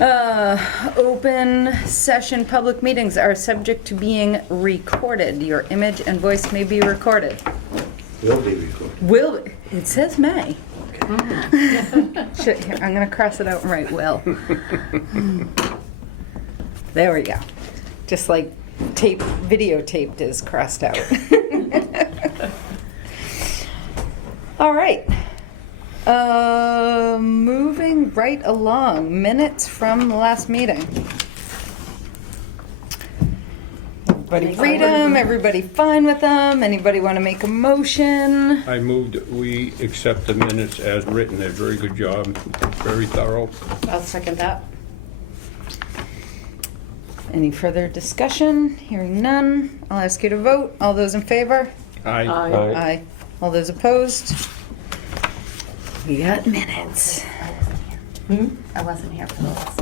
Open session public meetings are subject to being recorded. Your image and voice may be recorded. Will be recorded. Will, it says may. Shit, here, I'm gonna cross it out and write will. There we go. Just like videotaped is crossed out. All right. Moving right along, minutes from the last meeting. Everybody read them, everybody fine with them? Anybody want to make a motion? I moved that we accept the minutes as written. A very good job, very thorough. I'll second that. Any further discussion? Hearing none, I'll ask you to vote. All those in favor? Aye. Aye. All those opposed? We got minutes. I wasn't here for the last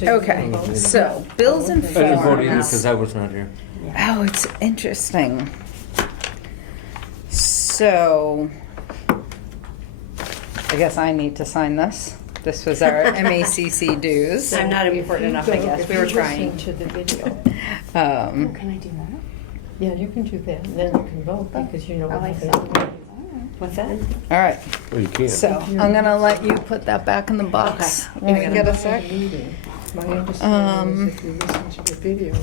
meeting. Okay, so bills and I didn't vote either forms. because I was not here. Oh, it's interesting. So, I guess I need to sign this. This was our MACC dues. I'm not important enough, I guess. We were trying. To the video. Can I do that? Yeah, you can do that, and then you can vote, because you know Oh, what I happens. What's that? All right, Well, you can't. so I'm gonna let you put that back in the box. Okay. When we get a sec. My understanding is if you listen to the video,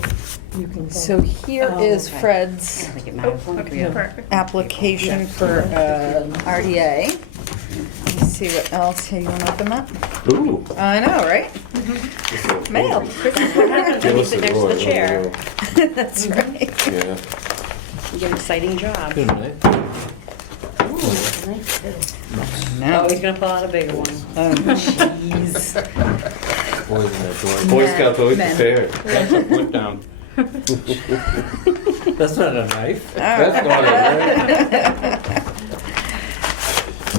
you can vote. So here is okay. Fred's I get mad. application for RDA. Let's see what else you want to open up. Ooh. I know, right? Mail. What happens when you sit next to the chair? That's right. Yeah. You get an exciting job. Good night. Oh, he's gonna pull out a bigger one. Oh, jeez. Boys in that door. Boy Scouts always Men. prepared. That's a put down. That's not a knife. That's not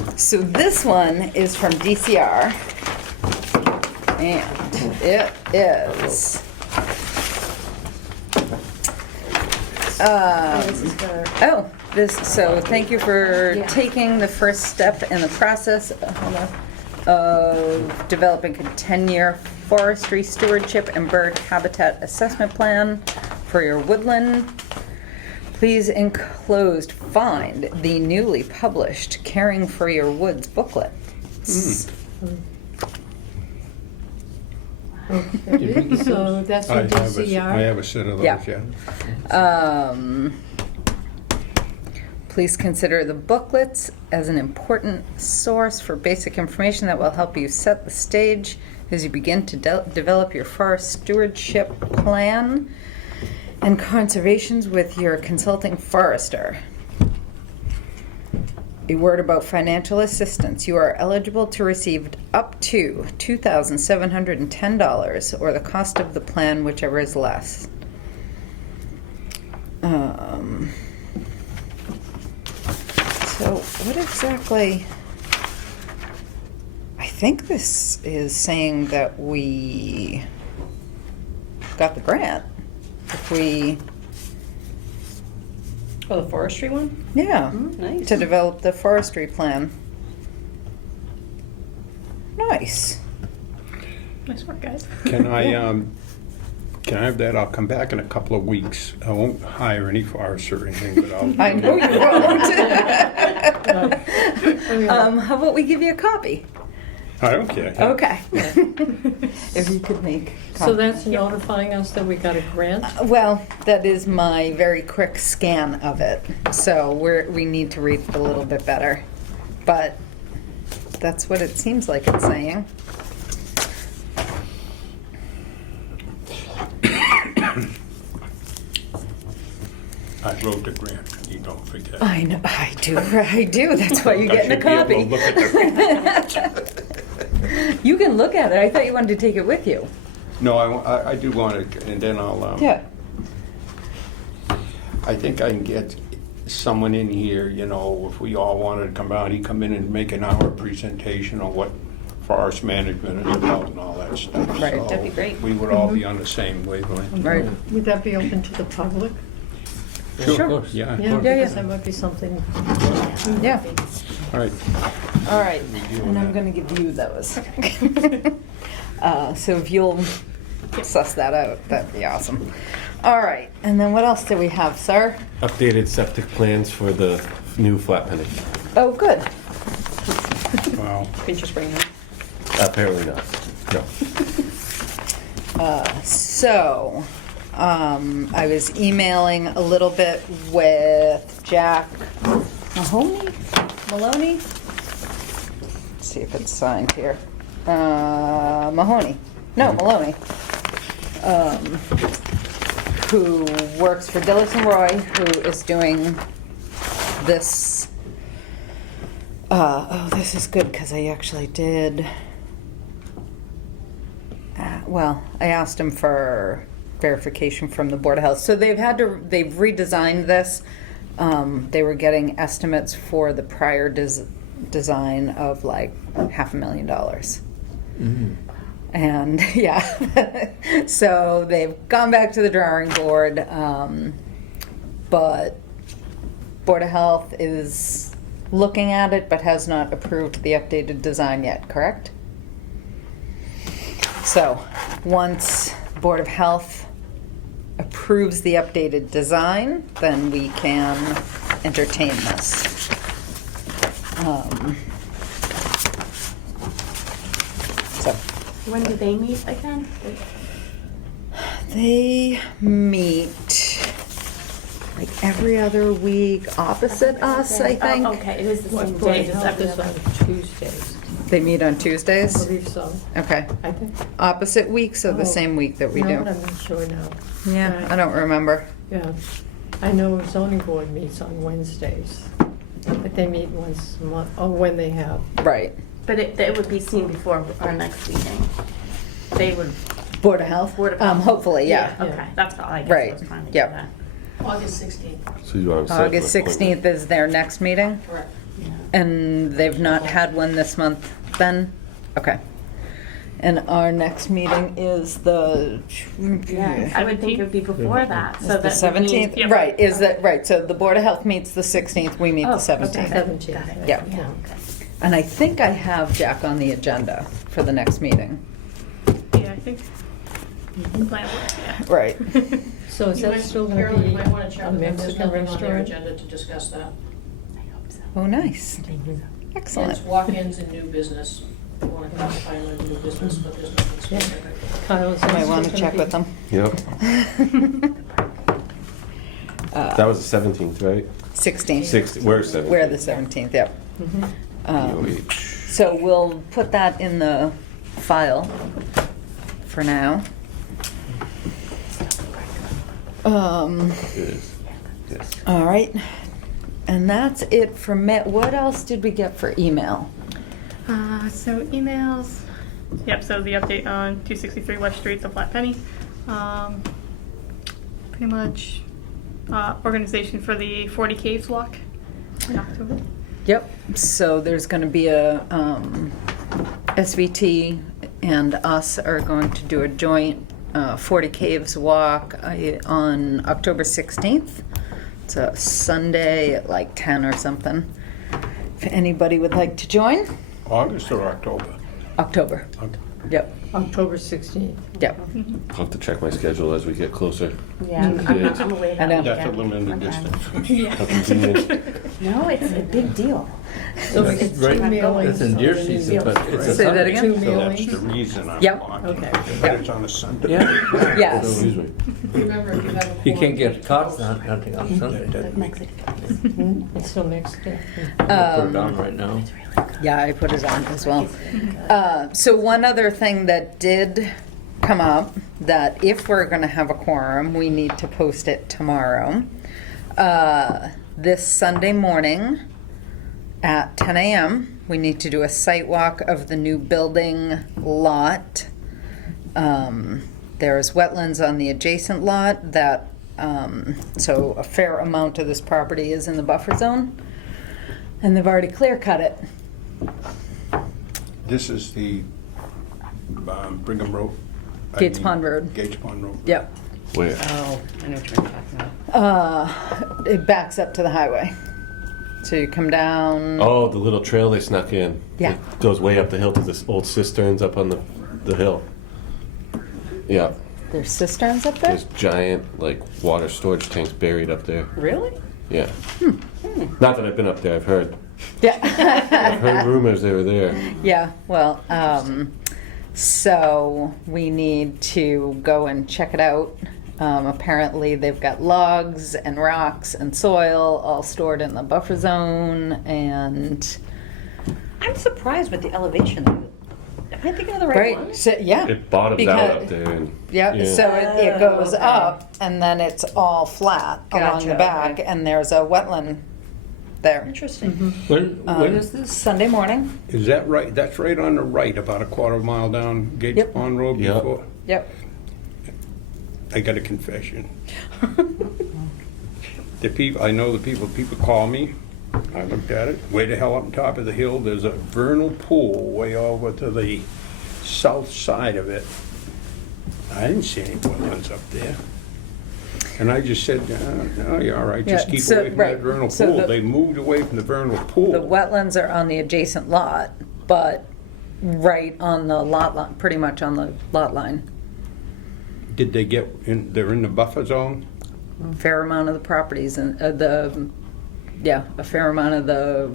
it. So this one is from DCR. And it is. So thank you for taking the first step in the process of developing a 10-year forestry stewardship and bird habitat assessment plan for your woodland. Please enclosed find the newly published Caring for Your Woods booklet. Okay, so that's I what have DCR. I have a set of those, Yeah. yeah. Please consider the booklets as an important source for basic information that will help you set the stage as you begin to develop your forest stewardship plan and conservations with your consulting forester. A word about financial assistance. You are eligible to receive up to $2,710 or the cost of the plan, whichever is less. So what exactly, I think this is saying that we got the grant. If we, Oh, the forestry one? yeah, Nice. to develop the forestry plan. Nice. Nice work, guys. Can I have that? I'll come back in a couple of weeks. I won't hire any forests or anything, but I'll. I know you won't. How about we give you a copy? I don't care. Okay. If you could make So copies. that's notifying us that we got a grant? Well, that is my very quick scan of it. So we need to read it a little bit better. But that's what it seems like it's saying. I wrote the grant, you don't forget. I know, I do. That's why you're I getting a should be able to copy. look at the- You can look at it. I thought you wanted to take it with you. No, I do want it, and then I'll, Yeah. I think I can get someone in here, you know, if we all wanted to come out, he'd come in and make an hour presentation on what forest management is about and all that stuff. Right, So that'd be great. We would all be on the same wavelength. Right. Would that be open to the public? Of course. Yeah, Yeah, Yeah, because yeah. that might be something. Yeah. all right. All right. And I'm going to give you those. So if you'll suss that out, that'd be awesome. All right, and then what else do we have, sir? Updated septic plans for the new flat penny. Oh, good. Wow. Can you just bring that? Apparently not. No. So, I was emailing a little bit with Jack Maloney? Let's see if it's signed here. Maloney. Who works for Dillis and Roy, who is doing this. This is good because I actually did. Well, I asked him for verification from the Board of Health. So they've redesigned this. They were getting estimates for the prior design of like $500,000. And yeah, so they've gone back to the drawing board, but Board of Health is looking at it but has not approved the updated design yet, correct? So once Board of Health approves the updated design, then we can entertain this. So When do they meet again? they meet like every other week opposite us, I think. Oh, okay, it is the same What, Board day. of Just Health every is other. on Tuesdays, They meet on I Tuesdays? believe so, Okay. I think. Opposite weeks or the Oh, same week that we No, do? but I'm not sure now. Yeah, I don't remember. Yeah, I know zoning board meets on Wednesdays, but they meet once a month, or when they have. Right. But it would be seen before our next meeting. They would, Board of Health? Board of Health. Hopefully, yeah. okay, that's all I guess Right, I was trying to yep. get at. August 16th, So you want to August 16th is their next meeting? correct. Yeah. And they've not had one this month then? Okay. And our next meeting is the... Yeah, I would think it would be before that, so Is the that would mean- 17th? Right, is that, right, so the Board of Health meets the 16th, we meet Oh, the okay. 17th. 17th. Got it. Yeah. Yeah, okay. And I think I have Jack on the agenda for the next meeting. Yeah, I think the plan works, yeah. Right. So is You that might- still Carol, gonna you be might want to check a with them. There's Mexican nothing on their restaurant? agenda to discuss that. I hope so. Oh, nice. Mhm. And Excellent. it's walk-ins and new business. You want to classify them as new business, but there's nothing Yeah. specific. Kyle, is that Might still want to gonna check be with them. Yep. That was the 17th, right? 16th. 16th. We're 17th. We're the 17th, yep. Mhm. POH. So we'll put that in the file for now. It is. Yes. All right. And that's it for me. What else did we get for email? So emails. Yep, so the update on 263 West Street, the Flat Penny. Pretty much organization for the 40 Caves Walk in October. Yep. So there's going to be a SVT and us are going to do a joint 40 Caves walk on October 16th. It's a Sunday at like 10 or something. If anybody would like to join, August or October? October. Okay. Yep. October 16th. Yep. I'll have to check my schedule as we get closer. Yeah, I'm away I know. that That's a weekend. little in the Okay. distance. How convenient. No, it's a big deal. So It's it's right- two mailings. It's in deer season, but it's a Say that Sunday. again? Two So that's the mailings. reason I'm Yep. walking. Okay. But it's on a Sunday. Yeah. Yes. Excuse me. Remember, if you have a You can't quorum, get caught hunting on Sunday. That week. Hmm? It's still next day. Put it on right now. Yeah, I put it on as well. So one other thing that did come up, that if we're going to have a quorum, we need to post it tomorrow. This Sunday morning at 10 a.m., we need to do a site walk of the new building lot. There's wetlands on the adjacent lot that, so a fair amount of this property is in the buffer zone. And they've already clear cut it. This is the Brigham Road. Gates Pond Road. Gates Pond Road. Yep. Where? Oh, I know what you're talking about. It backs up to the highway. So you come down. Oh, the little trail they snuck in. Yeah. It goes way up the hill to this old cisterns up on the the hill. Yeah, There's cisterns up there? there's giant like water storage tanks buried up there. Really? Yeah. Not that I've been up there. I've heard. Yeah. I've heard rumors they were there. Yeah, well, so we need to go and check it out. Apparently, they've got logs and rocks and soil all stored in the buffer zone, and I'm surprised with the elevation of it. Am I thinking of the right one? right, so, yeah. It bottoms Because- out up there. And, Yeah, so it goes okay. up, and then it's all flat along the Gotcha, back, okay. and there's a wetland there. Interesting. When is this? Sunday morning. Is that right? That's right on the right, about a quarter mile down Gates Yep. Pond Road Yep. before. Yep. I got a confession. I know the people call me. I looked at it. Way the hell up on top of the hill, there's a vernal pool way over to the south side of it. I didn't see any wetlands up there. And I just said, no, you're all right, just Yeah, keep so- away from right. that vernal So pool. the- They moved away from the vernal pool. The wetlands are on the adjacent lot, but right on the lot line, pretty much on the lot line. Did they get in, they're in the buffer zone? Fair amount of the properties and a fair amount of the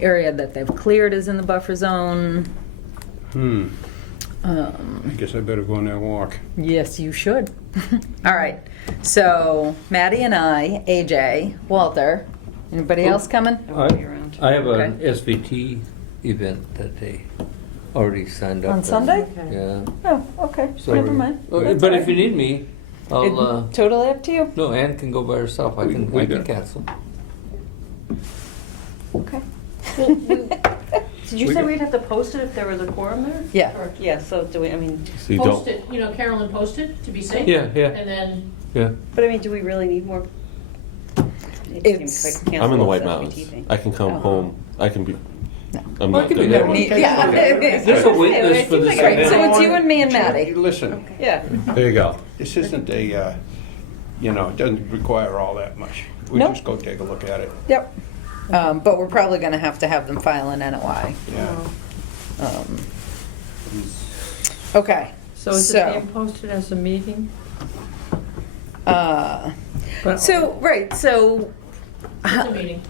area that they've cleared is in the buffer zone. I guess I better go on that walk. Yes, you should. All right. So Maddie and I, AJ, Walter. Anybody else coming? I have an Okay. SVT event that they already signed up. On for. Sunday? Yeah. Oh, okay. So- Never mind. Oh, That's But all if you right. need me, I'll, Totally up to you. no, Ann can go by herself. I can We got- cancel. Okay. Did you say we'd have to post it if there was a quorum there? Yeah. Or- Yeah, so do we, I mean, so you Post don't. it, you know, Carolyn posted to be safe. Yeah, yeah, And then, yeah. but I mean, do we really need more? It's- I'm in the White Mountains. I can come home. I can be. I'm Well, not it could be there. that one. Yeah. There's a witness for the like Right, so second. it's you and me and Maddie. Listen, Yeah. There you go. this isn't a, it doesn't require all that much. We Nope. just go take a look at it. Yep. But we're probably gonna have to have them file an NOI. Yeah. Okay. So is it being posted as a meeting? Right, so, it's a meeting.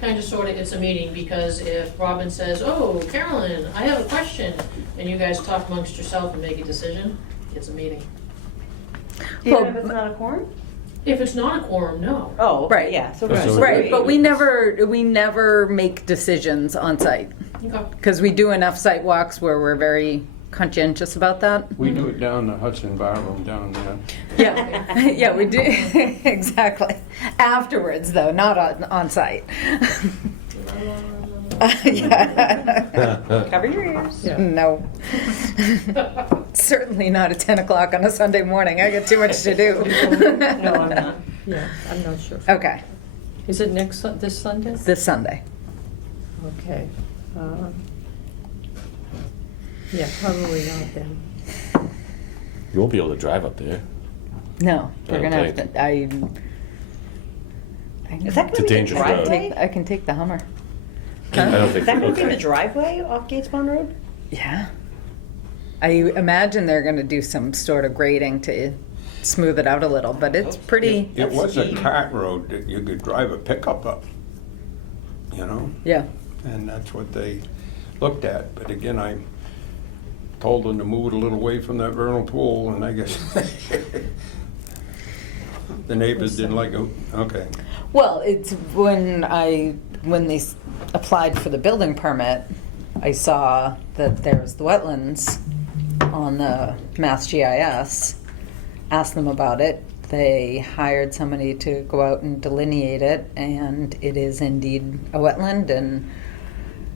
Kind of, sort of, it's a meeting, because if Robin says, oh, Carolyn, I have a question, and you guys talk amongst yourself and make a decision, it's a meeting. Even if it's not a quorum? If it's not a quorum, no. Oh, Right. okay, yeah, so. Right. so right, great. but we never make decisions on site. Okay. Because we do enough site walks where we're very conscientious about that. We do it down the Hudson Bar Room down there. Yeah, yeah, we do, exactly. Afterwards, though, not on site. Yeah. Cover your ears. Yeah. No. Certainly not at 10 o'clock on a Sunday morning. I got too much to do. No, I'm not. Yeah, I'm not sure. Okay, Is it this Sunday? this Sunday. Okay. Yeah, probably not then. You won't be able to drive up there. No, we're I gonna don't have think. to, I Is that It's a gonna be the dangerous road. driveway? I can take the Hummer. I don't Is think. that gonna be Okay. the driveway off Gates Pond Road? Yeah. I imagine they're gonna do some sort of grading to smooth it out a little, but it's pretty, It was a cart road that you could drive a pickup up, yeah. and that's what they looked at. But again, I told them to move it a little away from that vernal pool, and I guess the neighbors didn't like it. Okay. Well, it's when they applied for the building permit, I saw that there's the wetlands on the Mass GIS, asked them about it. They hired somebody to go out and delineate it, and it is indeed a wetland, and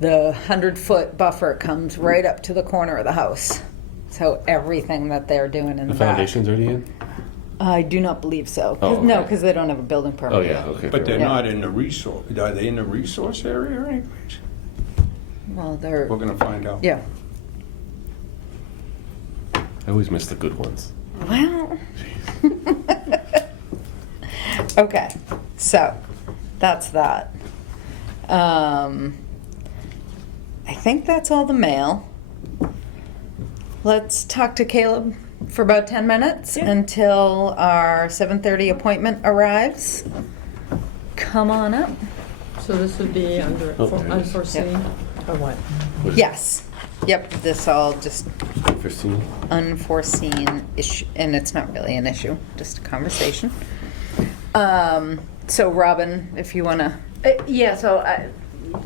the 100-foot buffer comes right up to the corner of the house. So everything that they're doing in The the back. foundation's already in. I do not believe so. Oh, No, okay. because they don't have a building permit. Oh yeah. Okay. But they're Yeah. not in the resource, are they in the resource area or anyways? Well, they're, We're gonna find out. yeah. I always miss the good ones. Well. Okay, so that's that. I think that's all the mail. let's talk to Caleb for about 10 minutes until our 7:30 appointment arrives. Come on up. So this would be under Oh, there it is. unforeseen, or what? Yes. Yep, this all just Unforeseen. unforeseen issue, and it's not really an issue, just a conversation. So Robin, if you want to, Yeah, so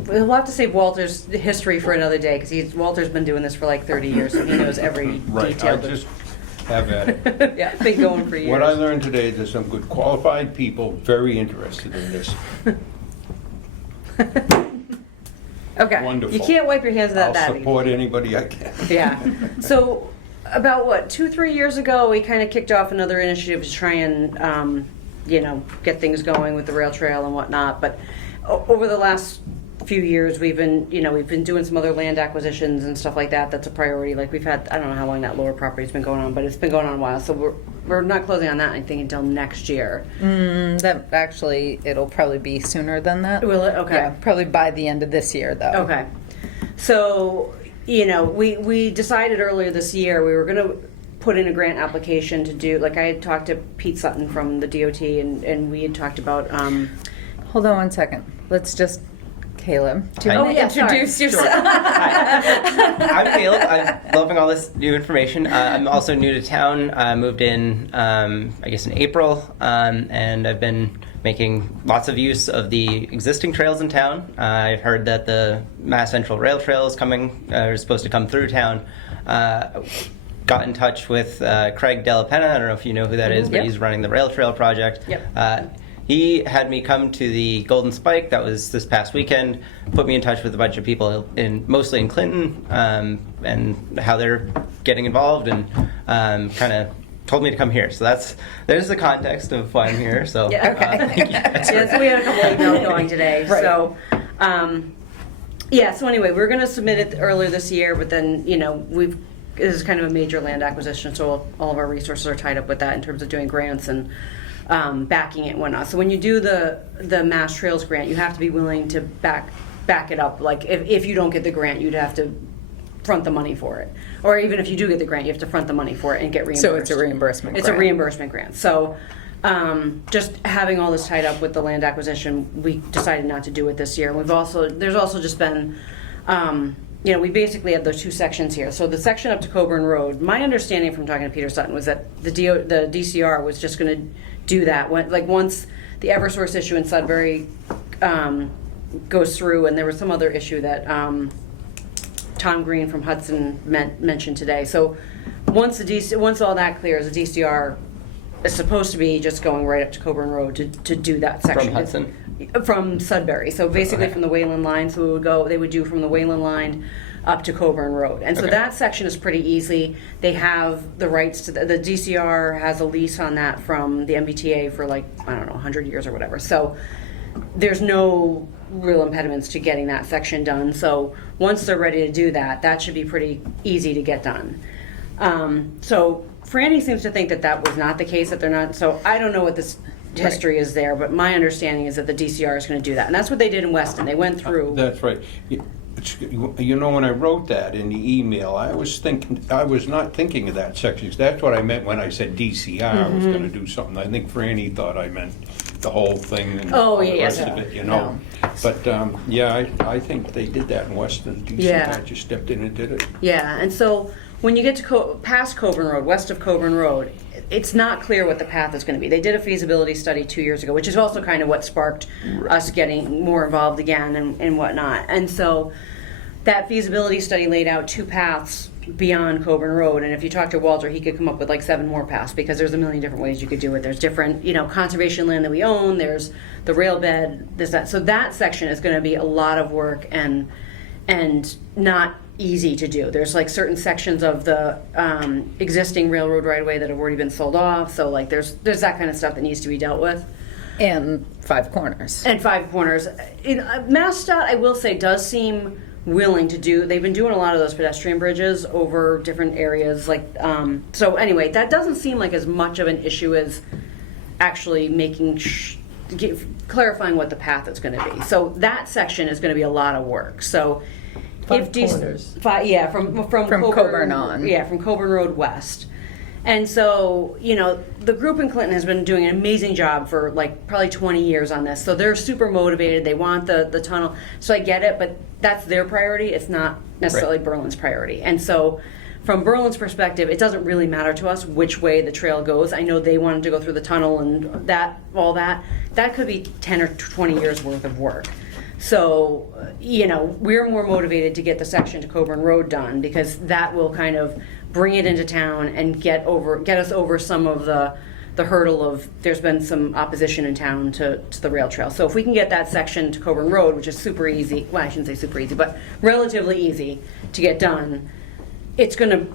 we'll have to save Walter's history for another day, because Walter's been doing this for like 30 years, so he knows every Right, I detail. just have at it. Yeah, been going for years. What I learned today is there's some good qualified people very interested in this. Okay. Wonderful. You can't wipe your hands of that I'll that easy. support anybody I can. Yeah. So about what, 2-3 years ago, we kind of kicked off another initiative to try and, get things going with the rail trail and whatnot. But over the last few years, we've been doing some other land acquisitions and stuff like that. That's a priority. Like we've had, I don't know how long that lower property's been going on, but it's been going on a while. So we're not closing on that, I think, until next year. that actually, it'll probably be sooner than that. Will it? Okay. Yeah, probably by the end of this year, though. Okay. So, we decided earlier this year we were going to put in a grant application to do, like I had talked to Pete Sutton from the DOT and we had talked about, Hold on one second. Let's just, Caleb, do you Hi. want to introduce yourself? I'm Caleb. I'm loving all this new information. I'm also new to town. I moved in, I guess, in April, and I've been making lots of use of the existing trails in town. I've heard that the Mass Central Rail Trail is supposed to come through town. Got in touch with Craig Della Penna. I don't know if you know who that is, but Yep. he's running the rail trail project. Yep. He had me come to the Golden Spike. That was this past weekend. Put me in touch with a bunch of people, mostly in Clinton, and how they're getting involved, and kind of told me to come here. So there's the context of why I'm here. So Yeah, okay. thank you. Yeah, so we had a couple of emails going today. Right. So, so anyway, we were going to submit it earlier this year, but then, this is kind of a major land acquisition, so all of our resources are tied up with that in terms of doing grants and backing it and whatnot. So when you do the Mass Trails grant, you have to be willing to back it up. Like if you don't get the grant, you'd have to front the money for it. Or even if you do get the grant, you have to front the money for it and get reimbursed. So it's a reimbursement It's grant. a reimbursement grant. So just having all this tied up with the land acquisition, we decided not to do it this year. There's also just been, we basically have those two sections here. So the section up to Coburn Road, my understanding from talking to Peter Sutton was that the DCR was just going to do that once the Eversource issue in Sudbury goes through, and there was some other issue that Tom Green from Hudson mentioned today. So once all that clears, the DCR is supposed to be just going right up to Coburn Road to do that section. From Hudson? From Sudbury. So basically Okay. from the Wayland line. So they would do from the Wayland line up to Coburn Road. And so Okay. that section is pretty easy. They have the rights to the DCR has a lease on that from the MBTA for 100 years or whatever. So there's no real impediments to getting that section done. So once they're ready to do that, that should be pretty easy to get done. So Franny seems to think that was not the case, that they're not. So I don't know what this history is there, but my understanding is that the DCR is going to do that. And that's what they did in Weston. They went through. That's right. When I wrote that in the email, I was not thinking of that section. 'Cause that's what I meant when I said DCR was going to do something. I think Franny thought I meant the whole thing and Oh, all yeah, the yeah. rest of it, But I think they did that in Weston. DCR Yeah. just stepped in and did it. Yeah, and so when you get to past Coburn Road, west of Coburn Road, it's not clear what the path is going to be. They did a feasibility study 2 years ago, which is also kind of what sparked us getting more involved again and whatnot. And so that feasibility study laid out two paths beyond Coburn Road, and if you talk to Walter, he could come up with 7 more paths, because there's a million different ways you could do it. There's different, conservation land that we own, there's the rail bed, that. So that section is going to be a lot of work and not easy to do. There's certain sections of the existing railroad right of way that have already been sold off, so there's that kind of stuff that needs to be dealt with. And Five Corners. And Five Corners. MassDOT, I will say, does seem willing to do. They've been doing a lot of those pedestrian bridges over different areas. So anyway, that doesn't seem like as much of an issue as actually clarifying what the path is going to be. So that section is going to be a lot of work. So Five Corners. Yeah, from Coburn on. Yeah, from Coburn Road West. And so, you know, the group in Clinton has been doing an amazing job for like probably 20 years on this. So they're super motivated. They want the tunnel. So I get it, but that's their priority. It's not necessarily Berlin's priority. And so from Berlin's perspective, it doesn't really matter to us which way the trail goes. I know they wanted to go through the tunnel and all that. That could be 10 or 20 years worth of work. So, you know, we're more motivated to get the section to Coburn Road done because that will kind of bring it into town and get us over some of the hurdle of there's been some opposition in town to the rail trail. So if we can get that section to Coburn Road, which is super easy, well, I shouldn't say super easy, but relatively easy to get done, it's going to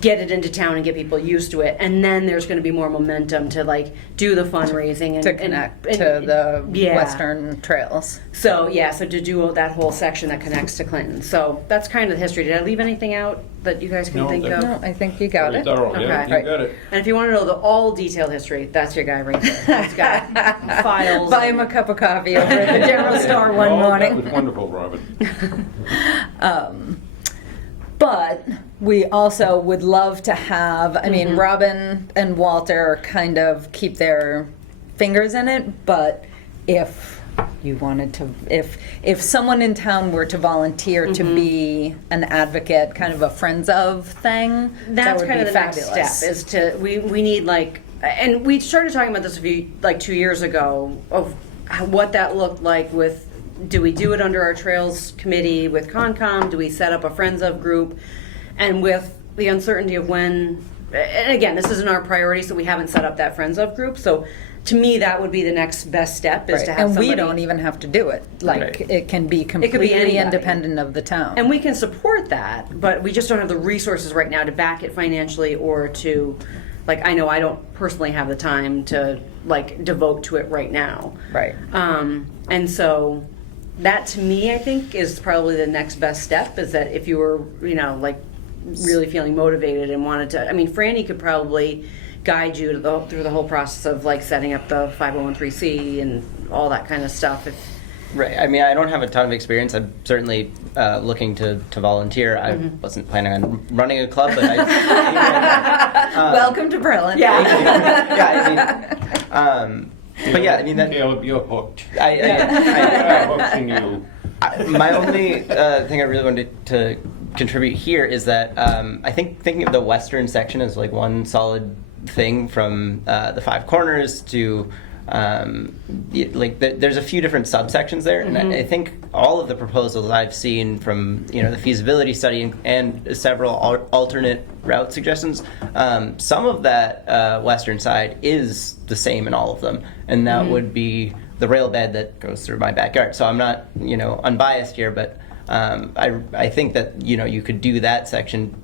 get it into town and get people used to it, and then there's going to be more momentum to like do the fundraising and to connect to the western trails. So so to do that whole section that connects to Clinton. So that's kind of the history. Did I leave anything out that you guys can think of? No, I think you got it. Thorough. Yeah, Okay. you got it. And if you want to know the all detailed history, that's your guy right there. He's got files. Buy him a cup of coffee over at the general store one morning. That was wonderful, Robin. But we also would love to have, I mean, Robin and Walter kind of keep their fingers in it, but if you wanted to, if someone in town were to volunteer to be an advocate, kind of a friends of thing, that that's would kind be of the fabulous. next step is to we need like, and we started talking about this 2 years ago of what that looked like with, do we do it under our trails committee with Concom? Do we set up a friends of group? And with the uncertainty of when, and again, this isn't our priority, so we haven't set up that friends of group. So to me, that would be the next best step is to have and somebody. we don't even have to do it. Like it can be completely anybody. independent of the town. And we can support that, but we just don't have the resources right now to back it financially or to, like, I know I don't personally have the time to like devote to it right now. Right. And so that to me, I think, is probably the next best step is that if you were, you know, like really feeling motivated and wanted to, I mean, Franny could probably guide you to through the whole process of like setting up the 501(c) and all that kind of stuff. Right. I mean, I don't have a ton of experience. I'm certainly looking to volunteer. I wasn't planning on running a club, but Welcome to Berlin. But yeah, I mean, that, Caleb, you're hooked. I Hooks in you. my only thing I really wanted to contribute here is that I think thinking of the western section as like one solid thing from the Five Corners to there's a few different subsections there, and I think all of the proposals I've seen from the feasibility study and several alternate route suggestions, some of that western side is the same in all of them, and that would be the rail bed that goes through my backyard. So I'm not unbiased here, but I think that you could do that section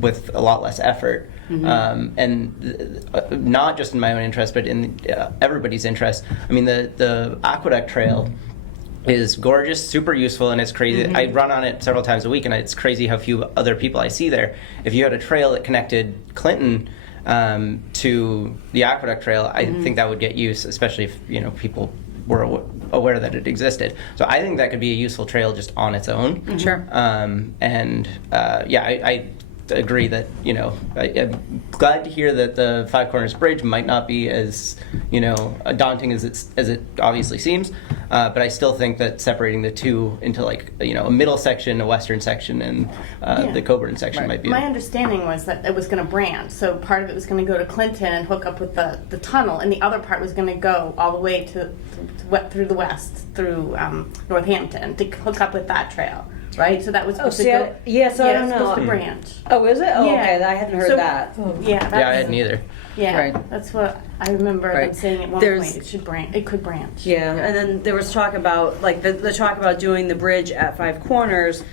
with a lot less effort. And not just in my own interest, but in everybody's interest. I mean, the Aqueduct Trail is gorgeous, super useful, and it's crazy. I run on it several times a week, and it's crazy how few other people I see there. If you had a trail that connected Clinton to the Aqueduct Trail, I think that would get use, especially if people were aware that it existed. So I think that could be a useful trail just on its own. Sure. I agree that I'm glad to hear that the Five Corners Bridge might not be as daunting as it obviously seems, but I still think that separating the two into a middle section, a western section, and the Coburn section might be. My understanding was that it was going to branch, so part of it was going to go to Clinton and hook up with the tunnel, and the other part was going to go all the way through the west, through Northampton, to hook up with that trail. Right, so that was supposed to go. I don't know. Supposed to branch. Oh, is it? Oh, Yeah. okay. I hadn't heard that. Yeah, I hadn't either. Yeah, Right. that's what I remember them Right. saying at one There's- point. It could branch. Yeah, and then there was talk about the talk about doing the bridge at Five Corners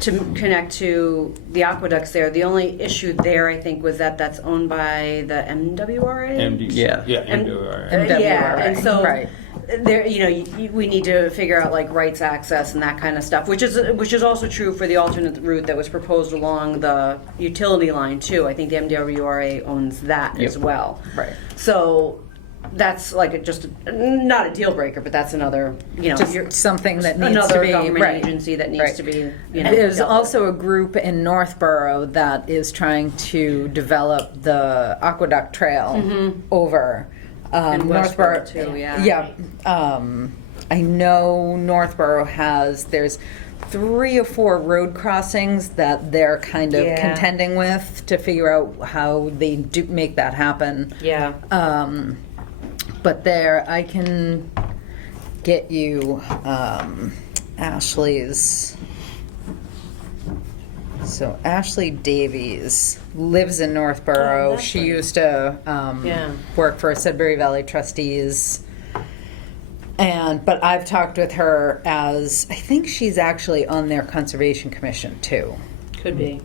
to connect to the aqueducts there. The only issue there, I think, was that that's owned by the MWRA. MDC. Yeah. MWRA. Yeah, and so Right. there, we need to figure out rights access and that kind of stuff, which is also true for the alternate route that was proposed along the utility line too. I think the MWRA owns that as well. Right. So, that's like just not a deal breaker, but that's another, you know, Just something that needs another to be government right. agency that needs Right. to be, you know. There's dealt with. also a group in Northborough that is trying to develop the aqueduct trail over And Northborough Westboro too, yeah. Yeah, I know Northborough there's 3 or 4 road crossings that they're kind of Yeah. contending with to figure out how they do make that happen. Yeah. But there, I can get you Ashley's. So Ashley Davies lives in Northborough. that's She right. used to Yeah. work for Sudbury Valley Trustees. But I've talked with her as, I think she's actually on their Conservation Commission too. Could be.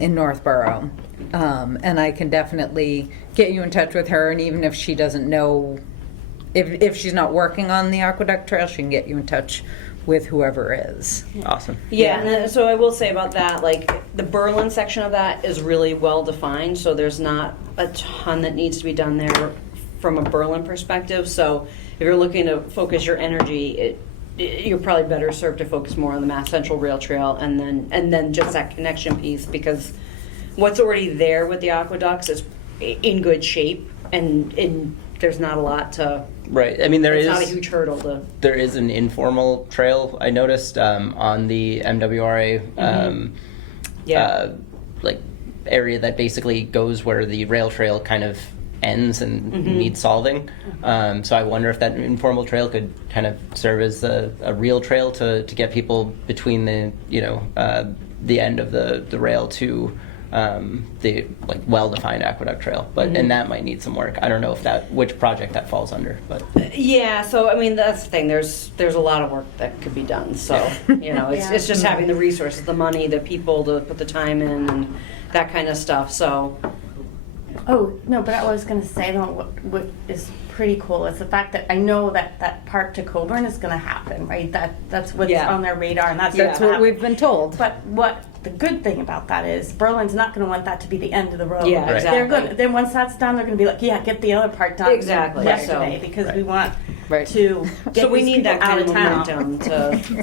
In Northborough. And I can definitely get you in touch with her, and even if she doesn't know, if she's not working on the aqueduct trail, she can get you in touch with whoever is. Awesome. Yeah, and then, so I will say about that, like, the Berlin section of that is really well defined, so there's not a ton that needs to be done there from a Berlin perspective. So if you're looking to focus your energy, you're probably better served to focus more on the Mass Central Rail Trail and then just that connection piece, because what's already there with the aqueducts is in good shape, and there's not a lot to. Right. I mean, It's not a huge hurdle to. there is an informal trail I noticed on the MWRA like area that basically goes where the rail trail kind of ends and needs solving. So I wonder if that informal trail could kind of serve as a real trail to get people between the the end of the rail to the like well-defined aqueduct trail, but and that might need some work. I don't know which project that falls under, but Yeah, so I mean that's the thing. There's a lot of work that could be done. So it's just having the resources, the money, the people to put the time in, and that kind of stuff. So Oh, no, but I was going to say, though, what is pretty cool is the fact that I know that part to Coburn is going to happen, right? That's what's Yeah. on their radar, and that's That's gonna what happen. we've been told. But what the good thing about that is Berlin's not going to want that to be the end of the road. Yeah, Right. They're exactly. good. Then once that's done, they're going to be like, yeah, get the other part done Exactly, yesterday, so- because we want Right. to get So we these need people that kind out of town. momentum to.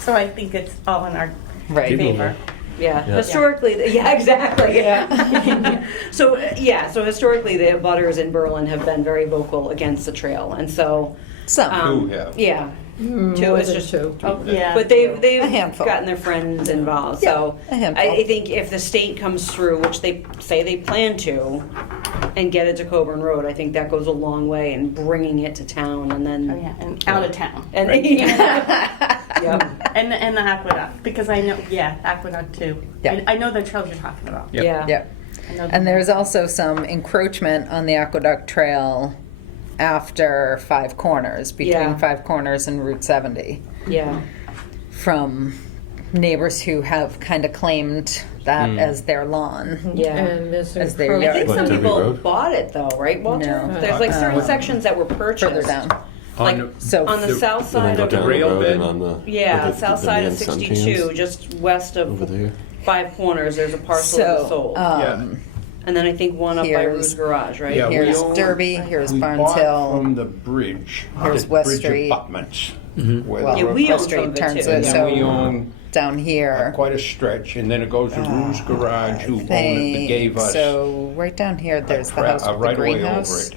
So I think it's all in our Right. favor. Yeah, historically, yeah, exactly. Yeah. So historically, the abutters in Berlin have been very vocal against the trail, and so. Some. Who have? Yeah. Two More is than just. two. Oh, yeah. But they've A handful. gotten their friends involved. So a handful. I think if the state comes through, which they say they plan to, and get it to Coburn Road, I think that goes a long way in bringing it to town, and then. Oh, yeah, and out of town. And yep. And the aqueduct, because I know, aqueduct too. Yeah. I know the trails you're talking about. Yep. Yeah. Yeah. I know And there's also some encroachment on the aqueduct trail after Five Corners, between Yeah. Five Corners and Route 70, Yeah. from neighbors who have kind of claimed that as their lawn. Yeah. And there's As they I Yeah. think What, some Derby people Road? bought it though, right, Walter? No. There's like certain sections that were purchased. Further down. Like On So on the the- south And then side go of down the rail road bed? and on the yeah, with the south side of neon sun 62, cans just west over of there. Five Corners. There's a parcel that's So, sold, and then I think one up by here's- Rouge Garage, right? Yeah, we here's own- Derby, here's We Barnes bought Hill. from the bridge. Here's the West bridge Street. abutments. Where Well, the Yeah, road- we own West some Street of it turns too. it, and so then we own down here. quite a stretch, and then it goes to Rouge Garage, who own it, but gave us So right down here, there's the house with the right away over greenhouse. it.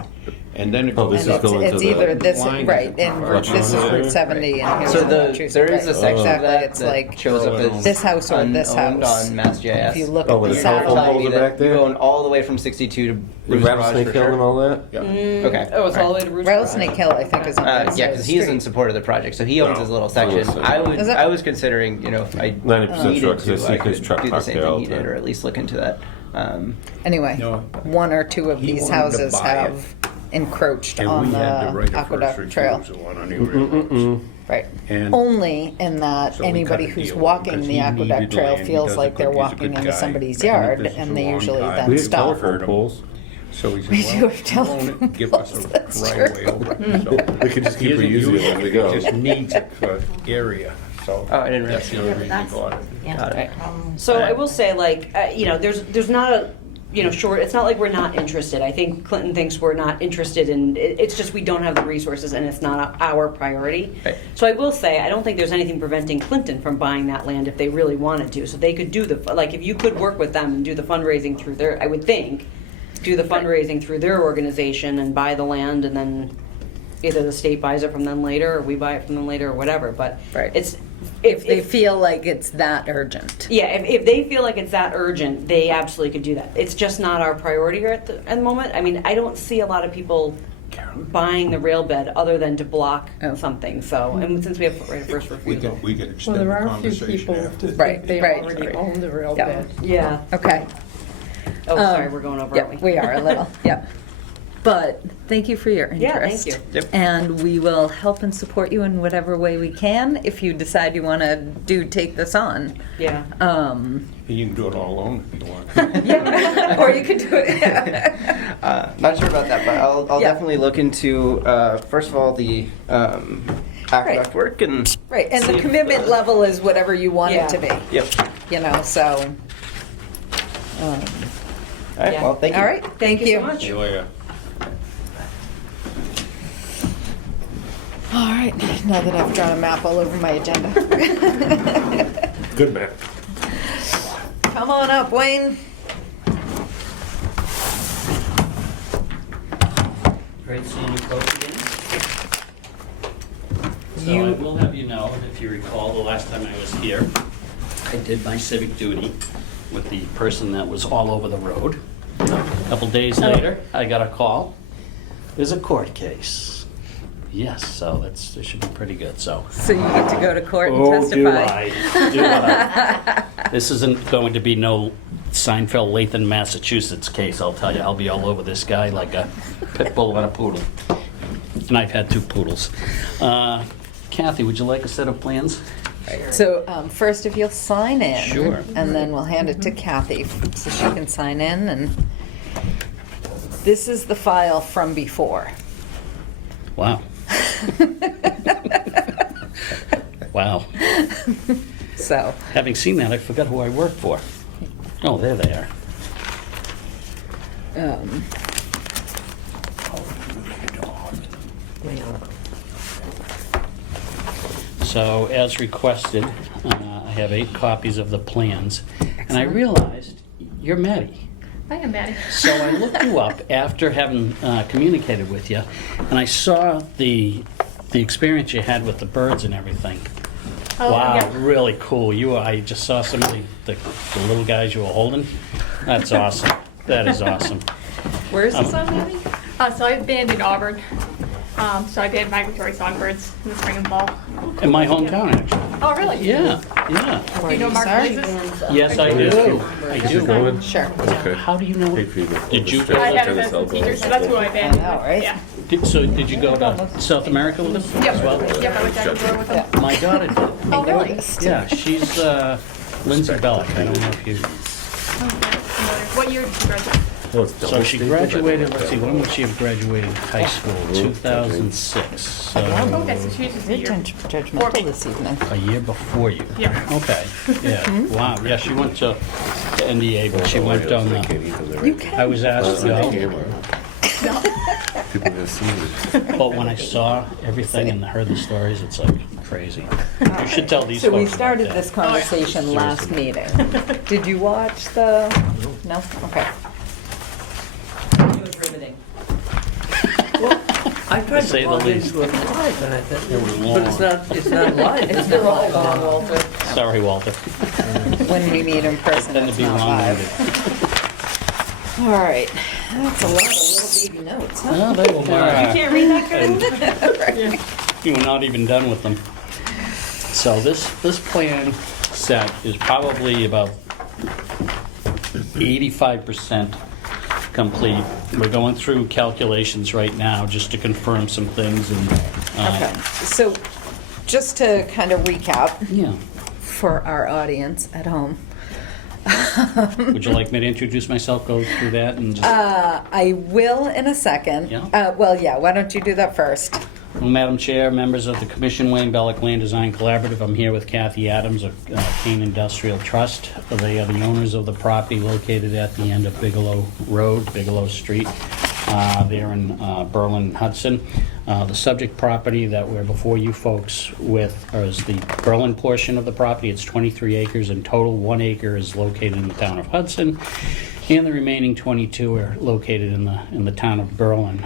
And then it Oh, goes this And is going it's to the either this, line right, is and across this is from Route there. 70 and here's So Massachusetts. there is a right. section of Exactly, that it's that like shows up as this house or this unowned house. on Mass GIS. If you look Oh, at where the the telephone satellite. poles are back there? Going all the way from 62 to The Rouge Garage Rattlesnake for Hill and sure. all that? Yeah. Okay. Oh, it's all the way to Rouge Rattlesnake Hill, I think, is on Yeah, this because he's in street. support of the project, so he owns Oh. his little section. Oh, I Is it? I was considering, if I 90% needed sure, 'cause I to, see I his could truck do the parked same there all thing he the did, time. or at least look into that. Anyway, No. one or two of He these wanted to houses buy it. have encroached And on we had the the right of first aqueduct trail. refusal on any railroads. Right. And Only in that so we anybody cut a who's deal walking because the he aqueduct needed trail land. He feels doesn't like they're think he's a walking good into guy. somebody's Been in yard business and a they long usually time. then We have stop. telephone poles. So he said, We well, do have you own telephone it, give us poles, a that's right true. way over. So We could just he keep isn't reusing using it as we go. He just needs it for area, so. Oh, I didn't That's realize. the only reason he bought it. Yeah. Got it. So I will say, like, there's not short. It's not like we're not interested. I think Clinton thinks we're not interested in. It's just we don't have the resources, and it's not our priority. Right. So I will say, I don't think there's anything preventing Clinton from buying that land if they really wanted to. So they could do if you could work with them and do the fundraising through their. I would think, do the fundraising through their organization and buy the land, and then either the state buys it from them later, or we buy it from them later, or whatever. But Right. it's. If they feel like it's that urgent. Yeah, if they feel like it's that urgent, they absolutely could do that. It's just not our priority at the moment. I mean, I don't see a lot of people buying the rail bed other than to block something. So, and since we have right of first refusal. We could Well, extend there the are a few conversation people after. who Right, think they right, already right. own the rail Yeah. bed. Yeah. Okay. Oh, sorry, we're going over, Yep, aren't we? we are a little, yep. But thank you for your interest. Yeah, thank you. Yep. And we will help and support you in whatever way we can if you decide you want to take this on. Yeah. You can do it all alone if you want. Yeah, or you could do it. Not sure about that, but I'll Yeah. definitely look into first of all the aqueduct work and Right, and see the if, commitment level is whatever you want Yeah. it to be, Yep. so. All right. Yeah. Well, thank you. All right, thank you. so much. See you later. All right, now that I've drawn a map all over my agenda. Good map. Come on up, Wayne. Great seeing you folks again. So I will have you know, if you recall, the last time I was here, I did my civic duty with the person that was all over the road. A couple days later, I got a call. There's a court case. Yes, so it should be pretty good, so. So you get to go to court and Oh, do testify. I, do I. This isn't going to be no Seinfeld, Lathan, Massachusetts case, I'll tell you. I'll be all over this guy like a pit bull and a poodle. And I've had 2 poodles. Kathy, would you like a set of plans? So first, if you'll sign in. Sure. And then we'll hand it to Kathy so she can sign in. And this is the file from before. Wow. Wow. So, Having seen that, I forgot who I work for. Oh, there they are. So, as requested, I have 8 copies of the plans. And I realized you're Maddie. I am Maddie. So I looked you up after having communicated with you, and I saw the experience you had with the birds and everything. Oh, Wow, yeah. really cool. I just saw some of the little guys you were holding. That's awesome. That is awesome. where is this on, Maddie? So I've been in Auburn. So I did migratory songbirds in the spring and fall. In my hometown, actually. Oh, really? Yeah, yeah. Do you know Mark Blazes? Yes, I do. I do. Going? Sure. Okay. How do you know? Hey, Peter. Did you I go? had a business teacher, so that's who I've been. I know, right? Yeah. Did you go to South America with us Yep. as well? Yep, I went down to Florida with them. My daughter did. Oh, really? Yeah, she's Lindsay Bellick. I don't know if you. What year did you graduate? Well, it's So she graduated, let's see, when would she have graduated high school? 2006. So Okay, so she was just a You're year. judgmental this evening. a year before you. Yeah. Okay, yeah, wow, yeah, she went to NDA, but she went on the, You can. I was asked to go, People have seen it. but when I saw everything and heard the stories, it's like crazy. You should tell these So we folks about started that. this conversation last meeting. Did you watch the? No? Okay. It was riveting. I tried To say to the log least. into it live, and I thought, It was but it's not live. It's been all gone, Walter. Sorry, Walter. When we meet in person, Tend to it's be not live. long-winded. All right. That's a lot of little baby notes, huh? Well, they were, Can't read that good? you were not even done with them. So this plan set is probably about 85% complete. We're going through calculations right now just to confirm some things and, Okay. So just to kind of recap yeah. for our audience at home. Would you like me to introduce myself, go through that and just, I will in a second. Yeah. Well, yeah, why don't you do that first? Well, Madam Chair, members of the Commission, Wayne Bellick Land Design Collaborative, I'm here with Kathy Adams of Kane Industrial Trust. They are the owners of the property located at the end of Bigelow Road, Bigelow Street, there in Berlin, Hudson. The subject property that we're before you folks with is the Berlin portion of the property. It's 23 acres in total. 1 acre is located in the town of Hudson, and the remaining 22 are located in the town of Berlin.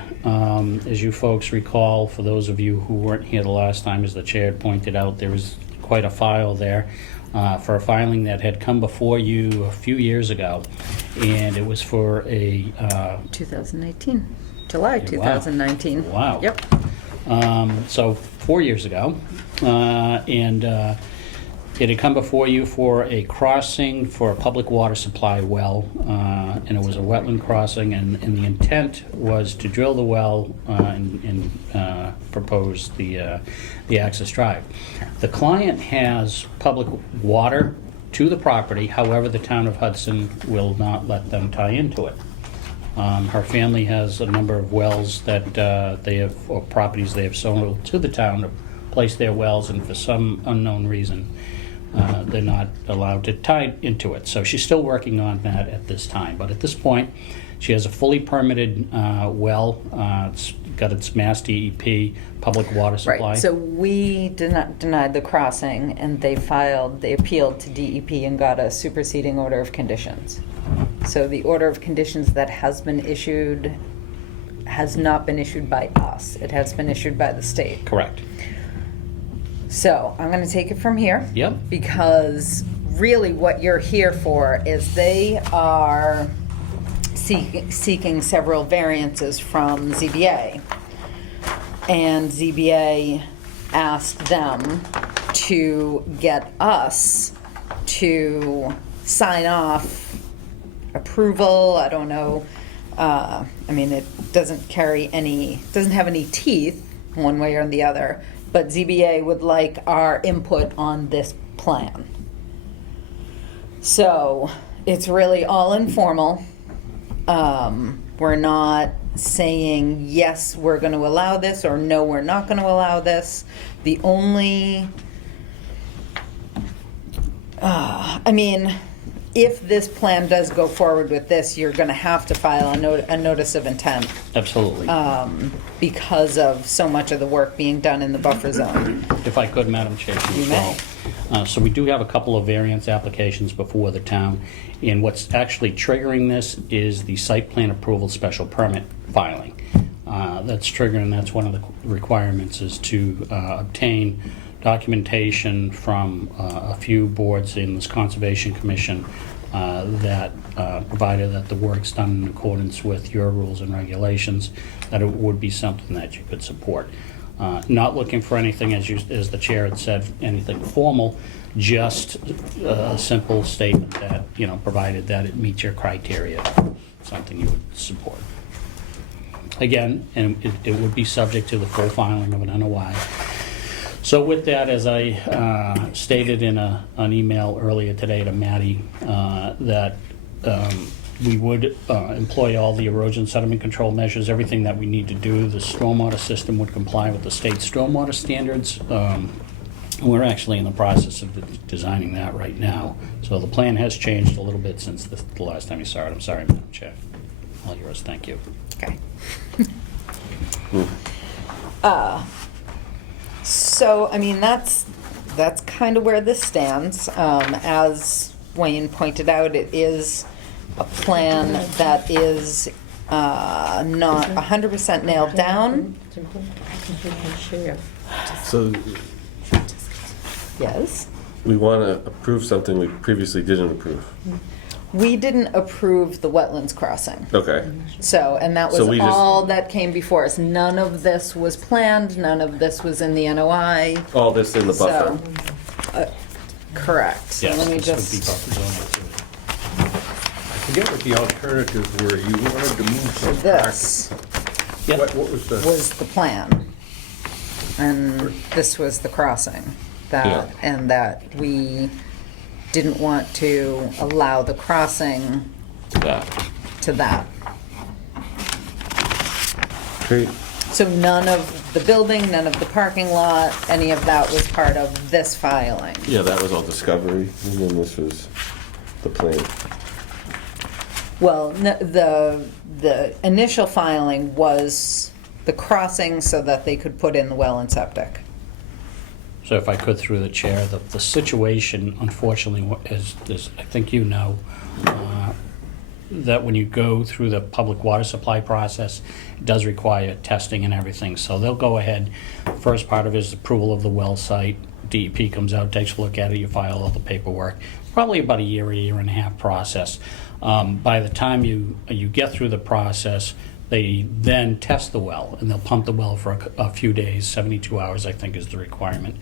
As you folks recall, for those of you who weren't here the last time, as the chair had pointed out, there was quite a file there for a filing that had come before you a few years ago, and it was for a 2018, July 2019. Wow. Yep. So 4 years ago, and it had come before you for a crossing for a public water supply well, and it was a wetland crossing, and the intent was to drill the well and propose the access drive. The client has public water to the property, however, the town of Hudson will not let them tie into it. Her family has a number of wells that they have, or properties they have sold to the town to place their wells, and for some unknown reason, they're not allowed to tie into it. So she's still working on that at this time. But at this point, she has a fully permitted well. It's got its Mass DEP public water supply. Right, so we denied the crossing, and they appealed to DEP and got a superseding order of conditions. So the order of conditions that has been issued has not been issued by us. It has been issued by the state. Correct. So I'm going to take it from here. Yep. Because really what you're here for is they are seeking several variances from ZBA. And ZBA asked them to get us to sign off approval. I don't know. I mean, it doesn't have any teeth one way or the other. But ZBA would like our input on this plan. So it's really all informal. We're not saying, yes, we're going to allow this, or no, we're not going to allow this. The only, if this plan does go forward with this, you're going to have to file a notice of intent. Absolutely. Because of so much of the work being done in the buffer zone. If I could, Madam Chair, You may. So we do have a couple of variance applications before the town, and what's actually triggering this is the site plan approval special permit filing. That's triggering, that's one of the requirements, is to obtain documentation from a few boards in this Conservation Commission that provided that the work's done in accordance with your rules and regulations, that it would be something that you could support. Not looking for anything, as the chair had said, anything formal, just a simple statement that, provided that it meets your criteria, something you would support. Again, and it would be subject to the full filing of an NOI. So with that, as I stated in an email earlier today to Maddie, that we would employ all the erosion sediment control measures, everything that we need to do. The stormwater system would comply with the state stormwater standards. We're actually in the process of designing that right now. So the plan has changed a little bit since the last time you saw it. I'm sorry, Madam Chair. All yours, thank you. Okay. So, that's kind of where this stands. As Wayne pointed out, it is a plan that is not 100% nailed down. So Yes. we want to approve something we previously didn't approve. We didn't approve the wetlands crossing. Okay. So, and that was So we just- all that came before us. None of this was planned, none of this was in the NOI. All this in the buffer. So, correct. So Yes, let me this would just, be buffer zone activity. I forget what the alternatives were. You wanted to move some this Yep. What was the? was the plan. And this was the crossing. Yeah. And that we didn't want to allow the crossing Yeah. to that. Great. So none of the building, none of the parking lot, any of that was part of this filing? Yeah, that was all discovery, and then this was the plan. Well, the initial filing was the crossing so that they could put in the well and septic. So if I could, through the chair, the situation, unfortunately, is, I think you know, that when you go through the public water supply process, it does require testing and everything. So they'll go ahead, first part of it is approval of the well site. DEP comes out, takes a look at it, you file all the paperwork. Probably about a year and a half process. By the time you get through the process, they then test the well, and they'll pump the well for a few days, 72 hours I think is the requirement.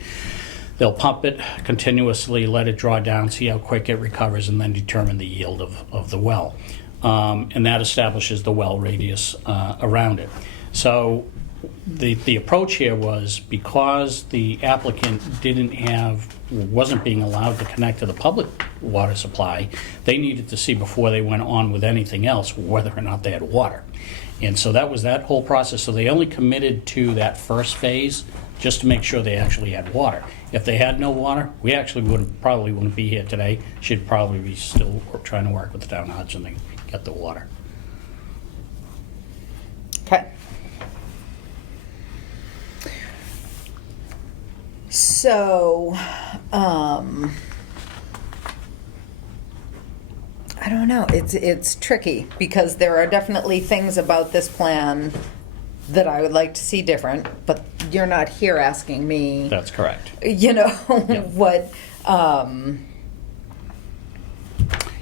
They'll pump it continuously, let it draw down, see how quick it recovers, and then determine the yield of the well. And that establishes the well radius around it. So the approach here was, because the applicant wasn't being allowed to connect to the public water supply, they needed to see before they went on with anything else whether or not they had water. And so that was that whole process. So they only committed to that first phase just to make sure they actually had water. If they had no water, we actually probably wouldn't be here today. Should probably be still trying to work with the town of Hudson to get the water. Okay. So, I don't know, it's tricky, because there are definitely things about this plan that I would like to see different, but you're not here asking me, That's correct. you know, Yeah. what,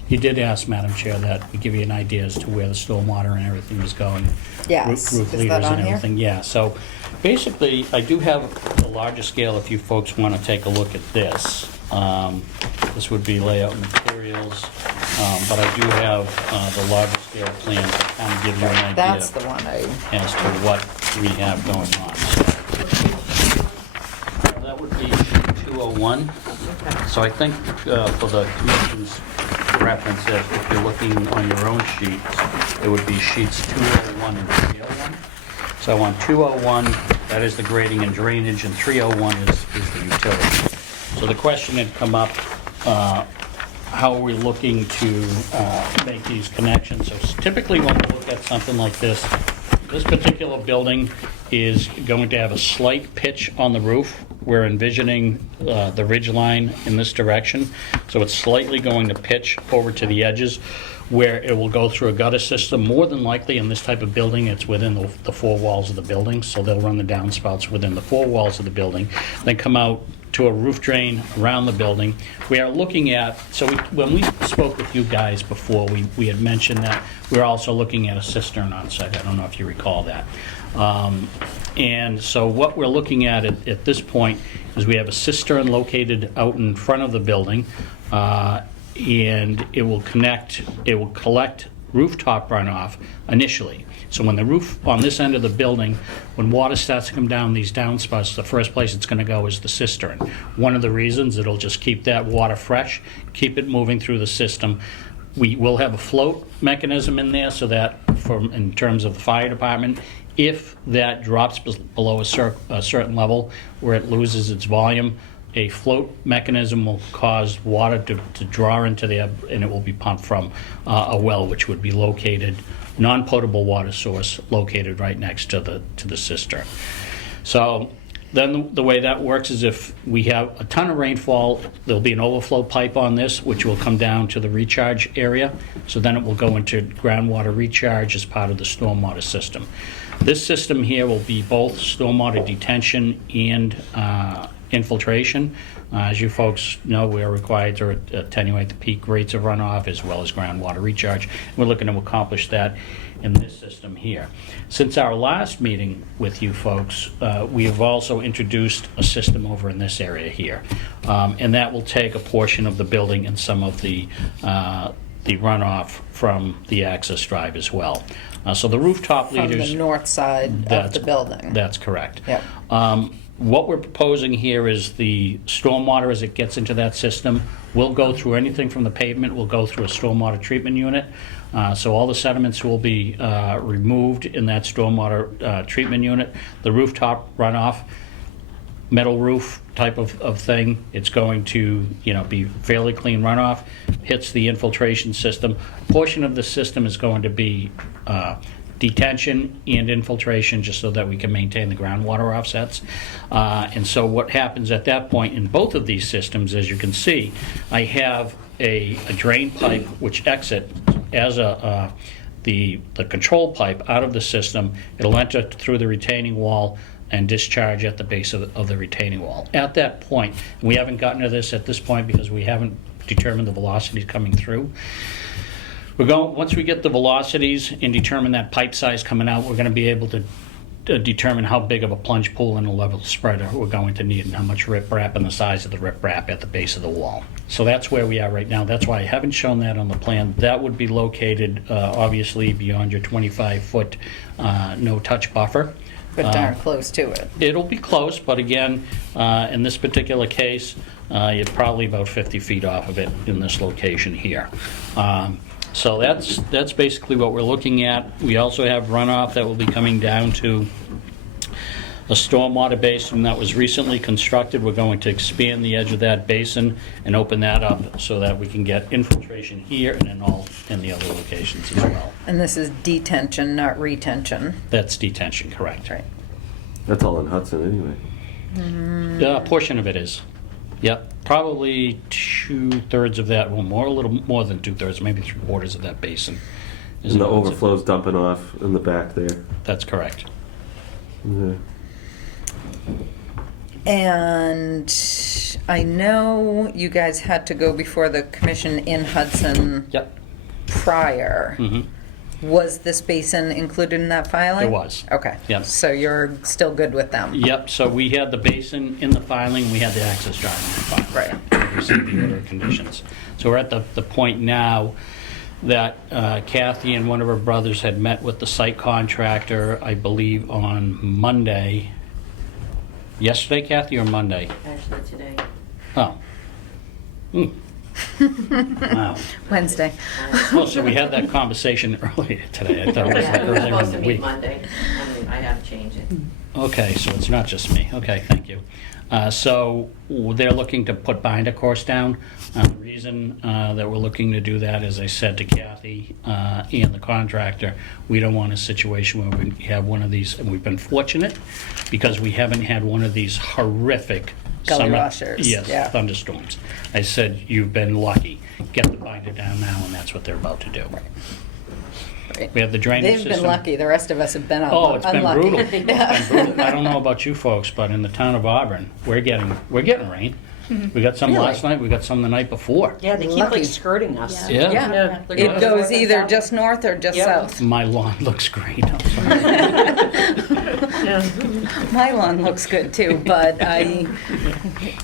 You did ask, Madam Chair, that we give you an idea as to where the stormwater and everything is going. Yes. Roof Is leaders that on and here? everything, yeah. So basically, I do have a larger scale if you folks want to take a look at this. This would be layout materials, but I do have the larger scale plan to kind of give you an idea that's the one I, as to what we have going on. So that would be sheet 201. So I think for the commission's reference, if you're looking on your own sheets, it would be sheets 201 and 301. So on 201, that is the grading and drainage, and 301 is the utility. So the question had come up, how are we looking to make these connections? So typically when we look at something like this particular building is going to have a slight pitch on the roof. We're envisioning the ridge line in this direction. So it's slightly going to pitch over to the edges where it will go through a gutter system. More than likely in this type of building, it's within the four walls of the building. So they'll run the downspouts within the four walls of the building, then come out to a roof drain around the building. We are looking at, when we spoke with you guys before, we had mentioned that we're also looking at a cistern on site. I don't know if you recall that. And so what we're looking at this point is we have a cistern located out in front of the building, and it will collect rooftop runoff initially. So when the roof on this end of the building, when water starts to come down these downspouts, the first place it's going to go is the cistern. One of the reasons, it'll just keep that water fresh, keep it moving through the system. We will have a float mechanism in there so that, in terms of the fire department, if that drops below a certain level where it loses its volume, a float mechanism will cause water to draw into there, and it will be pumped from a well, which would be located, non-potable water source located right next to the cistern. So then the way that works is if we have a ton of rainfall, there'll be an overflow pipe on this, which will come down to the recharge area. So then it will go into groundwater recharge as part of the stormwater system. This system here will be both stormwater detention and infiltration. As you folks know, we are required to attenuate the peak rates of runoff as well as groundwater recharge. We're looking to accomplish that in this system here. Since our last meeting with you folks, we have also introduced a system over in this area here. And that will take a portion of the building and some of the runoff from the access drive as well. So the rooftop from leaders... the north side of the building. That's correct. Yep. What we're proposing here is the stormwater, as it gets into that system, will go through anything from the pavement, will go through a stormwater treatment unit. So all the sediments will be removed in that stormwater treatment unit. The rooftop runoff, metal roof type of thing, it's going to, be fairly clean runoff, hits the infiltration system. Portion of the system is going to be detention and infiltration, just so that we can maintain the groundwater offsets. And so what happens at that point in both of these systems, as you can see, I have a drain pipe which exits as the control pipe out of the system. It'll enter through the retaining wall and discharge at the base of the retaining wall. At that point, we haven't gotten to this at this point because we haven't determined the velocities coming through. Once we get the velocities and determine that pipe size coming out, we're going to be able to determine how big of a plunge pool and a level spreader we're going to need, and how much riprap and the size of the riprap at the base of the wall. So that's where we are right now. That's why I haven't shown that on the plan. That would be located obviously beyond your 25-foot no-touch buffer. But darn close to it. It'll be close, but again, in this particular case, you're probably about 50 feet off of it in this location here. So that's basically what we're looking at. We also have runoff that will be coming down to a stormwater basin that was recently constructed. We're going to expand the edge of that basin and open that up so that we can get infiltration here and in the other locations as well. And this is detention, not retention. That's detention, correct. Right. That's all in Hudson anyway. A portion of it is. Yep, probably 2/3 of that, well, a little more than 2/3, maybe 3/4 of that basin. is And the in Hudson. overflow's dumping off in the back there. That's correct. Yeah. And I know you guys had to go before the commission in Hudson Yep. prior. Mm-hmm. Was this basin included in that filing? It was. Okay. Yep. So you're still good with them? Yep, so we had the basin in the filing, we had the access drive in the filing. Right. We received the order of conditions. So we're at the point now that Kathy and one of her brothers had met with the site contractor, I believe on Monday. Yesterday, Kathy, or Monday? Actually, today. Oh. Wow. Wednesday. Oh, so we had that conversation earlier today. I thought it was like We're earlier supposed in to the meet week. Monday. I have to change it. Okay, so it's not just me. Okay, thank you. So they're looking to put binder course down. The reason that we're looking to do that, as I said to Kathy and the contractor, we don't want a situation where we have one of these, and we've been fortunate because we haven't had one of these horrific Gully summer, washers, yes, yeah. thunderstorms. I said, you've been lucky. Get the binder down now, and that's what they're about to do. Right. We have the drainage They've system. been lucky. The rest of us have been Oh, it's been unlucky. brutal. It's been brutal. I don't know about you folks, but in the town of Auburn, we're getting rain. We got some Really? last night, we got some the night before. Yeah, they keep Lucky. like skirting us. Yeah. Yeah. they're It going goes north and either south. just north or just Yep. south. My lawn looks great. I'm sorry. My lawn looks good too, but I,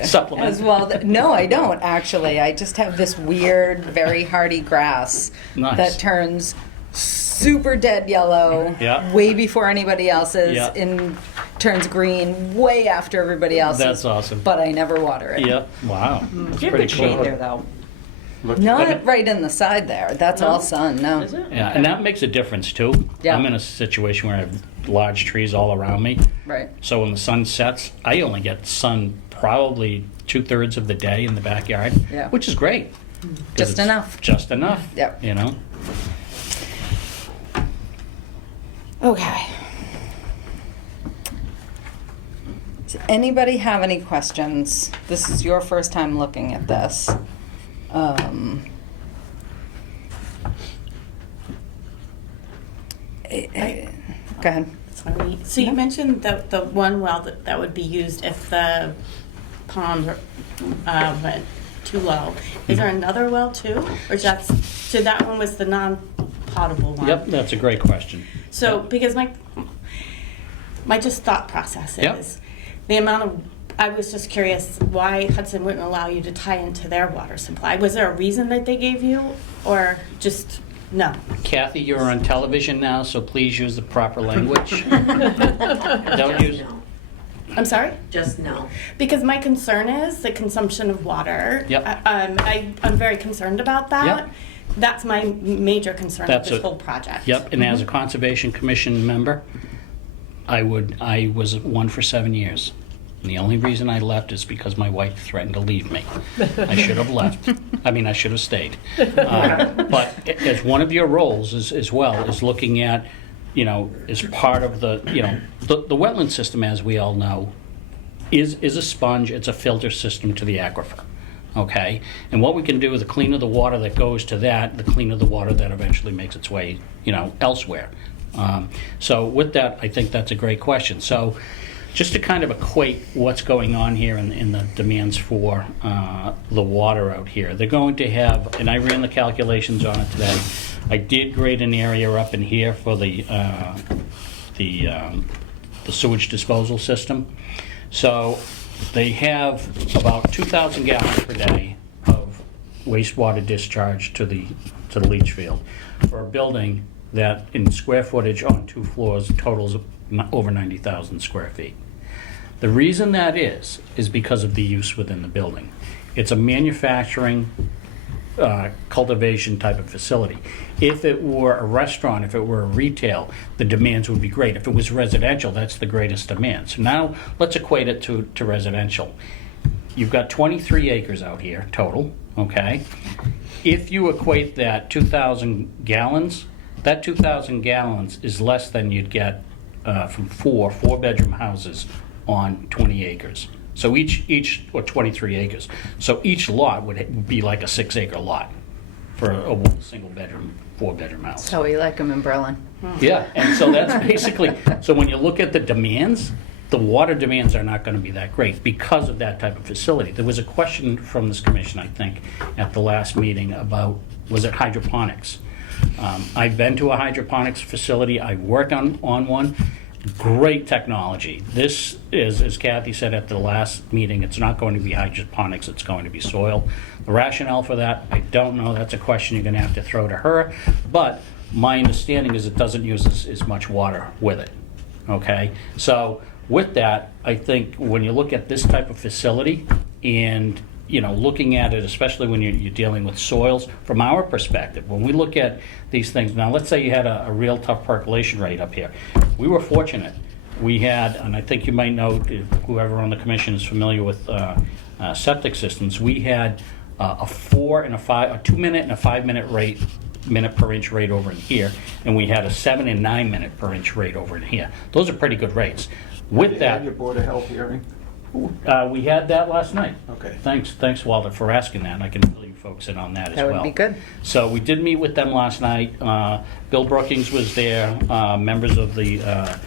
Supplement. as well, no, I don't actually. I just have this weird, very hardy grass Nice. that turns super dead yellow Yeah. way before anybody else's Yeah. and turns green way after everybody else's. That's awesome. But I never water it. Yep, wow. That's You have pretty good shade cool. there, though. Not right in the side there. That's all sun, no. Is it? Yeah, and that makes a difference too. Yeah. I'm in a situation where I have large trees all around me. Right. So when the sun sets, I only get sun probably 2/3 of the day in the backyard, Yeah. which is great. 'Cause Just it's enough. Just enough. Yep. You know? Okay. Does anybody have any questions? This is your first time looking at this. Go ahead. Sorry. So you mentioned the one well that would be used if the pond went too low. Is there another well too? Or just, so that one was the non-potable one? Yep, that's a great question. So, Yep. because my just thought process Yep. is, the amount of, I was just curious why Hudson wouldn't allow you to tie into their water supply. Was there a reason that they gave you, or just, no? Kathy, you're on television now, so please use the proper language. Don't use. No. I'm sorry? Just no. Because my concern is the consumption of water. Yep. I'm very concerned about that. Yep. That's my major concern with That's this a- whole project. Yep, and as a Conservation Commission member, I was one for 7 years. And the only reason I left is because my wife threatened to leave me. I should have left. I mean, I should have stayed. But as one of your roles as well is looking at, as part of the wetland system, as we all know, is a sponge, it's a filter system to the aquifer. Okay? And what we can do with the cleaner the water that goes to that, the cleaner the water that eventually makes its way, elsewhere. So with that, I think that's a great question. So just to kind of equate what's going on here in the demands for the water out here, they're going to have, and I ran the calculations on it today, I did grade an area up in here for the sewage disposal system. So they have about 2,000 gallons per day of wastewater discharge to the leach field for a building that in square footage on 2 floors totals over 90,000 square feet. The reason that is because of the use within the building. It's a manufacturing cultivation type of facility. If it were a restaurant, if it were a retail, the demands would be great. If it was residential, that's the greatest demand. So now let's equate it to residential. You've got 23 acres out here total, okay? If you equate that 2,000 gallons, that 2,000 gallons is less than you'd get from four-bedroom houses on 20 acres. So each or 23 acres. So each lot would be like a 6-acre lot for a single bedroom, 4-bedroom house. That's how we like them in Berlin. Yeah, and so that's basically, so when you look at the demands, the water demands are not going to be that great because of that type of facility. There was a question from this commission, I think, at the last meeting about, was it hydroponics? I've been to a hydroponics facility. I've worked on one. Great technology. This is, as Kathy said at the last meeting, it's not going to be hydroponics, it's going to be soil. The rationale for that, I don't know. That's a question you're going to have to throw to her. But my understanding is it doesn't use as much water with it. Okay? So with that, I think when you look at this type of facility and looking at it, especially when you're dealing with soils, from our perspective, when we look at these things, now let's say you had a real tough percolation rate up here. We were fortunate. We had, and I think you might know, whoever on the commission is familiar with septic systems, we had a 2-minute and a 5-minute rate, minute per inch rate over in here, and we had a 7 and 9 minute per inch rate over in here. Those are pretty good rates. With that, your Board of Health hearing? we had that last night. Okay. Thanks, Walter, for asking that. I can fill you folks in on that as well. That would be good. So we did meet with them last night. Bill Brookings was there, members of the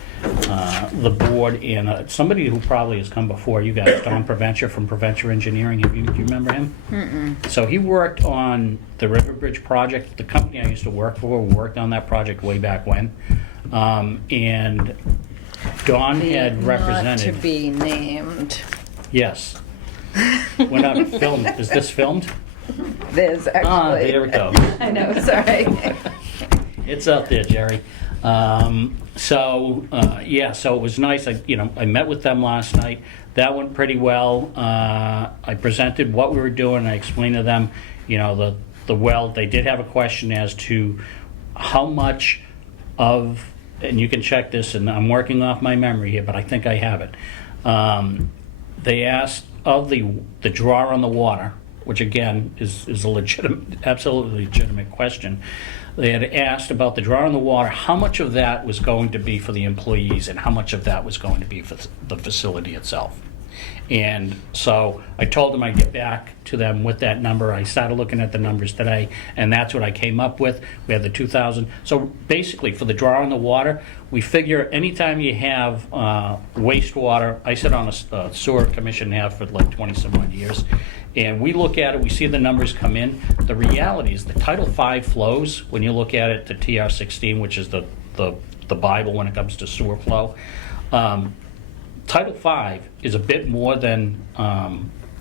board, and somebody who probably has come before you guys, Don Preventure from Preventure Engineering. Do you remember him? Mm-mm. So he worked on the River Bridge project. The company I used to work for worked on that project way back when. And Don had represented. Not to be named. Yes. We're not filmed. Is this filmed? There's actually. Ah, there it goes. I know, sorry. It's out there, Jerry. So it was nice. I met with them last night. That went pretty well. I presented what we were doing. I explained to them, the well. They did have a question as to how much of, and you can check this, and I'm working off my memory here, but I think I have it. They asked of the draw on the water, which again is a absolutely legitimate question. They had asked about the draw on the water, how much of that was going to be for the employees and how much of that was going to be for the facility itself. And so I told them I'd get back to them with that number. I started looking at the numbers today, and that's what I came up with. We had the 2,000. So basically, for the draw on the water, we figure anytime you have wastewater, I sit on a sewer commission now for like 20-some odd years, and we look at it, we see the numbers come in. The reality is the Title V flows, when you look at it to TR 16, which is the Bible when it comes to sewer flow, Title V is a bit more than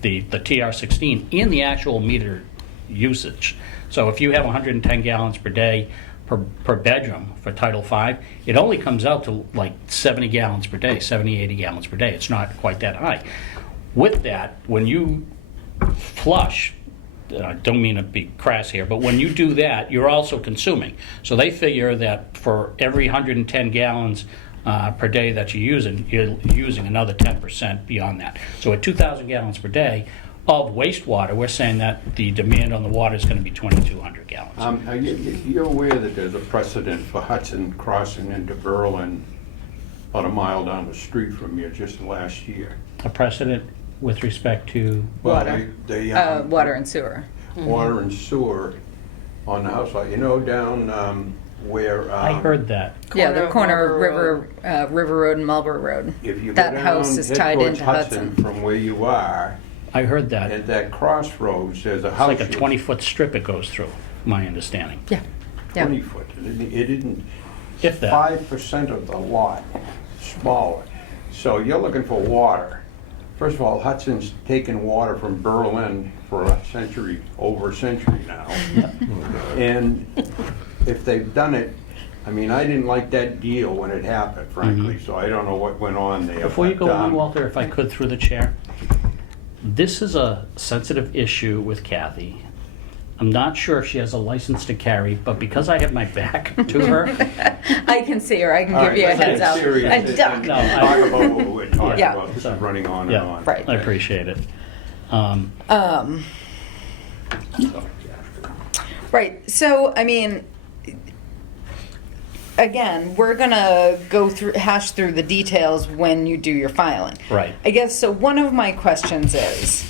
the TR 16 in the actual meter usage. So if you have 110 gallons per day per bedroom for Title V, it only comes out to like 70 gallons per day, 70, 80 gallons per day. It's not quite that high. With that, when you flush I don't mean to be crass here, but when you do that, you're also consuming. So they figure that for every 110 gallons per day that you're using another 10% beyond that. So at 2,000 gallons per day of wastewater, we're saying that the demand on the water is going to be 2,200 gallons. You're aware that there's a precedent for Hudson crossing into Berlin about a mile down the street from you just last year? A precedent with respect to? Water. Water and sewer. Water and sewer on the house lot. You know, down where... I heard that. Yeah, the corner of Marlboro River Road and Marlboro Road. If you go That down, house is head tied towards into Hudson. from where you are, I heard that. at that crossroads, there's a It's house... like a 20-foot strip it goes through, my understanding. Yeah. Yeah. 20 foot. It didn't... If that. 5% of the lot, smaller. So you're looking for water. First of all, Hudson's taken water from Berlin for a century, over a century now. And if they've done it, I mean, I didn't like that deal when it happened, frankly, so I don't know what went on there. Before you but, go on, Walter, if I could through the chair, this is a sensitive issue with Kathy. I'm not sure if she has a license to carry, but because I have my back to her, I can see her. I can All give right, you a let's heads get up. serious A and duck. No, I- talk about what we're talking Yeah. about. This is running on and yeah, on. Right. I appreciate it. Right. So, I mean, again, we're gonna hash through the details when you do your filing. Right. I guess, so one of my questions is,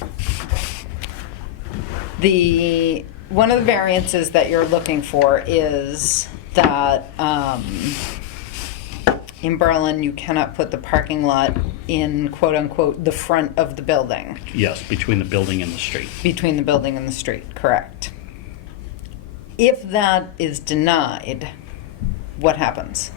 one of the variances that you're looking for is that, in Berlin, you cannot put the parking lot in quote-unquote the front of the building, Yes, between the building and the street. between the building and the street, correct? If that is denied, what happens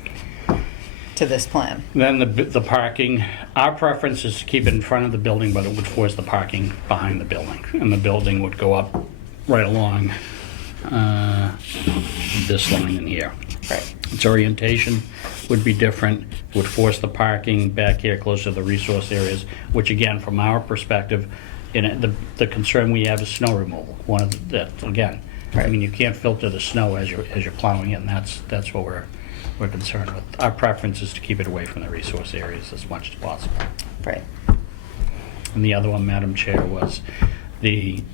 to this plan? Then the parking, our preference is to keep it in front of the building, but it would force the parking behind the building. And the building would go up right along this line in here. Right. Its orientation would be different, would force the parking back here closer to the resource areas, which again, from our perspective, the concern we have is snow removal. One of that, again, I mean, you can't filter the snow as you're plowing it, and that's what we're concerned with. Our preference is to keep it away from the resource areas as much as possible. Right. And the other one, Madam Chair, was the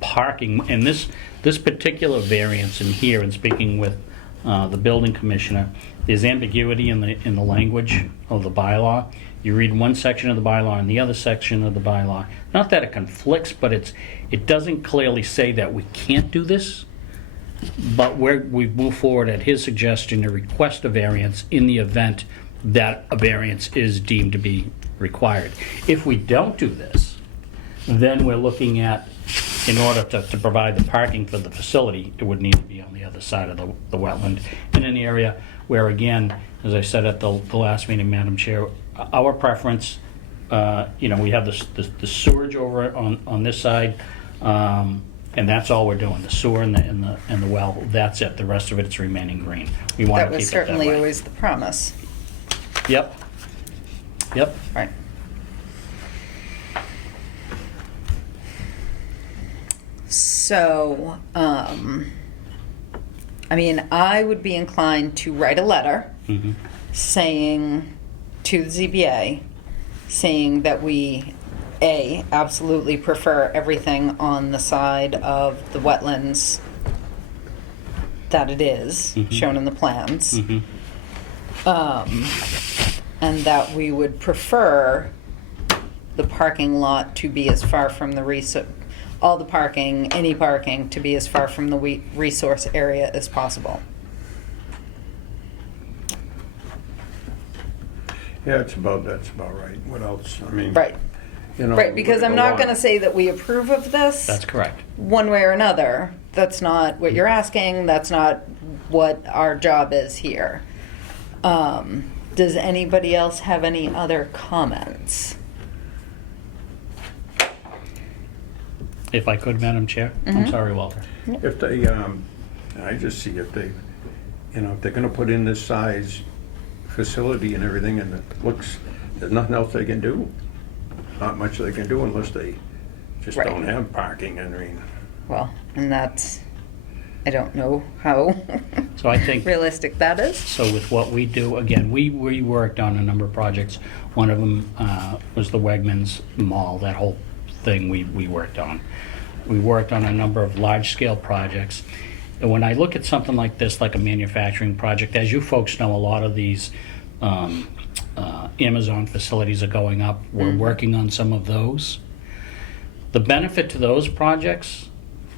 parking, and this particular variance in here, and speaking with the building commissioner, there's ambiguity in the language of the bylaw. You read one section of the bylaw and the other section of the bylaw. Not that it conflicts, but it doesn't clearly say that we can't do this, but we've moved forward at his suggestion to request a variance in the event that a variance is deemed to be required. If we don't do this, then we're looking at, in order to provide the parking for the facility, it would need to be on the other side of the wetland, in an area where, again, as I said at the last meeting, Madam Chair, our preference, we have the sewage over on this side, and that's all we're doing, the sewer and the well, that's it. The rest of it's remaining green. We want That to was keep it that certainly way. always the promise. Yep. Right. So, I mean, I would be inclined to write a letter Mhm. saying to the ZBA, saying that we, absolutely prefer everything on the side of the wetlands that it is, Mhm. shown in the plans. Mhm. And that we would prefer the parking lot to be as far from the all the parking, any parking, to be as far from the resource area as possible. Yeah, that's about right. What else? I mean... Right. Right, because I'm not going to say that we approve of this. That's correct. One way or another. That's not what you're asking. That's not what our job is here. Does anybody else have any other comments? If I could, Madam Chair? I'm Mhm. sorry, Walter. If they, I just see if they, if they're gonna put in this size facility and everything, and it looks, there's nothing else they can do. Not much they can do unless they just Right. don't have parking, I mean. Well, and that's, I don't know how So I think, realistic that is. so with what we do, again, we worked on a number of projects. One of them was the Wegmans Mall, that whole thing we worked on. We worked on a number of large-scale projects. And when I look at something like this, like a manufacturing project, as you folks know, a lot of these Amazon facilities are going up. We're working on some of those. The benefit to those projects,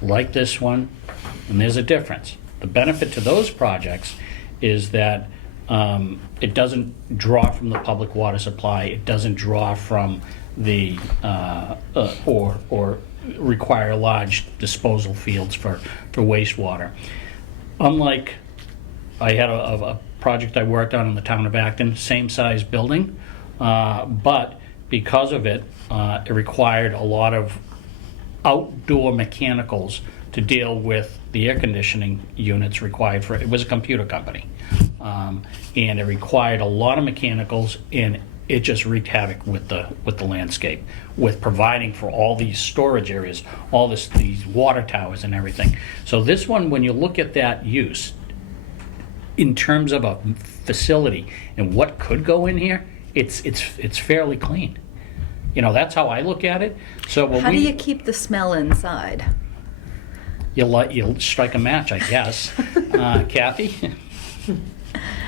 like this one, and there's a difference. The benefit to those projects is that it doesn't draw from the public water supply. It doesn't draw from the or require large disposal fields for wastewater. Unlike, I had a project I worked on in the town of Acton, same size building, but because of it, it required a lot of outdoor mechanicals to deal with the air conditioning units required for, it was a computer company. And it required a lot of mechanicals, and it just wreaked havoc with the landscape, with providing for all these storage areas, all these water towers and everything. So this one, when you look at that use, in terms of a facility and what could go in here, it's fairly clean. You know, that's how I look at it. So when How do you keep the smell inside? you'll strike a match, I guess. Kathy?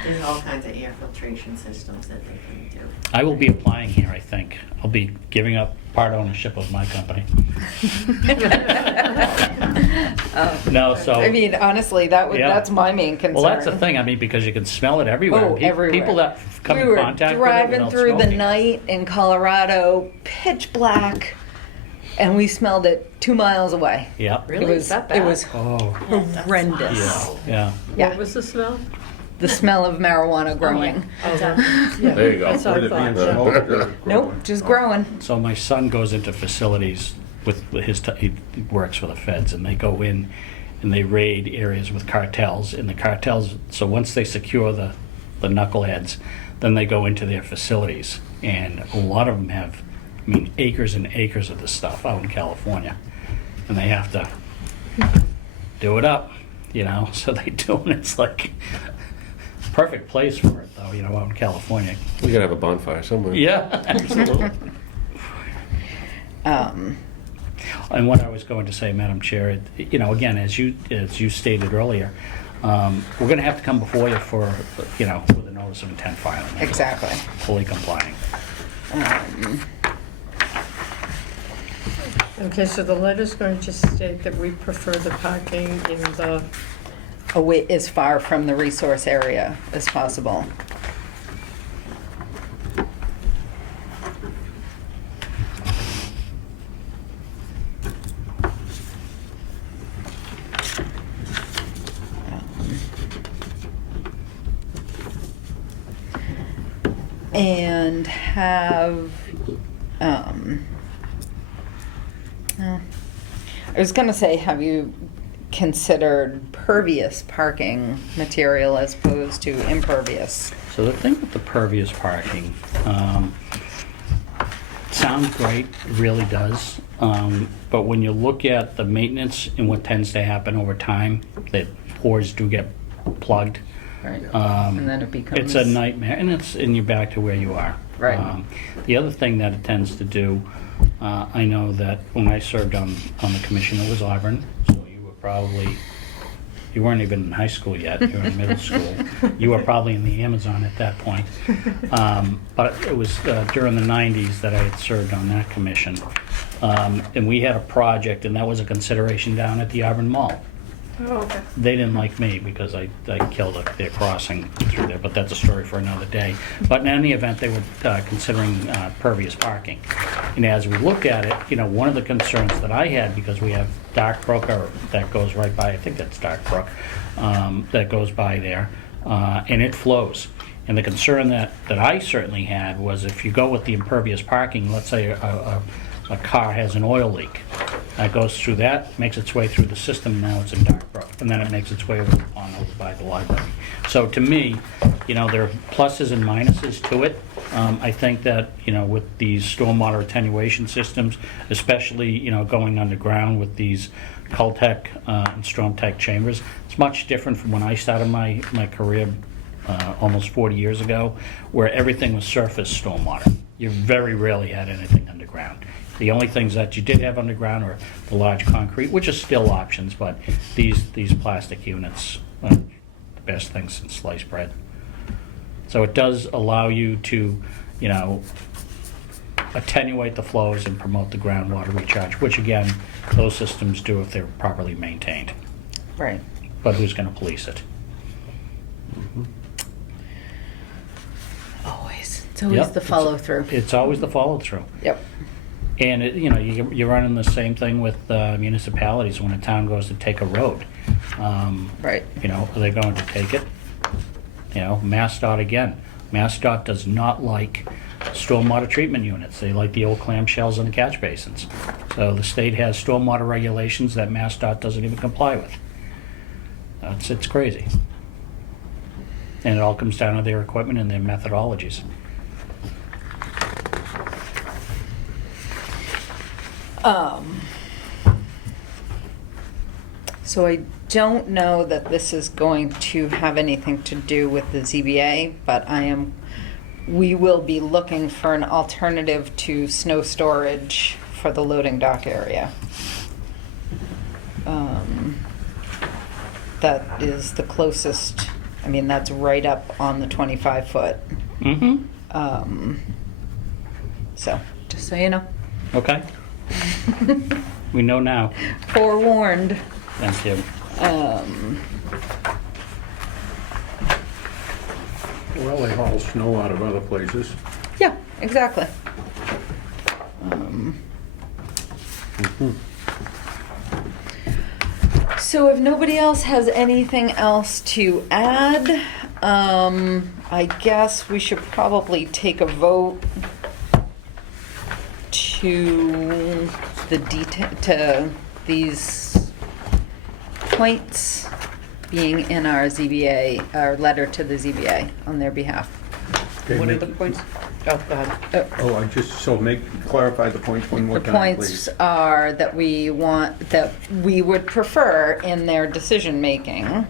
There's all kinds of air filtration systems that they can do. I will be applying here, I think. I'll be giving up part ownership of my company. No, so. I mean, honestly, Yeah. that's my main concern. Well, that's the thing, I mean, because you can smell it everywhere. Oh, everywhere. People that come We in were contact with it driving without through the smoking. night in Colorado, pitch black, and we smelled it 2 miles away. Yeah. Really? It was, Is that it bad? was Oh, horrendous. yeah. Yeah. What was the smell? The smell of marijuana growing. Oh, yeah. There you go. That's what I Would it being thought. smoked or Nope, growing? just growing. So my son goes into facilities with he works for the feds, and they go in and they raid areas with cartels, and the cartels, so once they secure the knuckleheads, then they go into their facilities, and a lot of them have, I mean, acres and acres of this stuff out in California, and they have to do it up, you know, so they do, and it's like perfect place for it, though, you know, out in California. We gotta have a bonfire somewhere. Yeah, absolutely. And what I was going to say, Madam Chair, you know, again, as you stated earlier, we're going to have to come before you for, you know, with a notice of intent filing. Exactly. Fully complying. Okay, so the letter's going to state that we prefer the parking in the, Away as far from the resource area as possible. And have, I was gonna say, have you considered pervious parking material as opposed to impervious? So the thing with the pervious parking, sounds great, it really does. But when you look at the maintenance and what tends to happen over time, that pores do get plugged. Right. And then it becomes. It's a nightmare, and you're back to where you are. Right. The other thing that it tends to do, I know that when I served on the commission, it was Auburn, so you weren't even in high school yet, you were in middle school. You were probably in the Amazon at that point. But it was during the 90s that I had served on that commission. And we had a project, and that was a consideration down at the Auburn Mall. Oh, okay. They didn't like me because I killed their crossing through there, but that's a story for another day. But in any event, they were considering pervious parking. And as we looked at it, you know, one of the concerns that I had, because we have Dark Brook, or that goes right by, I think that's Dark Brook, that goes by there, and it flows. And the concern that I certainly had was if you go with the impervious parking, let's say a car has an oil leak, It goes through that, makes its way through the system, now it's in Dartbrook, and then it makes its way on over by the library. So to me, there are pluses and minuses to it. I think that, with these stormwater attenuation systems, especially, going underground with these Cultec and StormTech chambers, it's much different from when I started my career almost 40 years ago, where everything was surface stormwater. You very rarely had anything underground. The only things that you did have underground are the large concrete, which are still options, but these plastic units are the best things since sliced bread. So it does allow you to, attenuate the flows and promote the groundwater recharge, which again, those systems do if they're properly maintained. Right. But who's going to police it? Always. It's always Yep. the follow-through. It's always the follow-through. Yep. And you're running the same thing with municipalities when a town goes to take a road. Right. Are they going to take it? MassDOT again. MassDOT does not like stormwater treatment units. They like the old clamshells in the catch basins. So the state has stormwater regulations that MassDOT doesn't even comply with. It's crazy. And it all comes down to their equipment and their methodologies. So I don't know that this is going to have anything to do with the ZBA, but we will be looking for an alternative to snow storage for the loading dock area. That is the closest, that's right up on the 25-foot. Mm-hmm. So, just so you know. Okay. We know now. Forewarned. Thank you. Well, they haul snow out of other places. Yeah, exactly. So if nobody else has anything else to add, I guess we should probably take a vote to these points being in our ZBA, our letter to the ZBA on their behalf. Okay, What are make- the points? Oh, go ahead. clarify the points one more The time, points please. are that we would prefer in their decision-making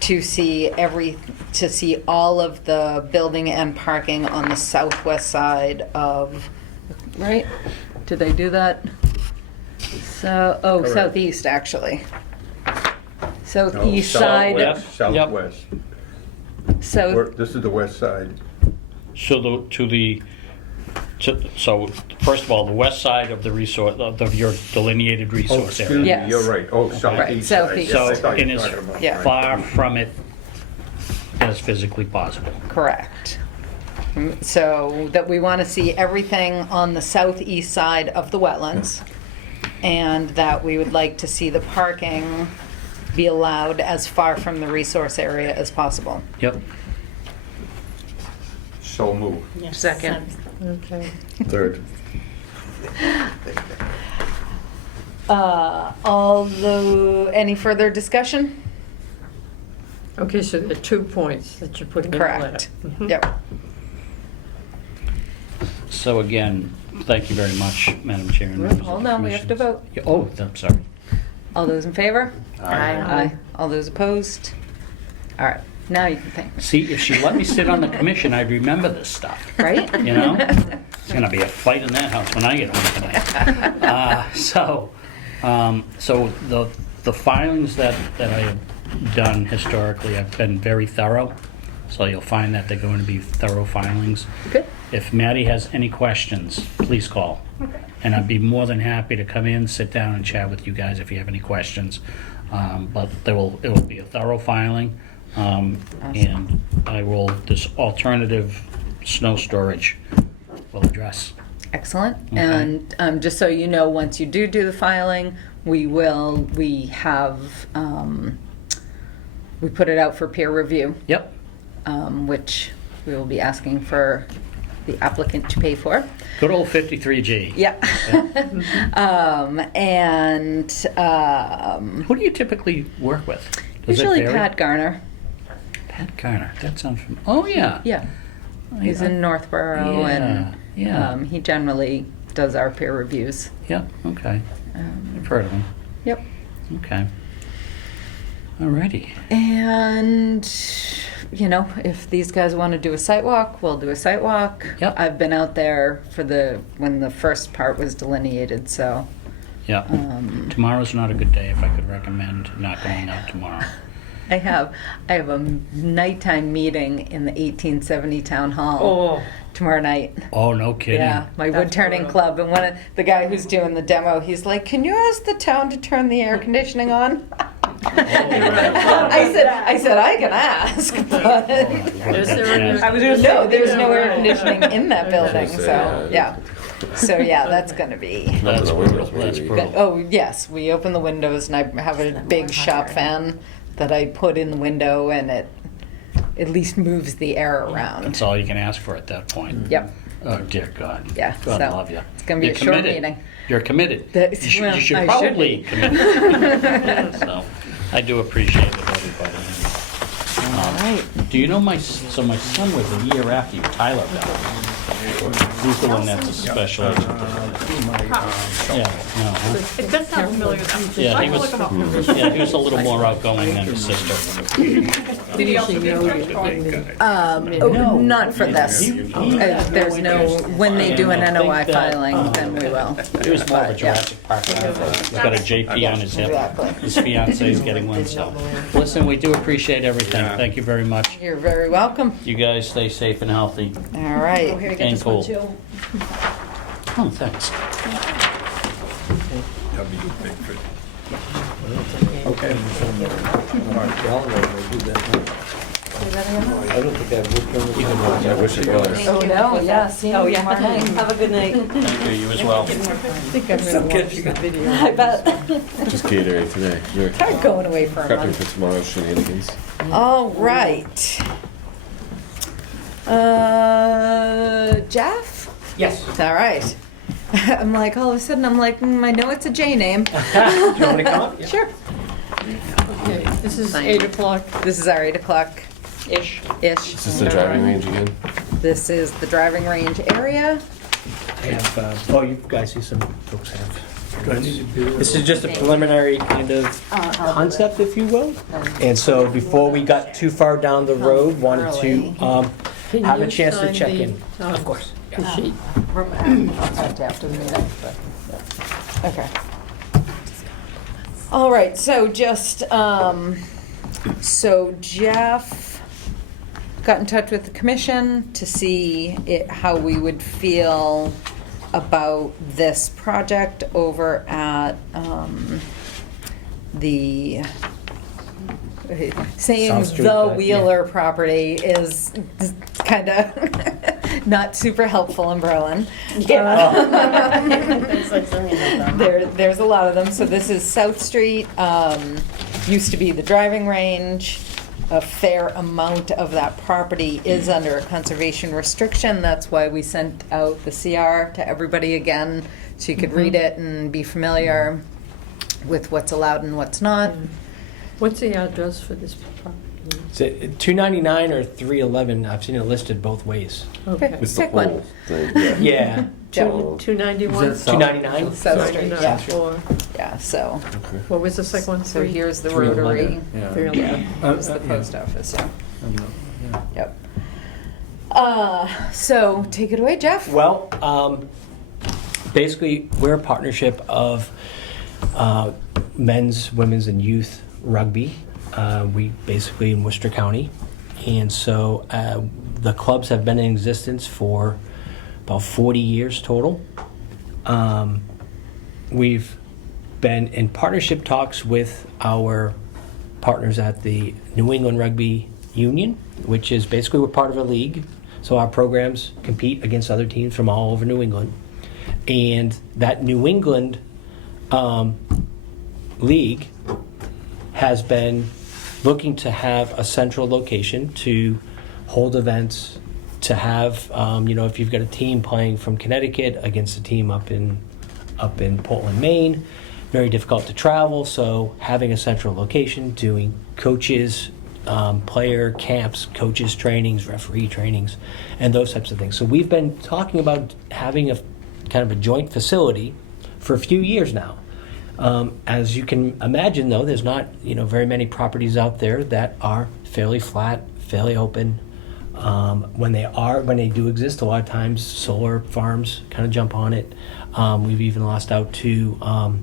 to see all of the building and parking on the southwest side of, right? Did I do that? So, Correct. southeast, actually. No, Southeast side. Southwest. South, This is the west side. So so first of all, the west side of the resource of your delineated Oh, resource excuse area. me, Yes. you're right. Oh, southeast side. southeast. Yes, I So thought you it were is talking about- Yeah. right. far from it as physically possible. correct. So that we want to see everything on the southeast side of the wetlands, and that we would like to see the parking be allowed as far from the resource area as possible. Yep. So move. Second. Okay. Third. Any further discussion? Okay, so there are 2 points that you're putting in the letter. Correct. Mhm. Yep. So again, thank you very much, Madam Chair. and members of Hold the on, we have to commissions. vote. Yeah, oh, I'm sorry. All those in favor? Aye. Aye. All those opposed? All right, now you can thank me. See, if she let me sit on the commission, I'd remember this stuff. Right? It's gonna be a fight in that house when I get home tonight. So the filings that I have done historically, I've been very thorough. So you'll find that they're going to be thorough filings. Good. If Maddie has any questions, please call. And I'd be more than happy to come in, sit down and chat with you guys if you have any questions. But it will be a thorough filing. And this alternative snow storage will address. Excellent. Okay. And just so you know, once you do the filing, we put it out for peer review, Yep. which we will be asking for the applicant to pay for. Good old 53G. Yeah. Who do you typically work with? Does it Usually vary? Pat Garner. Pat Garner. That sounds familiar. Oh, yeah. Yeah. He's in Northborough, and yeah. he generally does our peer reviews. Yeah, okay. I've heard of him. Yep. Okay. Alrighty. And, you know, if these guys want to do a site walk, we'll do a site walk. Yep. I've been out there for when the first part was delineated, so. Yeah. Tomorrow's not a good day if I could recommend not going out tomorrow. I have a nighttime meeting in the 1870 Town Hall tomorrow night. Oh, no kidding. Yeah, my wood turning club, and one of the guy who's doing the demo, he's like, "Can you ask the town to turn the air conditioning on?" I said I can ask, but Is there any- I was gonna say there's no air conditioning in that building, so yeah. So yeah, that's gonna be. That's brutal. That's brutal. Oh yes, we open the windows, and I have a big shop fan that I put in the window, and it at least moves the air around. That's all you can ask for at that point. Yep. Oh, dear God. Yeah, God so love you. it's gonna be You're a short committed. meeting. You're committed. That- You should, well, you should I should probably be. commit. So, I do appreciate it, everybody. All right. Do you know my son was a year after you, Tyler Bell? He's the one that's a special agent. Yeah, no, huh? It does sound familiar though. Yeah, I he can was, look 'em up. yeah, he was a little more outgoing than his sister. Did he also do Not for this. There's no, when they do an NOI think that, filing, then we will. He was more of a But, yeah. Jurassic Park guy. He's got a JP on his hip. Exactly. His fiance's getting one, so. Listen, we do appreciate everything. Thank you very much. You're very welcome. You guys stay safe and healthy All right. and cool. Oh, thanks. W. Bigford. Okay. I don't think I've worked on it. I wish it was. Oh, no, yeah, see you tomorrow night. Have a good night. Thank you, you as well. I think I'm gonna watch the video. I bet. Just catering today. You're Tried going away for a prepping month. for tomorrow's shenanigans. All right. Jeff? Yes. All right. I'm like, all of a sudden, I'm like, I know it's a J name. Do you want me to come up? Yeah. Sure. Okay, this is 8 o'clock. This is our 8 o'clock-ish. Is this the driving range again? This is the driving range area. I have, you guys see some folks have. This is just a preliminary kind of concept, if you will. And so before we got too far down the road, wanted to Can have a you chance to sign check the, in. Of course. the sheet? I'll talk to you after the meeting, but, yeah. Okay. All right, so just, so Jeff got in touch with the commission to see how we would feel about this project over at, the, saying South Street, the yeah. Wheeler property is kind of not super helpful in Berlin. There's a lot of them. So this is South Street, used to be the driving range. A fair amount of that property is under a conservation restriction. That's why we sent out the CR to everybody again, so you could read it and be familiar with what's allowed and what's not. What's the address for this property? Is it 299 or 311? I've seen it listed both ways. Okay. Pick one. Yeah. 291? 299? South Street, yeah. 294. Yeah, so, What was the second one? so here's the Rotary. 311. Yeah, here's the post office, yeah. Yep. So take it away, Jeff. Well, basically, we're a partnership of men's, women's, and youth rugby. We basically in Worcester County. And so the clubs have been in existence for about 40 years total. We've been in partnership talks with our partners at the New England Rugby Union, which is basically we're part of a league. So our programs compete against other teams from all over New England. And that New England league has been looking to have a central location to hold events, to have, if you've got a team playing from Connecticut against a team up in Portland, Maine, very difficult to travel. So having a central location, doing coaches, player camps, coaches trainings, referee trainings, and those types of things. So we've been talking about having a kind of a joint facility for a few years now. As you can imagine, though, there's not very many properties out there that are fairly flat, fairly open. When they do exist, a lot of times solar farms kind of jump on it. We've even lost out to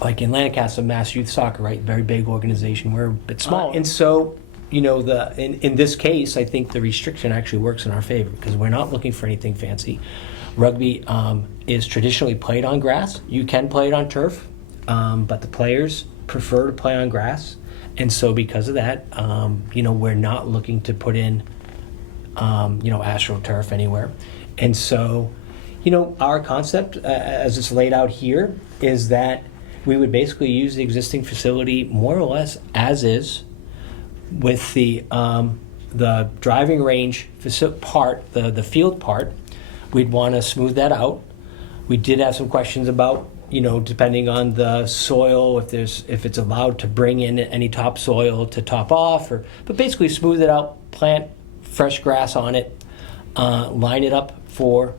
like in Lancaster, Mass Youth Soccer, right? Very big organization. We're a bit small, and so in this case, I think the restriction actually works in our favor because we're not looking for anything fancy. Rugby is traditionally played on grass. You can play it on turf, but the players prefer to play on grass, and so because of that, we're not looking to put in AstroTurf anywhere, and so our concept as it's laid out here is that we would basically use the existing facility more or less as is, with the driving range part, the field part. We'd want to smooth that out. We did have some questions about, depending on the soil, if it's allowed to bring in any topsoil to top off, but basically smooth it out, plant fresh grass on it, line it up for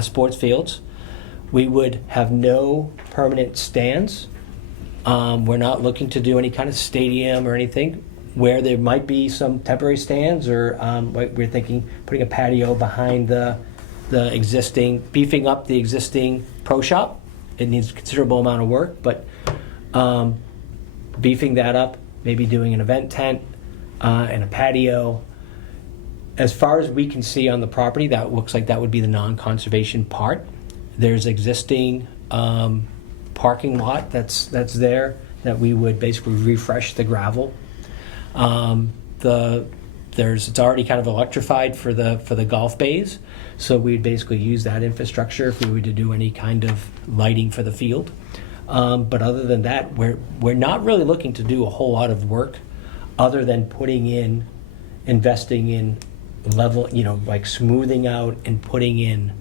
sports fields. We would have no permanent stands. We're not looking to do any kind of stadium or anything. Where there might be some temporary stands, or we're thinking putting a patio behind the existing, beefing up the existing pro shop. It needs a considerable amount of work, but beefing that up, maybe doing an event tent and a patio. As far as we can see on the property, that looks like that would be the non-conservation part. There's existing parking lot that's there that we would basically refresh the gravel. It's already kind of electrified for the golf bays, so we'd basically use that infrastructure if we were to do any kind of lighting for the field. But other than that, we're not really looking to do a whole lot of work other than investing in level, like smoothing out and putting in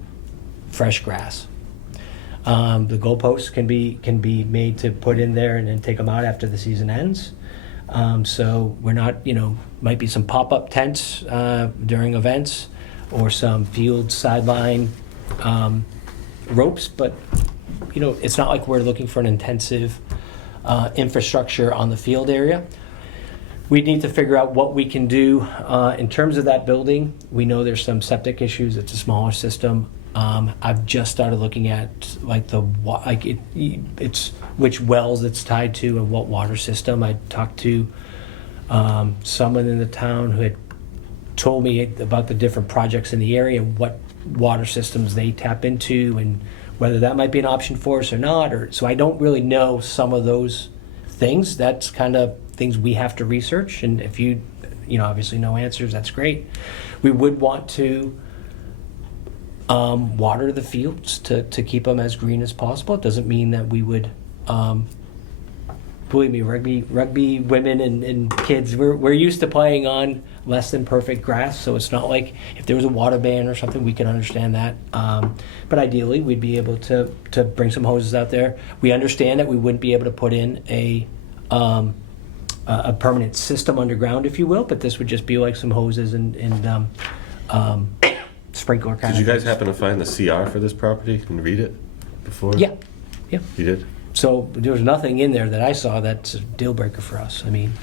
fresh grass. The goalposts can be made to put in there and then take them out after the season ends. So we're not, might be some pop-up tents during events or some field sideline ropes, but it's not like we're looking for an intensive infrastructure on the field area. We need to figure out what we can do in terms of that building. We know there's some septic issues. It's a smaller system. I've just started looking at it's which wells it's tied to and what water system. I talked to someone in the town who had told me about the different projects in the area and what water systems they tap into and whether that might be an option for us or not. So I don't really know some of those things. That's kind of things we have to research. And if you obviously know answers, that's great. We would want to water the fields to keep them as green as possible. It doesn't mean that we would, believe me, rugby women and kids, we're used to playing on less than perfect grass, so it's not like if there was a water ban or something, we can understand that. But ideally, we'd be able to bring some hoses out there. We understand that we wouldn't be able to put in a permanent system underground, if you will, but this would just be like some hoses and sprinkler kind of. Did you guys happen to find the CR for this property and read it before? Yeah. You did? So there was nothing in there that I saw that's a deal breaker for us. I mean,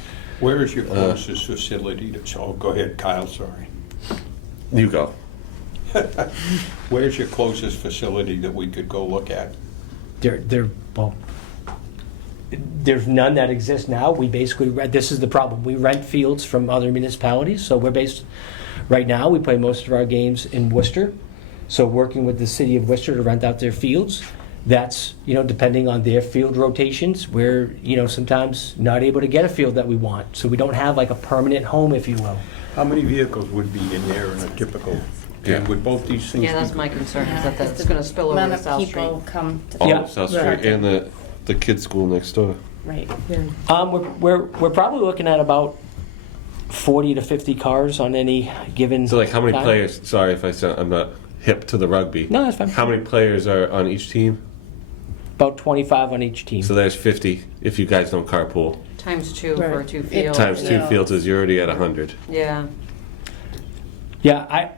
Where is your closest facility go ahead, Kyle, sorry. You go. Where's your closest facility that we could go look at? There's none that exist now. We basically this is the problem. We rent fields from other municipalities, so we're based right now. We play most of our games in Worcester, so working with the city of Worcester to rent out their fields. That's depending on their field rotations, we're sometimes not able to get a field that we want, so we don't have like a permanent home, if you will. How many vehicles would be in there in a typical? Yeah. Would both these things? Yeah, that's my concern, is that that's going to spill over to South Street. People come to All Yeah. of South Street and the kids' school next door. right. We're probably looking at about 40 to 50 cars on any given. So like how many time. players, sorry if I'm not hip to the rugby. No, that's fine. How many players are on each team? About 25 on each team. So there's 50 if you guys don't carpool. Times 2 for Right. 2 fields. Times 2 Yeah. fields is you're already at 100. Yeah. Yeah,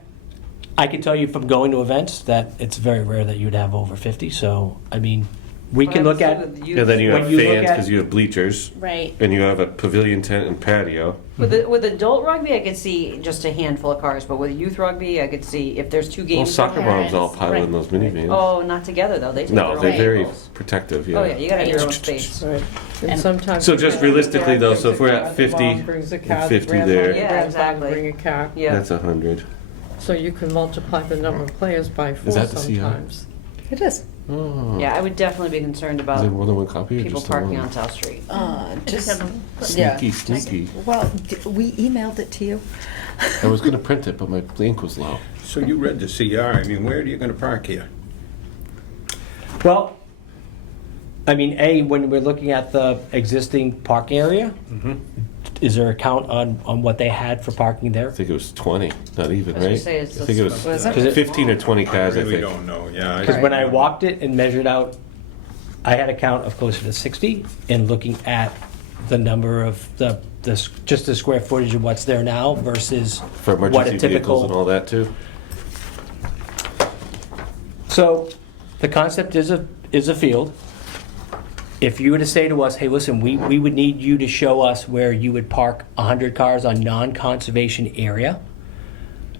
I can tell you from going to events that it's very rare that you'd have over 50. So, I mean, we can look at. And then you When have you look fans at- because you have bleachers. Right. And you have a pavilion tent and patio. With adult rugby, I could see just a handful of cars, but with youth rugby, I could see if there's 2 Well, games. soccer moms all pile in Right. those minivans. Oh, not together though. They take No, their they're own very vehicles. protective. Yeah. Oh yeah, you gotta have your own space. Right. And sometimes. So just realistically, though, so if we're at 50 Mom brings a and car, 50 grandma, there. Yeah, grandpa exactly. Bring a car. Yeah. That's 100. So you can multiply the number of players by 4 that the CI? sometimes. It is. Oh. Yeah, I would definitely be concerned Is about there more than one copy or people just the parking one? on South Street. Just, Sneaky, sneaky. Well, we emailed it to you. I was going to print it, but my ink was low. So you read the CR, I mean, where are you gonna park here? Well, I mean, when we're looking at the existing parking area, is there a count on what they had for parking there? I think it was 20, not even, I was gonna right? say, it's I think it was was it? 15 or 20 cars, I Really think. don't know, yeah. Because when I walked it and measured out, I had a count of closer to 60, and looking at the number of just the square footage of what's there now versus For what emergency a vehicles and typical. all that, too. So, the concept is a field. If you were to say to us, hey, listen, we would need you to show us where you would park 100 cars on non-conservation area,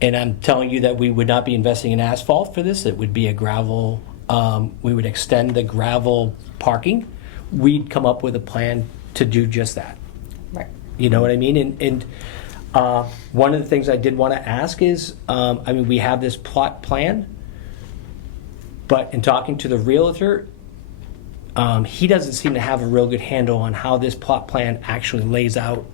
and I'm telling you that we would not be investing in asphalt for this, it would be a gravel, we would extend the gravel parking, we'd come up with a plan to do just that. Right. You know what I mean? And one of the things I did want to ask is, I mean, we have this plot plan, but in talking to the realtor, he doesn't seem to have a real good handle on how this plot plan actually lays out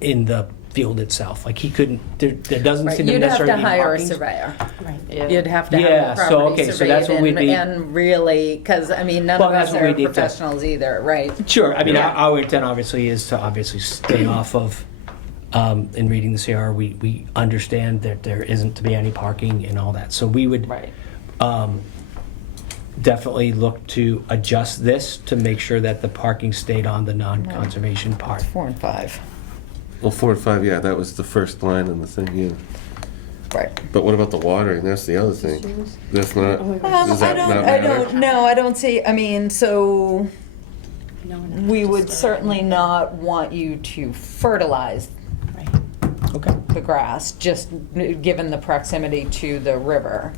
in the field itself. Like he couldn't, there doesn't Right. seem to You'd have necessarily to be hire a markings. surveyor. Right. Yeah. You'd have to Yeah, have so, the property okay, so surveyed that's what we'd be- and really, because, I mean, none Well, of that's us what are we need to- professionals either, right? Sure, I mean, Yeah. our intent obviously is to obviously stay off of, in reading the CR, we understand that there isn't to be any parking and all that. So we would Right. definitely look to adjust this to make sure that the parking stayed on the non-conservation part. 4 and 5. Well, 4 and 5, yeah, that was the first line in the thing, yeah. Right. But what about the watering? That's the other thing. That's not, does that not I matter? don't know, I don't see, I mean, so we would certainly not want you to fertilize Okay. the grass, just given the proximity to the river.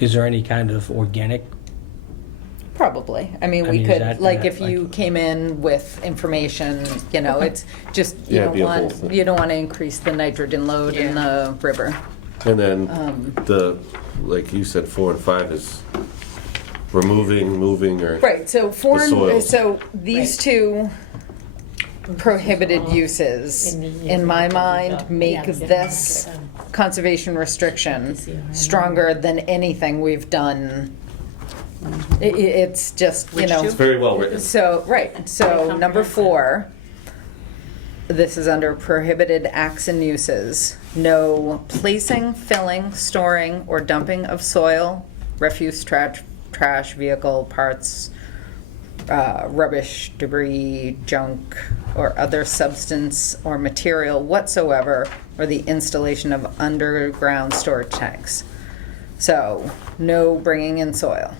Is there any kind of organic? Probably. I mean, I we mean, is could, that- like, that, if you like- came in with information, you know, it's just, you Yeah, don't be a whole want, thing. you don't want to increase the nitrogen load in the river. And then like you said, 4 and 5 is removing, moving, or. Right, so soils. so these two prohibited uses, in my mind, make this conservation restriction stronger than anything we've done. It's just, you know. It's very well written. So, right, so number 4, this is under prohibited acts and uses. No placing, filling, storing, or dumping of soil, refuse, trash, vehicle parts, rubbish, debris, junk, or other substance or material whatsoever, or the installation of underground storage tanks. So, no bringing in soil.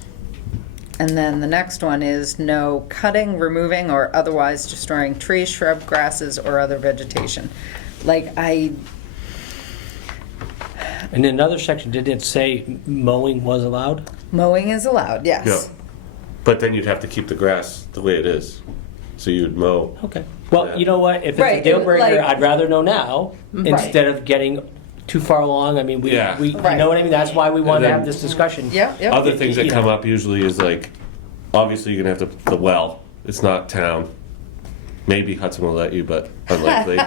And then the next one is no cutting, removing, or otherwise destroying trees, shrub, grasses, or other vegetation. Like, In another section, did it say mowing was allowed? mowing is allowed, yes. Yeah. But then you'd have to keep the grass the way it is. So you'd mow. Okay. Well, Yeah. you know what? If it's Right, a deal breaker, like- I'd rather know now instead of getting too far along. I mean, Yeah. you know what I mean? That's why we wanted to then- have this discussion. Yep, yep. Other things that You come know. up usually is like, obviously you're gonna have the well. It's not town. Maybe Hudson will let you, but unlikely,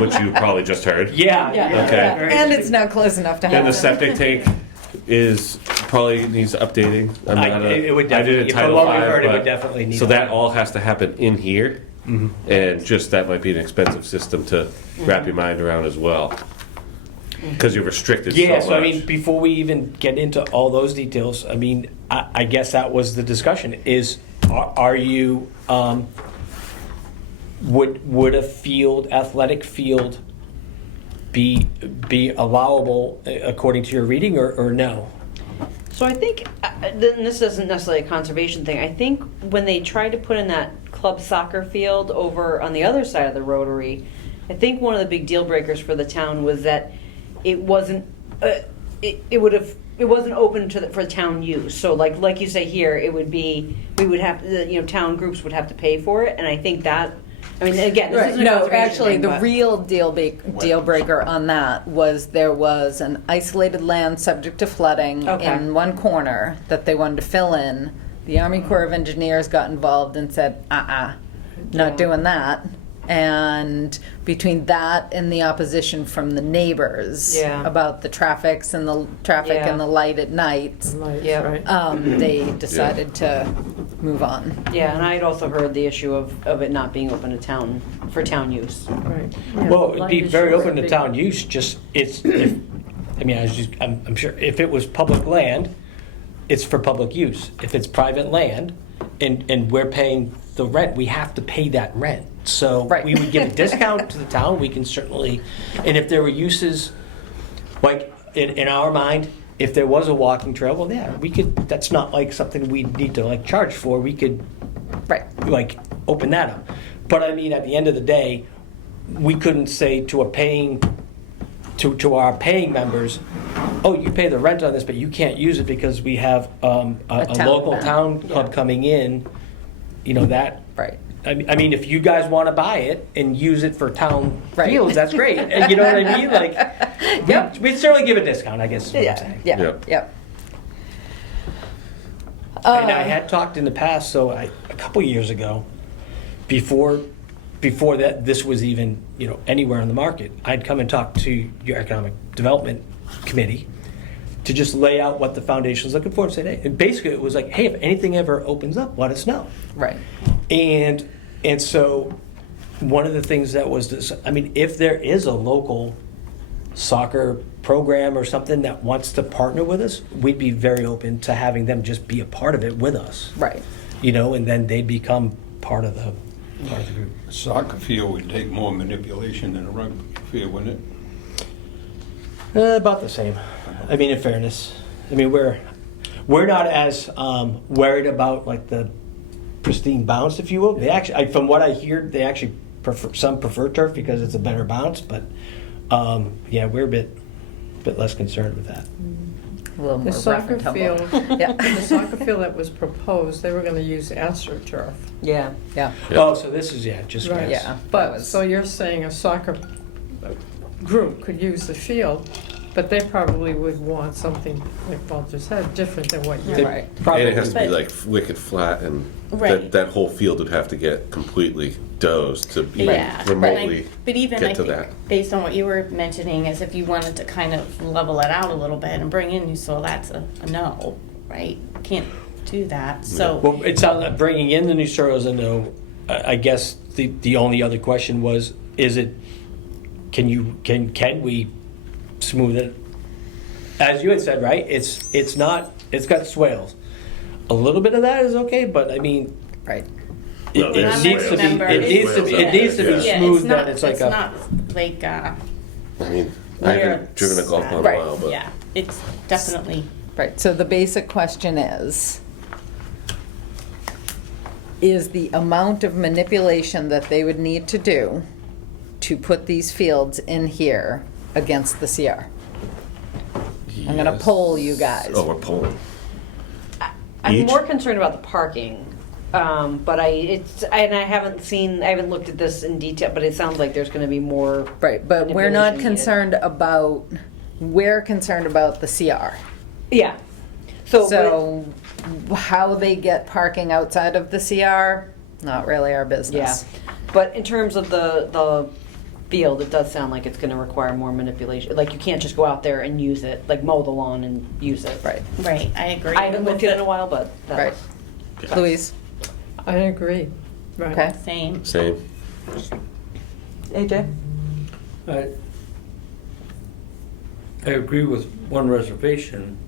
which you probably just heard. Yeah. Okay. And it's not close enough to have. And the septic tank is probably needs updating. I'm not It would I did definitely- a from Title what we V, heard, it would but- definitely need So that updating. all has to happen in here. And just that might be an expensive system to wrap your mind around as well. Because you're restricted so Yeah, much. so I mean, before we even get into all those details, I mean, I guess that was the discussion, is, are you, would a field, athletic field, be allowable according to your reading, or no? So I think, and this isn't necessarily a conservation thing, I think when they tried to put in that club soccer field over on the other side of the Rotary, I think one of the big deal breakers for the town was that it wasn't, it wasn't open for town use. So like you say here, it would be, we would have, town groups would have to pay for it, and I think that, I mean, again, this isn't a No, conservation actually, thing, the but- real deal breaker on that was there was an isolated land subject to flooding Okay. in one corner that they wanted to fill in. The Army Corps of Engineers got involved and said, not doing that. And between that and the opposition from the neighbors about the traffic and the light at night, they decided to move on. Yeah, and I had also heard the issue of it not being open to town, for town use. Right. Well, it'd be very open to town use, just, I'm sure, if it was public land, it's for public use. If it's private land, and we're paying the rent, we have to pay that rent. So we would give a discount to the town, we can certainly, and if there were uses, like, in our mind, if there was a walking trail, well, yeah, we could, that's not like something we need to like charge for, we could, like, open that up. But I mean, at the end of the day, we couldn't say to a paying, to our paying members, oh, you pay the rent on this, but you can't use it because we have a local town club coming in, that. Right. I mean, if you guys want to buy it and use it for town fields, that's great. And you know what I mean? Like, we'd certainly give a discount, I guess is what I'm saying. Yep. And I had talked in the past, a couple years ago, before that this was even anywhere on the market, I'd come and talk to your economic development committee to just lay out what the foundation's looking for and say, hey, and basically it was like, hey, if anything ever opens up, let us know. Right. And so one of the things that was this, I mean, if there is a local soccer program or something that wants to partner with us, we'd be very open to having them just be a part of it with us. Right. And then they become part of the group. A soccer field would take more manipulation than a rugby field, wouldn't it? About the same. I mean, in fairness, I mean we're not as worried about like the pristine bounce, if you will. They actually, from what I hear, they actually prefer turf because it's a better bounce. But we're a bit less concerned with that. A little more The soccer rough and field, tumble. the soccer field that was proposed, they were going to use AstroTurf. Yeah. Oh, so this is just Right. grass. Yeah. But, so you're saying a soccer group could use the field, but they probably would want something, like Walter said, different than what you're. Right. And it has to be like wicked flat, and that whole field would have to get completely dozed to even remotely But even get I to think, that. based on what you were mentioning, is if you wanted to kind of level it out a little bit and bring in new soil, that's a no, right? Can't do that. So Well, it sounds like bringing in the new soil is a no. I guess the only other question was, is it? Can we smooth it? As you had said, right? It's not. It's got swales. A little bit of that is okay, but I mean, right. No, It needs to be. It needs to be smooth. That it's like not like. I mean, I haven't driven a golf ball in a while, but Yeah, it's definitely. Right. So the basic question is the amount of manipulation that they would need to do to put these fields in here against the CR? I'm going to poll you guys. Oh, we're polling. I'm Each? more concerned about the parking, but I haven't looked at this in detail, but it sounds like there's going to be more. Right, but we're not manipulation concerned about, we're concerned about the CR. Yeah. So how they get parking outside of the CR, not really our business. Yeah, but in terms of the field, it does sound like it's going to require more manipulation. Like you can't just go out there and use it, like mow the lawn and use it. Right. Right, I agree. I haven't looked at it in a while, but Right. Louise? I agree. Right. Okay. Same. Same. AJ? I agree with one reservation.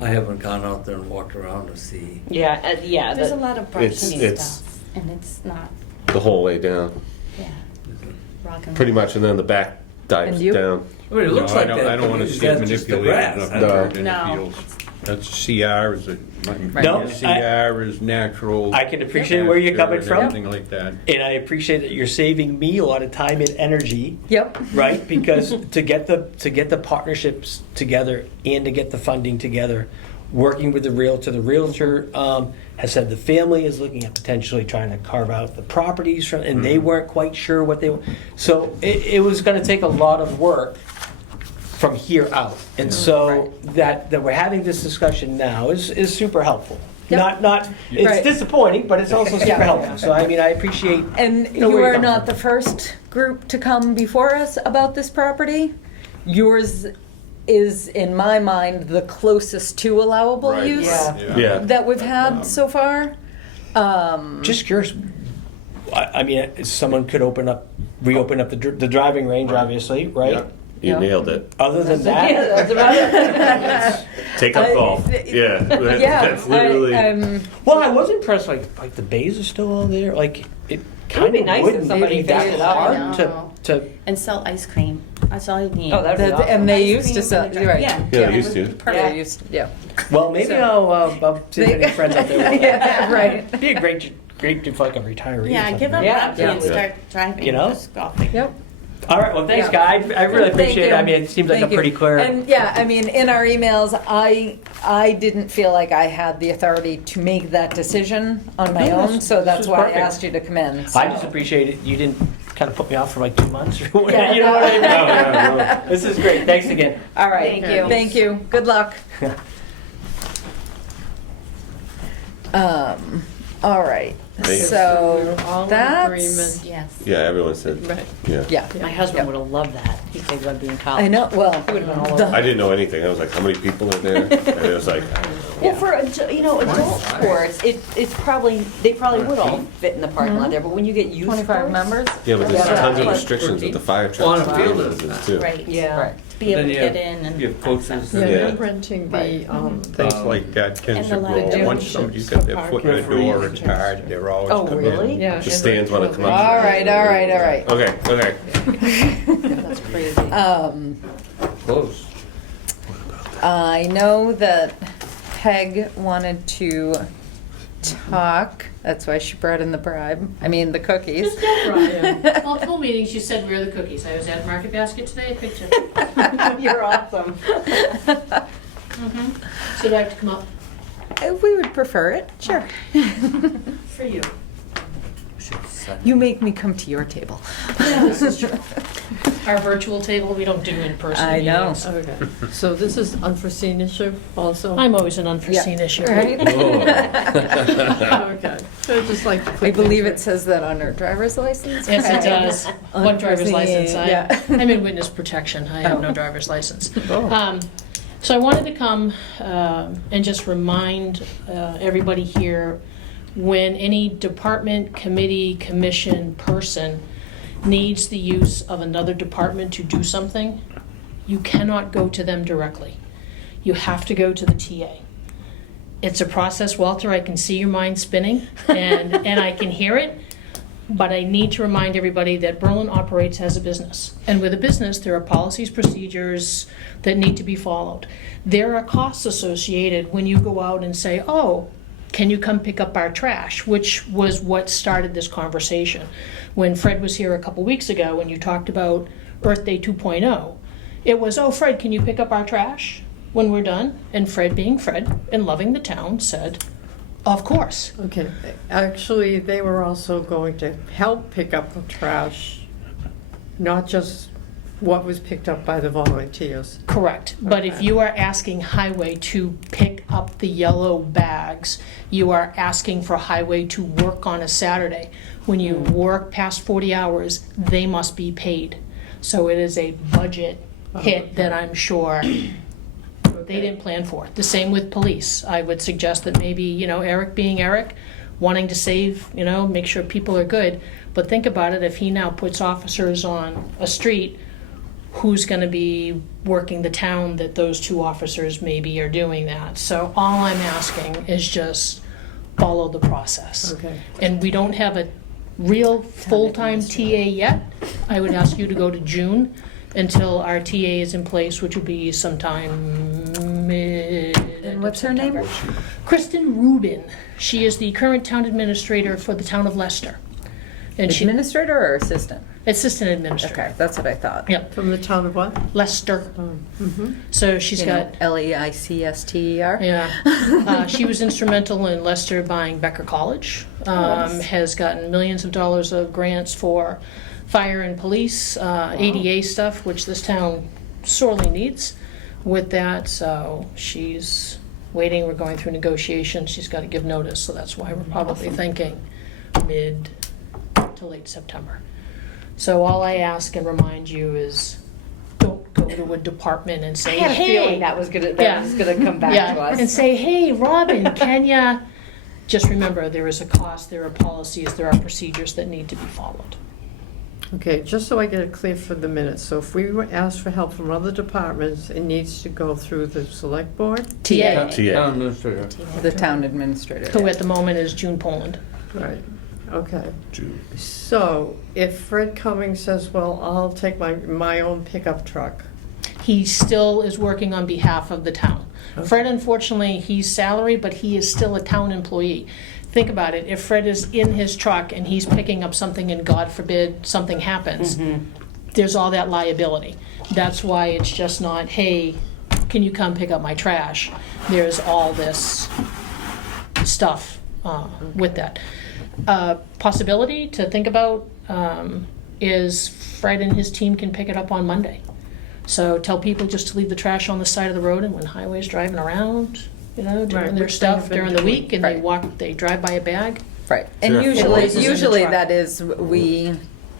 I haven't gone out there and walked around to see. Yeah. There's a lot of brush It's- and it's- stuff, and it's not, The whole way down, yeah. Rock and pretty roll. much, and then the back dives And you? down. I mean, it looks No, like that. I don't want to see it That's just the manipulated grass. up there in No. the fields. That's CR is a, No, CR is natural. I can appreciate where you're coming pasture from. and everything like that. And I appreciate that you're saving me a lot of time and energy, Yep. right? Because to get the partnerships together and to get the funding together, working with the realtor has said the family is looking at potentially trying to carve out the properties from, and they weren't quite sure what they. So it was going to take a lot of work from here out, and so that we're having this discussion now is super helpful. Yep. Not it's Right. disappointing, but it's also super helpful. So I mean, I appreciate. And You know, you where are you're coming not from. the first group to come before us about this property. Yours is, in my mind, the closest to allowable Right. use Yeah. that we've had so far. Just curious. I mean, someone could reopen up the driving range, obviously, right? Yeah. You Yeah. nailed it. Other than that, Yeah, that's about it. Take up golf. Yeah. Yeah, That's literally. well, I was impressed. Like the bays are still all there. Like it kind be of nice if wouldn't somebody be that figured it out. hard I to know. to. And sell ice cream. That's all you need. Oh, that'd be awesome. And they Ice used to cream sell, and a drink. right. Yeah. Yeah, it they used would to. be perfect. They used, yeah. Well, maybe I'll see if any friends out there. Want Yeah, right. It'd be a great to fuck a retiree. or Yeah, something. give up Yeah. Rugby and start driving. You know? Just golfing. Yep. All right. Well, thanks, Yeah. guy. I really Thank appreciate it. you. I mean, it seems like Thank a pretty you. clear. And yeah, I mean, in our emails, I didn't feel like I had the authority to make that decision on my No, own, this- so this that's is why perfect. I asked you to come in. I so. just appreciate it. You didn't kind of put me off for like 2 months or whatever. Yeah, you know what I mean? no. This is great. Thanks again. All right. Thank you. Thank you. Good luck. All right. Thank you. So We're all in that's agreement. Yes. Yeah, everyone said. Right. Yeah. yeah. My husband Yep. would have loved that. He played rugby in college. I know. Well, He would have been all over. the- I didn't know anything. I was like, how many people are there? And it was like, Well, for adult sports, it's probably they probably would all fit in the parking lot there. But when you get youth 25 sports, members. yeah, but there's Yeah. tons of Yeah. restrictions with the fire trucks. On a and field ambulances, too. Right. yeah. Right. To be able Then to you get have- in and you have coaches access. Yeah, Yeah. you're renting the, Things like that tends And to the grow. light Once somebody's got their foot in the door, it's hard. They're always Oh, coming really? in. yeah. The stands want to come up. All right. All right. All right. Okay, okay. That's crazy. Close. I know that Peg wanted to talk. That's why she brought in the bribe. I mean, the cookies. Just Deborah. Multiple meetings, she said, where are the cookies? I was at Market Basket today, I picked up. You're awesome. So do I have to come up We would prefer it. Sure. for you? You make me come to your table. Yeah, this is true. Our virtual table, we don't do in-person I know. meetings. Okay, so this is unforeseen issue also? I'm always an unforeseen issue. Right? Okay, so I'd just like to put I believe things it says that on her driver's license. Yes, it Peg. does. One driver's license. Yeah. I'm in witness protection. I have no driver's license. So I wanted to come and just remind everybody here, when any department, committee, commission, person needs the use of another department to do something, you cannot go to them directly. You have to go to the TA. It's a process, Walter. I can see your mind spinning, and I can hear it. But I need to remind everybody that Berlin operates as a business. And with a business, there are policies, procedures that need to be followed. There are costs associated when you go out and say, oh, can you come pick up our trash? Which was what started this conversation. When Fred was here a couple weeks ago and you talked about Earth Day 2.0, it was, oh, Fred, can you pick up our trash when we're done? And Fred, being Fred and loving the town, said, of course. Okay, actually, they were also going to help pick up the trash, not just what was picked up by the volunteers. Correct. But if Okay. you are asking Highway to pick up the yellow bags, you are asking for Highway to work on a Saturday. When you work past 40 hours, they must be paid. So it is a budget hit that I'm sure they didn't plan for. The same with police. I would suggest that maybe, Eric being Eric, wanting to save, make sure people are good. But think about it, if he now puts officers on a street, who's going to be working the town that those 2 officers maybe are doing that? So all I'm asking is just follow the process. Okay. And we don't have a real full-time TA yet. I would ask you to go to June until our TA is in place, which will be sometime mid. And what's her name? Kristen Rubin. She is the current town administrator for the town of Leicester. And Administrator or assistant? Assistant administrator. Okay, that's what I thought. Yep. From the town of what? Leicester. Mm-hmm. So she's got Leicester. Yeah. She was instrumental in Leicester buying Becker College. Has gotten millions of dollars of grants for fire and police, ADA stuff, which this town sorely needs with that. So she's waiting. We're going through negotiations. She's got to give notice. So that's why we're probably thinking mid to late September. So all I ask and remind you is don't go to a department and say, I had a hey, feeling that was gonna come back to us. and say, hey, Robin, can ya? Just remember, there is a cost, there are policies, there are procedures that need to be followed. Okay, just so I get it clear for the minutes, so if we were asked for help from other departments, it needs to go through the select board? TA. Town administrator. The town administrator. Who at the moment is June Poland. Right, okay. June. So if Fred Cummings says, well, I'll take my own pickup truck. He still is working on behalf of the town. Okay. Fred, unfortunately, he's salary, but he is still a town employee. Think about it, if Fred is in his truck and he's picking up something and God forbid something happens, there's all that liability. That's why it's just not, hey, can you come pick up my trash? There's all this stuff with that. Possibility to think about is Fred and his team can pick it up on Monday. So tell people just to leave the trash on the side of the road, and when highway's driving around, doing Right, their which they stuff have been during the doing. week, and they drive by a bag. Right, and Yeah. usually that is,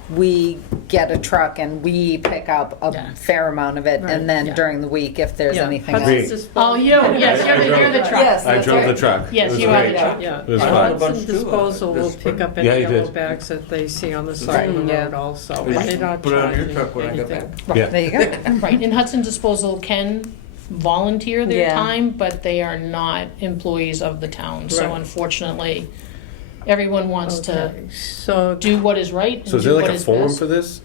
we get a truck and we pick up a Yeah. fair amount of it, Right. and then Yeah. during the week, if there's Yeah, anything Hudson's else. Disposal- Oh, yes, you're the truck. Yes, I that's drove right. the truck. Yes, It was you are the great. truck. Yeah. It was I fun. had a bunch Hudson too, Disposal will this pick up spring. any Yeah, you yellow did. bags that they see on the side of the Right. road also. Right. And they're not Put it on your charging truck when I get anything. Right. Yeah. There you go. Right, and Hudson Disposal can volunteer their Yeah. time, but they are not employees of the town. So Right. unfortunately, everyone wants to Okay, so, do what is right and So is do there like what a is form best. for this?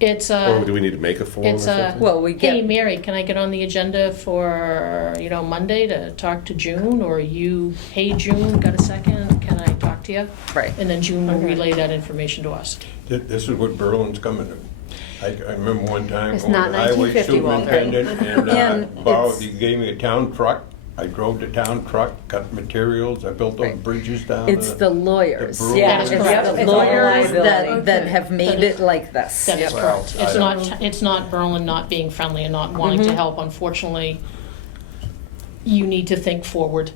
It's Or a, do we need to make a form or it's a, something? Well, we hey, get, Mary, can I get on the agenda for, Monday to talk to June? Or you, hey, June, got a second? Can I talk to you? right. And then June will Okay. relay that information to us. This is what Berlin's coming to. I remember one time It's going not to the highway 1950, Walter. superintendent and And borrowed, it's- he gave me a town truck. I drove the town truck, cut materials, I built those Right. bridges down. It's the lawyers. brewery. Yeah, It's it's the all lawyers liability. that have made it like this. That is Well, correct. I It's don't- it's not Berlin not being friendly and not wanting to help. Unfortunately, you need to think forward,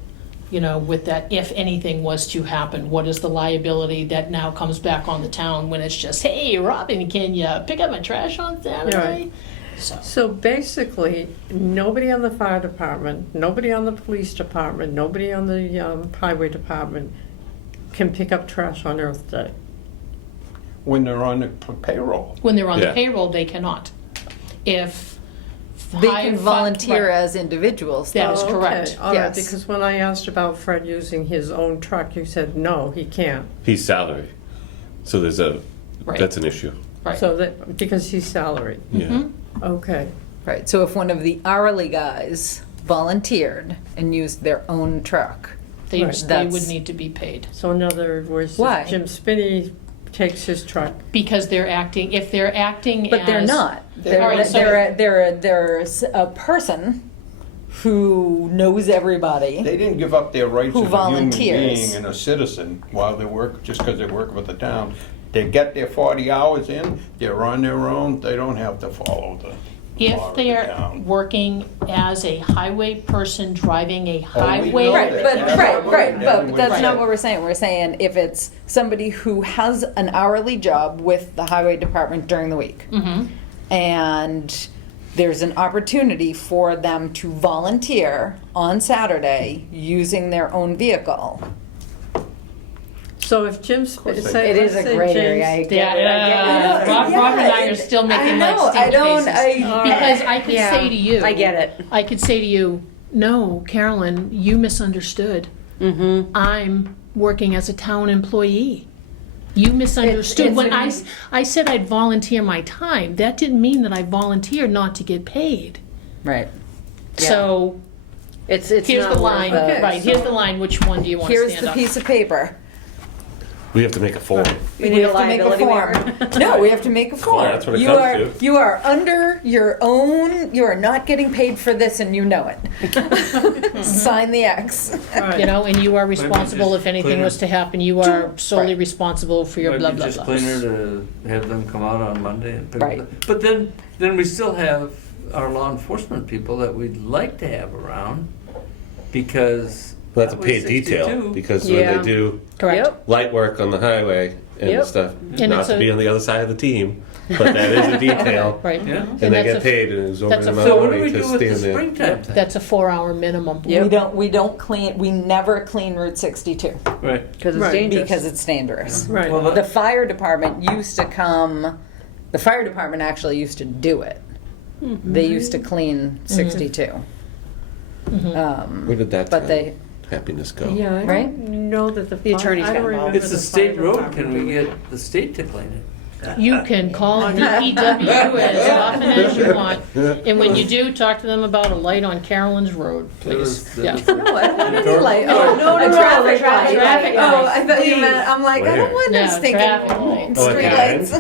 with that. If anything was to happen, what is the liability that now comes back on the town when it's just, hey, Robin, can you pick up my trash on Saturday? Right. so basically, nobody on the fire department, nobody on the police department, nobody on the highway department can pick up trash on Earth Day. When they're on the payroll. When they're on the Yeah. payroll, they cannot. If They can volunteer right. as individuals. That is Oh, okay. correct. All right, Yes. because when I asked about Fred using his own truck, you said, no, he can't. He's salary. So there's Right. that's an issue. Right. So that, because he's salaried. Yeah. Okay. Right, so if one of the hourly guys volunteered and used their own truck, They, Right. they That's- would need to be paid. So in other words, Why? if Jim Spinney takes his truck. Because they're acting, if they're acting but as. they're not. All right, so- There's a person who knows everybody. They didn't give up their rights Who as a human volunteers. being and a citizen while they work, just because they work with the town. They get their 40 hours in, they're on their own, they don't have to follow the law If of the they're town. working as a highway person driving a highway. know Right, that. but, That's right, not right, what- but that's Right. not what we're saying. We're saying if it's somebody who has an hourly job with the highway department during the week, Mhm. and there's an opportunity for them to volunteer on Saturday using their own vehicle, So if Jim's, say, It is let's a say gray Jim's- area. I get Yeah, it. I get it. Rob and I are still making like stink faces. Because I could say to you. I get it. I could say to you, no, Carolyn, you misunderstood. Mm-hmm. I'm working as a town employee. You misunderstood. It's When a- I said I'd volunteer my time, that didn't mean that I volunteered not to get paid. Right. So It's here's not the worth line, it. right, here's the line, which one do you want to Here's stand the up? piece of paper. We have to make a form. We need a have to make a liability form. waiver. No, we have to make a form. that's what it you comes are to. you are under your own. You are not getting paid for this, and you know it. Sign the X. You know, and you are responsible just if anything clear- was to happen, you are solely Right. responsible for your Might blah, be blah, just blah. cleaner to have them come out on Monday and pick Right. up the, but then we still have our law enforcement people that we'd like to have around because. Well, that's a that was paid detail 62. because when Yeah. they do Correct. light work on the highway and Yep. stuff, And not it's to a- be on the other side of the team, but that is a detail. Right. Yeah. And they that's get a- paid an exorbitant that's a- amount So of what do money we to do with the stand there. springtime thing? That's a 4-hour minimum. We don't clean. We never clean Route 62 Right. Because it's Right. dangerous. because it's dangerous. Right. Well, The fire department used to come. The fire department actually used to do it. They used to clean 62. Where did that But they. happiness go? Yeah, I Right? don't know that the attorneys I don't got involved. remember It's a the state fire road. department Can we doing get the state to clean it? You can call DPW as often as you want, and when you do, talk to them about a light on Carolyn's Road, please. Yeah. No, I don't want any light. Oh, no, a no, traffic traffic light. light. Oh, I thought you meant. I'm like, I don't Where? want No, those stinking traffic lights. Oh, at street the lights.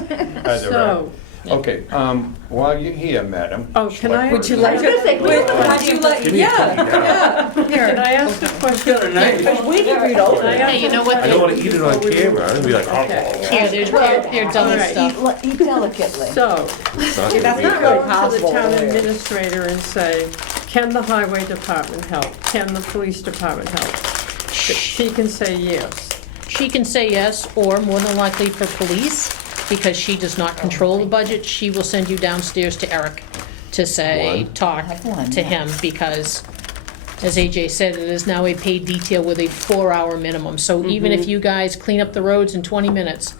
Either So, way. Okay, while you're here, madam. oh, can I? Would you like to? Would you like? Give me a Yeah, cookie now. yeah. Can Here. I ask a question? We can read all that. Hey, you know what? I don't want to eat it on camera. I'm gonna be like, oh, Here, they're done with Alright. stuff. Eat delicately. So, it's not if gonna we be- not go really to the possible town over there. administrator and say, can the highway department help? Can the police department help? She can say yes. She can say yes, or more than likely for police, because she does not control the budget, she will send you downstairs to Eric to say, talk to him, because, as AJ said, it is now a paid detail with a 4-hour minimum. So even if you guys clean up the roads in 20 minutes,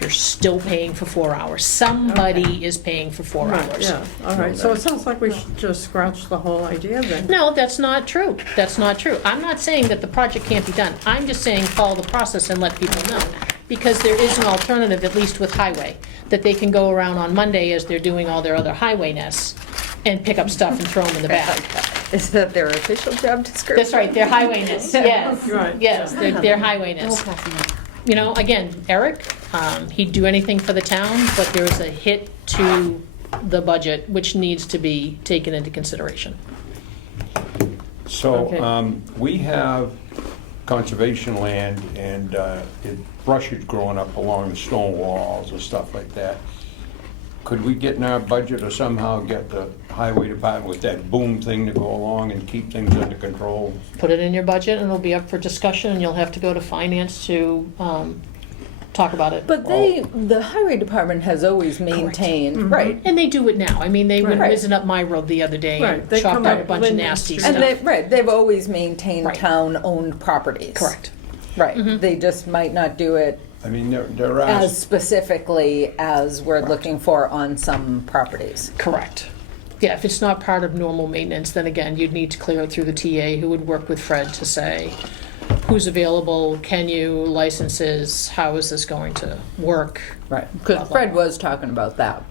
you're still paying for 4 hours. Somebody is paying for 4 Right, hours. yeah, all right. So it sounds like we should just scratch the whole idea then. No, that's not true. That's not true. I'm not saying that the project can't be done. I'm just saying follow the process and let people know. Because there is an alternative, at least with highway, that they can go around on Monday as they're doing all their other highwayness and pick up stuff and throw them in the bag. Is that their official job description? That's right, their highwayness, yes. Right. Yes, their highwayness. You know, again, Eric, he'd do anything for the town, but there's a hit to the budget which needs to be taken into consideration. So, Okay. we have conservation land and brush is growing up along the stone walls and stuff like that. Could we get in our budget or somehow get the highway department with that boom thing to go along and keep things under control? Put it in your budget and it'll be up for discussion, and you'll have to go to finance to talk about it. But the highway department has always maintained, right? And they do it now. I mean, they were Right. whizzing up my road the other day Right, and they chopped come out a up bunch of Linden nasty Street. stuff. And they've always maintained Right. town-owned properties. Correct. Right. They just might not do it I mean, there are, as specifically as we're looking for on some properties. Correct. Yeah, if it's not part of normal maintenance, then again, you'd need to clear it through the TA, who would work with Fred to say, who's available, can you, licenses, how is this going to work? Right. Because Fred was talking about that.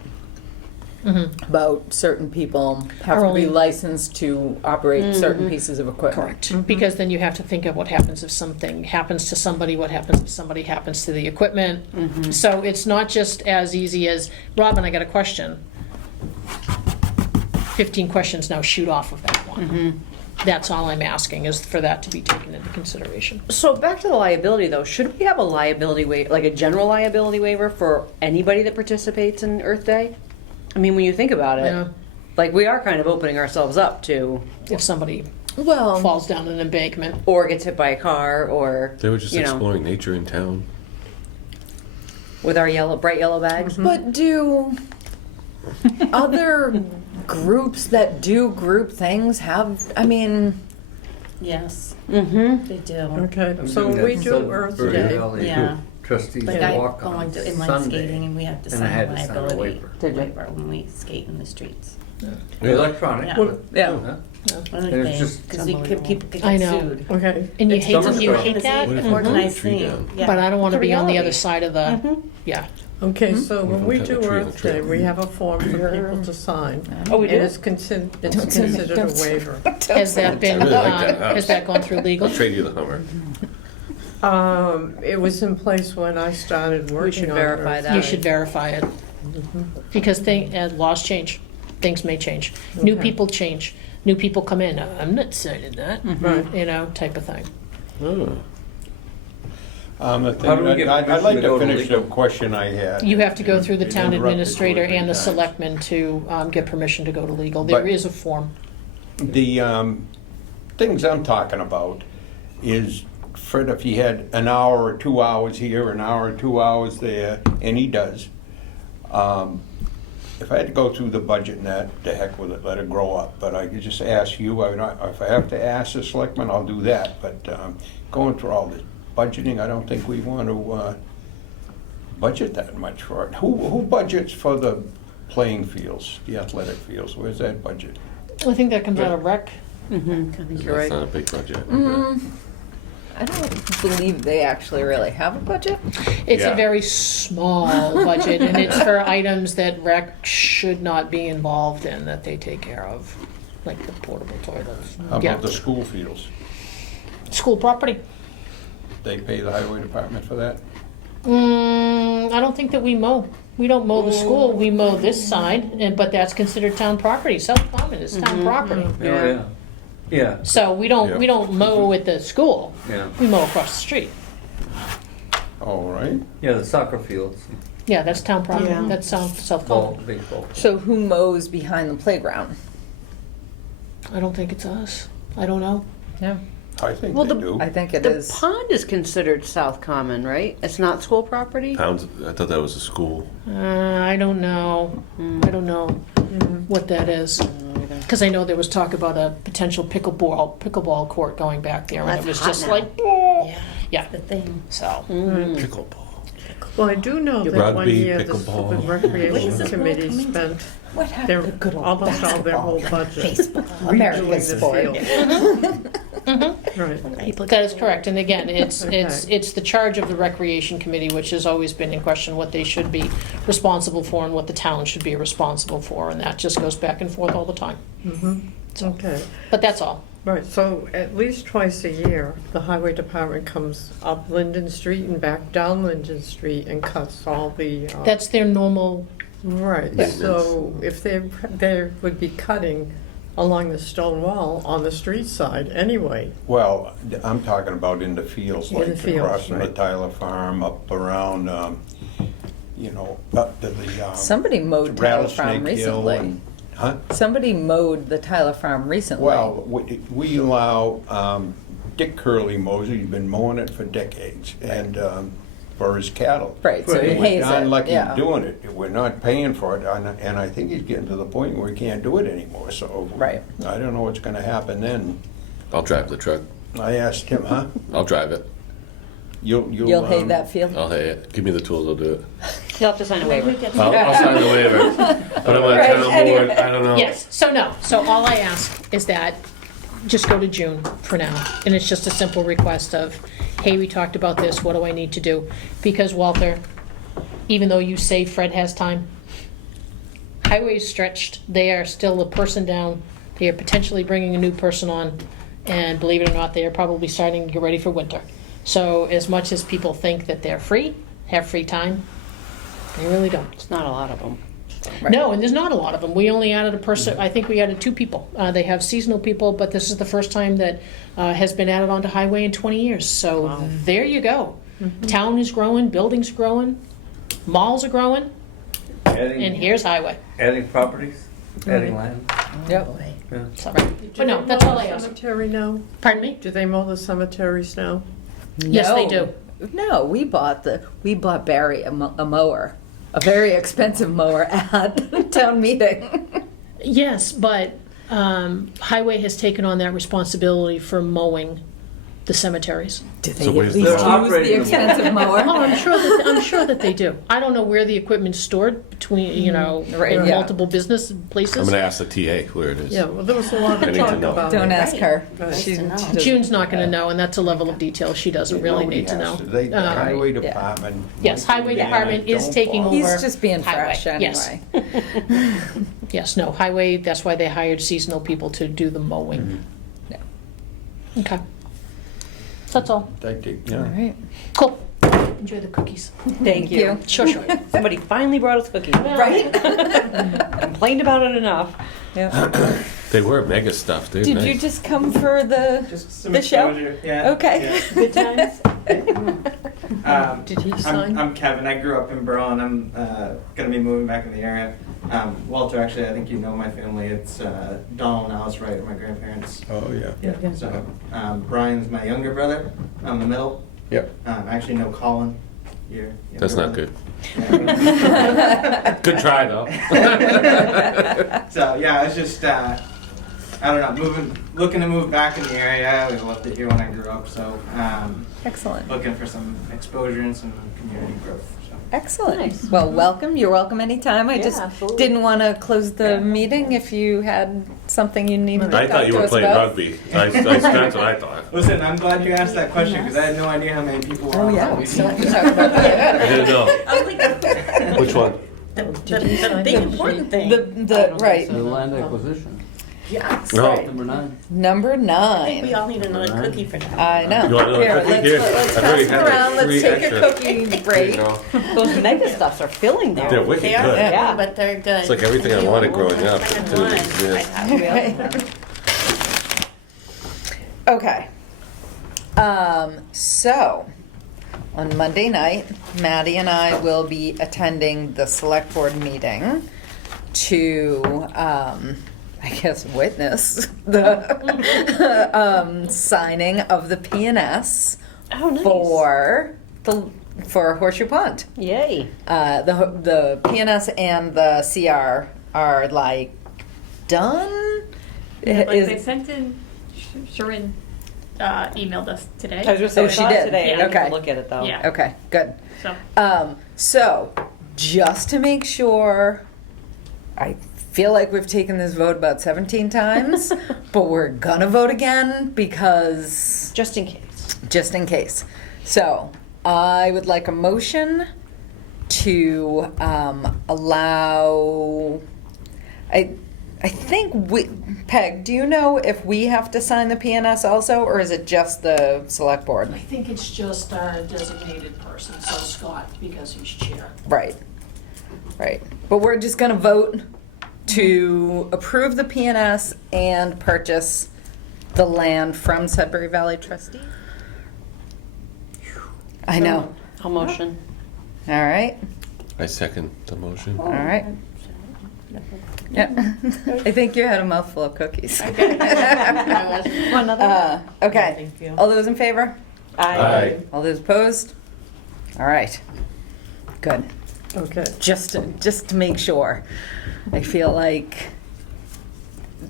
About certain people have Are to only- be licensed to operate certain pieces of equipment. Correct. Because then you have to think of what happens if something happens to somebody, what happens if somebody happens to the equipment. So it's not just as easy as, Robin, I got a question. 15 questions, now shoot off of that one. That's all I'm asking, is for that to be taken into consideration. So back to the liability though, should we have a liability waiver, like a general liability waiver for anybody that participates in Earth Day? I mean, when you think about it, Yeah. like we are kind of opening ourselves up to, If somebody Well, falls down an embankment. or gets hit by a car, or, They were just you know, exploring nature in town. with our bright yellow bags. but do other groups that do group things have, I mean, Yes, Mm-hmm. they do. Okay, I'm so doing we that do Earth Sunbury Day. Valley Yeah. Trustees Like I walk go on on to inline Sunday, skating and we have to and I sign had a to sign a liability waiver. Did you? waiver when we skate in the streets. Electronic. Yeah. but- Yeah. One of And the it's things, just- because people could I get know. sued. Okay. And you It's hate, summer you storm. hate that, What if we Organized cut a tree thing. down? Yeah. but I don't want to It's a be on the other reality. side of the, yeah. Okay, so when we We've do got a tree on Earth the Day, tree. we have a form for people to sign. Oh, we do? And it's considered a waiver. Has that been, I really like that house. has that gone through legal? I'll trade you the Hummer. It was in place when I started working on it. We should verify that. You should verify it. Because laws change, things may change. New Okay. people change, new people come in, I'm not signing that, Right. you know, type of thing. The thing How do we get I'd permission like to to go to finish the legal? question I had. You have to go through the It town interrupted administrator 2 or 3 and the times. selectmen to get permission to go to legal. There But- is a form. The things I'm talking about is, Fred, if he had an hour or 2 hours here, an hour or 2 hours there, and he does, if I had to go through the budget and that, the heck with it, let it grow up. But I could just ask you, if I have to ask the selectmen, I'll do that. But going through all this budgeting, I don't think we want to budget that much for it. Who budgets for the playing fields, the athletic fields? Where's that budget? I think that comes out of rec. Mm-hmm. You're That's right. not a big budget. I don't believe they actually really have a budget. It's Yeah. a very small budget, and it's for items that rec should not be involved in, that they take care of, like the portable toilets. How Yeah. about the school fields? School property. They pay the highway department for that? I don't think that we mow. We don't mow the school, we mow this side, but that's considered town property. South Common is town property. Yeah. Yeah, So we don't mow at the school. yeah. We mow across the street. All right. Yeah, the soccer fields, Yeah, that's town property. Yeah. That's South ball, Common. baseball. So who mows behind the playground? I don't think it's us. I don't know. Yeah, I think Well, they the- do. I think it The is. pond is considered South Common, right? It's not school property? Pounds, I thought that was a school. I don't know. I don't know what that is. Because I know there was talk about a potential pickleball court going back there, and That's it was hot just now. like, yeah. The thing. So Pickleball. Well, I do know that one Rugby, year the pickleball. Recreation Committee spent What happened their, to good old almost all their whole budget American redoing the sport. field. Right. that is correct. And again, it's Okay. it's the charge of the recreation committee, which has always been in question what they should be responsible for and what the town should be responsible for, and that just goes back and forth all the time. Okay. But that's all. Right, so at least twice a year, the highway department comes up Linden Street and back down Linden Street and cuts all the. That's their normal. Right, so if they would be cutting along the stone wall on the street side anyway. Well, I'm talking about in the fields, In like the fields, across from the right. Tyler Farm, up around, up to the Somebody mowed Tyler Farm Rattlesnake Hill recently. and, huh? Somebody mowed the Tyler Farm recently. Well, we allow, Dick Curley mows it, he's been mowing it for decades, and, for his cattle. Right, so he And hays We're darn it, lucky yeah. doing it, we're not paying for it, and I think he's getting to the point where he can't do it anymore, so. Right. I don't know what's gonna happen then. I'll drive the truck. I asked him, huh? I'll drive it. You'll hay that field? I'll hay it. Give me the tools, I'll do it. You'll have to sign a waiver. I'll sign the waiver. But I'm on Right, town board, anyway. I don't know. Yes. So no. So all I ask is that just go to June for now, and it's just a simple request of, hey, we talked about this. What do I need to do? Because Walter, even though you say Fred has time, highway is stretched. They are still a person down. They are potentially bringing a new person on, and believe it or not, they are probably starting to get ready for winter. So as much as people think that they're free, have free time, they really don't. It's not a lot of them. No, and there's not a lot of them. We only added a person, I think we added 2 people. They have seasonal people, but this is the first time that has been added onto highway in 20 years. So there you go. Town is growing, buildings growing, malls are growing, and here's highway. Adding properties, adding land. Yep. Yeah. So, but no, that's all I ask. Cemetery now? Pardon me? Do they mow the cemeteries now? Yes, they No. do. No, we bought Barry a mower, a very expensive mower at town meeting. Yes, but Highway has taken on that responsibility for mowing the cemeteries. Do they So at where's least the- use operating the them. expensive mower? Oh, I'm sure that they do. I don't know where the equipment's stored between, Right, in yeah. multiple business I'm places. gonna ask the TA where it is. Yeah, well, there was a lot I of need to talk know. about Don't it. ask her. Right. She Nice to know. doesn't- June's not gonna know, and that's a level of detail she doesn't really Nobody need to know. has They, the Um, highway yeah. department. Yes, highway Yeah, department is don't taking follow. over. He's just being Highway, fresh yes. anyway. Yes, no, highway, that's why they hired seasonal people to do the mowing. Yeah. Okay. That's all. They take, All yeah. right. Cool. Enjoy the cookies. Thank you. Sure, sure. Somebody finally brought us cookies. Right? Complained about it enough. Yeah. They were mega stuffed. They're Did nice. you just come for the Some the show? exposure, yeah. Okay. Good times? Did he sign? I'm Kevin. I grew up in Berlin. I'm going to be moving back in the area. Walter, actually, I think you know my family. It's Donald and Alice Wright, my grandparents. Oh, yeah. Yeah. So Brian's my younger brother. I'm the middle. Yep. I actually know Colin. Your younger That's not brother. good. Good try though. So yeah, it's just I don't know, looking to move back in the area. I always loved it here when I grew up. So Excellent. looking for some exposure and some community growth. So. Excellent. Nice. Well, welcome. You're welcome anytime. I Yeah, just absolutely. didn't want to close the meeting if you had something you needed to I talk thought you to were us playing about. rugby. That's what I thought. Listen, I'm glad you asked that question because I had no idea how many people were Oh on yeah, that. we still have to talk about I that. didn't know. Which one? The big important thing. The right. The land acquisition. Yes. No. Right. Number 9. Number I think we 9. all need another cookie for that. I know. You want another Here, cookie? let's, Here. let's I've pass already it had like around. Let's 3 take extra. a cookie There break. you go. Those mega stuffs are filling there. They're wicked They are good. good, Yeah. but they're good. It's like everything I wanted growing up. If I had Didn't one, exist. I'd have Okay. So, on Monday night, Maddie and I will be attending the select board meeting to, I guess, witness the signing of the PNS Oh, nice. for Horseshoe Pond. Yay. The PNS and the CR are like done. They sent in, Sharon emailed us today. I was just saying, Oh, she did? today. I Yeah. need to Okay. look at it though. Yeah. Okay, good. So, So, just to make sure, I feel like we've taken this vote about 17 times, but we're gonna vote again because, Just in case. just in case. So, I would like a motion to allow, I think Peg, do you know if we have to sign the PNS also, or is it just the select board? I think it's just our designated person, so Scott, because he's chair. Right, right. But we're just gonna vote to approve the PNS and purchase the land from Sudbury Valley trustees? I know. I'll motion. All right, I second the motion. all right. Yeah, I think you had a mouthful of cookies. Another Okay, Thank you. all those in favor? Aye. All those opposed? All right, good. Okay. Just to make sure. I feel like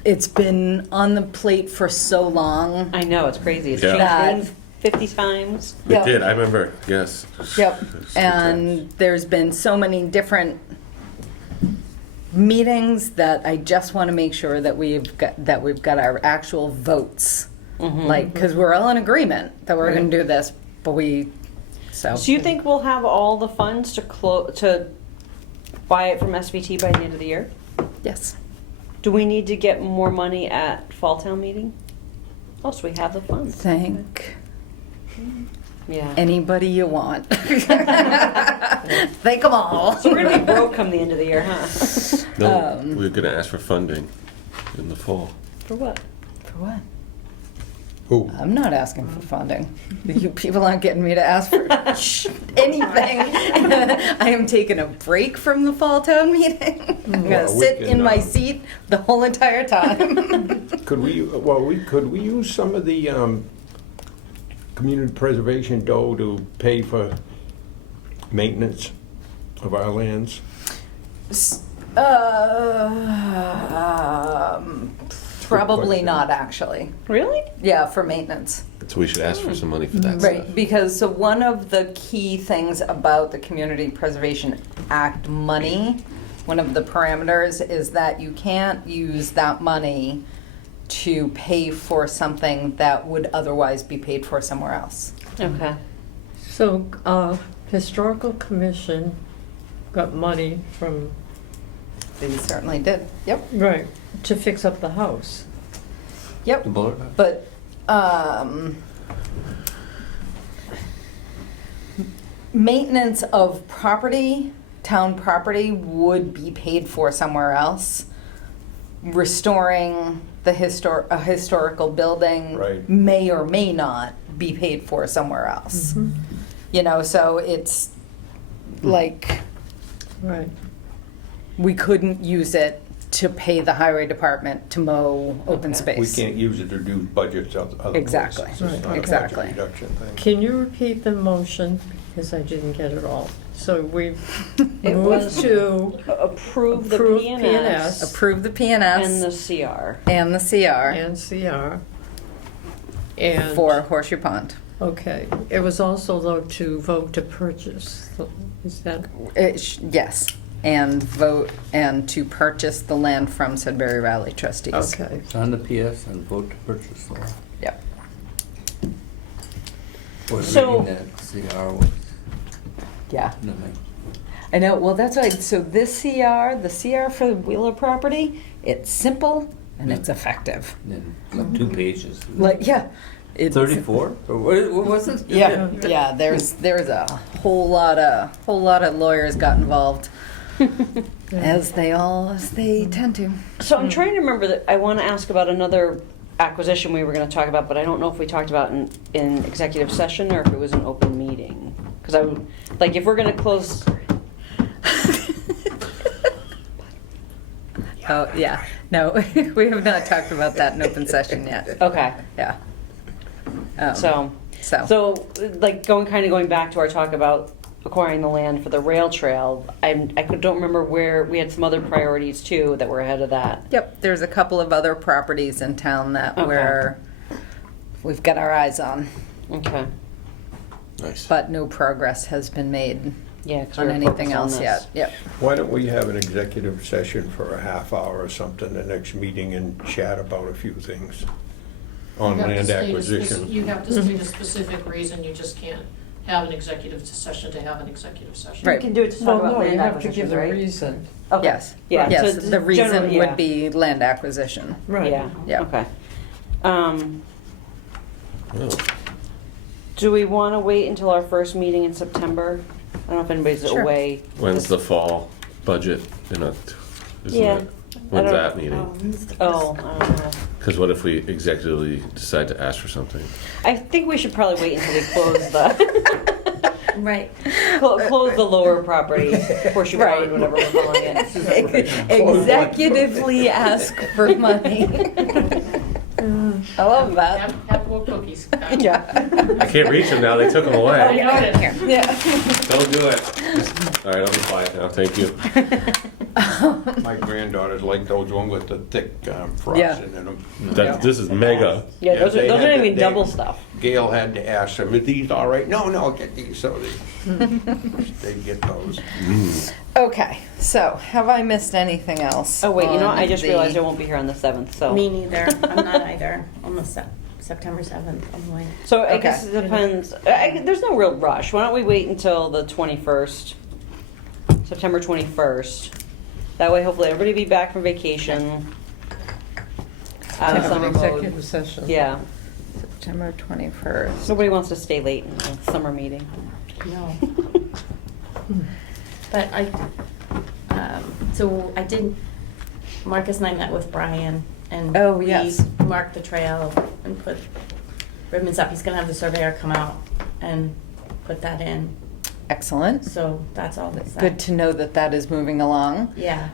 it's been on the plate for so long. I know, it's crazy. It's Yeah. changed names 50 times. It Yep. did. I remember. Yes. Yep, It's good times. and there's been so many different meetings that I just want to make sure that we've got our actual votes. Like, because we're all in agreement that we're going to do this, but so. So you think we'll have all the funds to buy it from SVT by the end of the year? Yes. Do we need to get more money at Fall Town meeting? Oh, so we have the funds. Thank Yeah. anybody you want. Thank them all. So we're gonna be broke come the end of the year, huh? No, we're going to ask for funding in the fall. For what? For what? Who? I'm not asking for funding. You people aren't getting me to ask for anything. I am taking a break from the fall town meeting. I'm gonna Well, we sit can, in my seat the whole entire time. Could we use some of the community preservation dough to pay for maintenance of our lands? Probably question. not, actually. Really? Yeah, for maintenance. So we should ask for some money for that Right, stuff. because so one of the key things about the Community Preservation Act money, one of the parameters is that you can't use that money to pay for something that would otherwise be paid for somewhere else. Okay. So, Historical Commission got money from, They certainly did. Yep. right, to fix up the house. Yep. The board? But maintenance of property, town property, would be paid for somewhere else. Restoring the a historical building Right. may or may not be paid for somewhere else. You know, so it's like Right. we couldn't use it to pay the highway department to mow open Okay. We space. can't use it to do budgets other places. Exactly. It's not a budget Exactly. reduction thing. Can you repeat the motion, because I didn't get it all? So we've It moved was to approve the approve PNS Approve the and PNS the CR. and the CR and CR. And, for Horseshoe Pond. okay, it was also though to vote to purchase, is that, Yes, and vote and to purchase the land from Sudbury Valley trustees. okay. On the PS and vote to purchase the land. Yep. Was So- reading that CR was Yeah. nothing. I know. Well, that's why. So this CR, the CR for the Wheeler property, it's simple and it's effective. Then like 2 pages. Like, yeah. It's 34? Or what was it? Yeah, yeah. There's a whole lot of lawyers got involved, as they tend to. So I'm trying to remember that I want to ask about another acquisition we were going to talk about, but I don't know if we talked about in executive session or if it was an open meeting. Because I would, like, if we're going to close. Oh yeah. No, we have not talked about that in open session yet. Okay. Yeah. So, like, going back to our talk about acquiring the land for the rail trail, don't remember where, we had some other priorities too that were ahead of that. Yep, there's a couple of other properties in town that Okay. we've got our eyes on, Okay. Nice. but no progress has been made Yeah, 'cause on we're anything focused on else this. yet. Yep. Why don't we have an executive session for a half hour or something, the next meeting, and chat about a few things on You have to land state a acquisition? You have to state a specific reason, you just can't have an executive session to have an executive session. Right. You can do it to Well, talk about no, you land have to give acquisitions, the right? reason. Okay. Yes. Yeah. Yes, so the reason generally, yeah. would be land acquisition. Right. Yeah. Yeah. Okay. Oh. Do we want to wait until our first meeting in September? I don't know if anybody's Sure. away. When's the fall budget in a, isn't Yeah. it? When's I don't- that meeting? Oh, I don't know. Because what if we executively decide to ask for something? I think we should probably wait until we close the. Right. Close the lower property, Horseshoe Right. Pond, whatever we're calling it. Executively ask for money. I love that. Have more cookies. Yeah. I can't reach them now, they took them away. Here. Yeah. Don't do it. All right, I'll be quiet now, thank you. My granddaughters like those one with the thick frosting in them. This is mega. Yeah, those they aren't had even to- double stuff. Gail had to ask them, are these all right? No, get these, so they get those. Okay, so have I missed anything else? Oh, wait, you know what? on I just the- realized I won't be here on the 7th, so. Me neither. I'm not either. On the September 7th, I'm going. So I Okay. guess it depends. There's no real rush. Why don't we wait until the 21st, September 21st? That way, hopefully, everybody be back from vacation. Out of Have summer an mode. executive session. Yeah. September 21st. Nobody wants to stay late in the summer meeting. No. But so I did, Marcus and I met with Brian and Oh, we yes. marked the trail and put ribbons up. He's gonna have the surveyor come out and put that in. Excellent. So that's all that's Good to know that that is moving along. Yeah.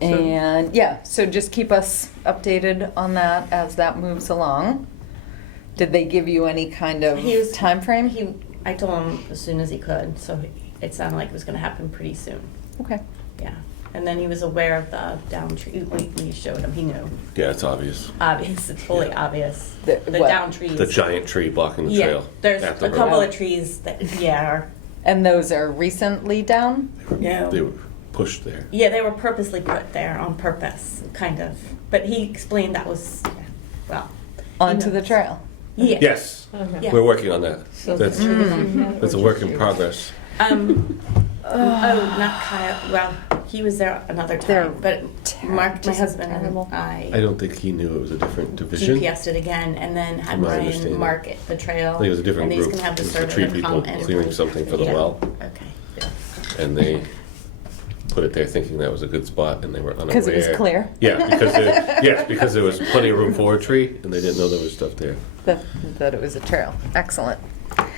And yeah, so just keep us updated on that as that moves along. Did they give you any kind of time frame? I told him as soon as he could, so it sounded like it was gonna happen pretty soon. Okay. Yeah. And then he was aware of the down tree, when you showed him, he knew. Yeah, it's obvious. Obvious, it's fully obvious. The what? down trees. The giant tree blocking the Yeah, trail. there's at the a couple road. of trees that, yeah, are, And those are recently down? no. They were pushed there. Yeah, they were purposely put there on purpose, kind of. But he explained that was, yeah, well. Onto he the knows. trail? Yeah. Yes, Yeah. we're working on that. So That's, that's a work in progress. Oh, not Kyle. Well, he was there another They're time, but Mark, my just husband, terrible. and I I don't think he knew it was a different division. GPSed it again, and then had From my Brian understanding. mark it, the trail. I think it was a different and he's group. gonna have the It was the surveyor tree come people and clearing something for the yeah. well. Okay. And they put it there thinking that was a good spot, and they were unaware. Because it was clear? Yeah, because there was plenty of room for a tree, and they didn't know there was stuff there. That it was a trail. Excellent.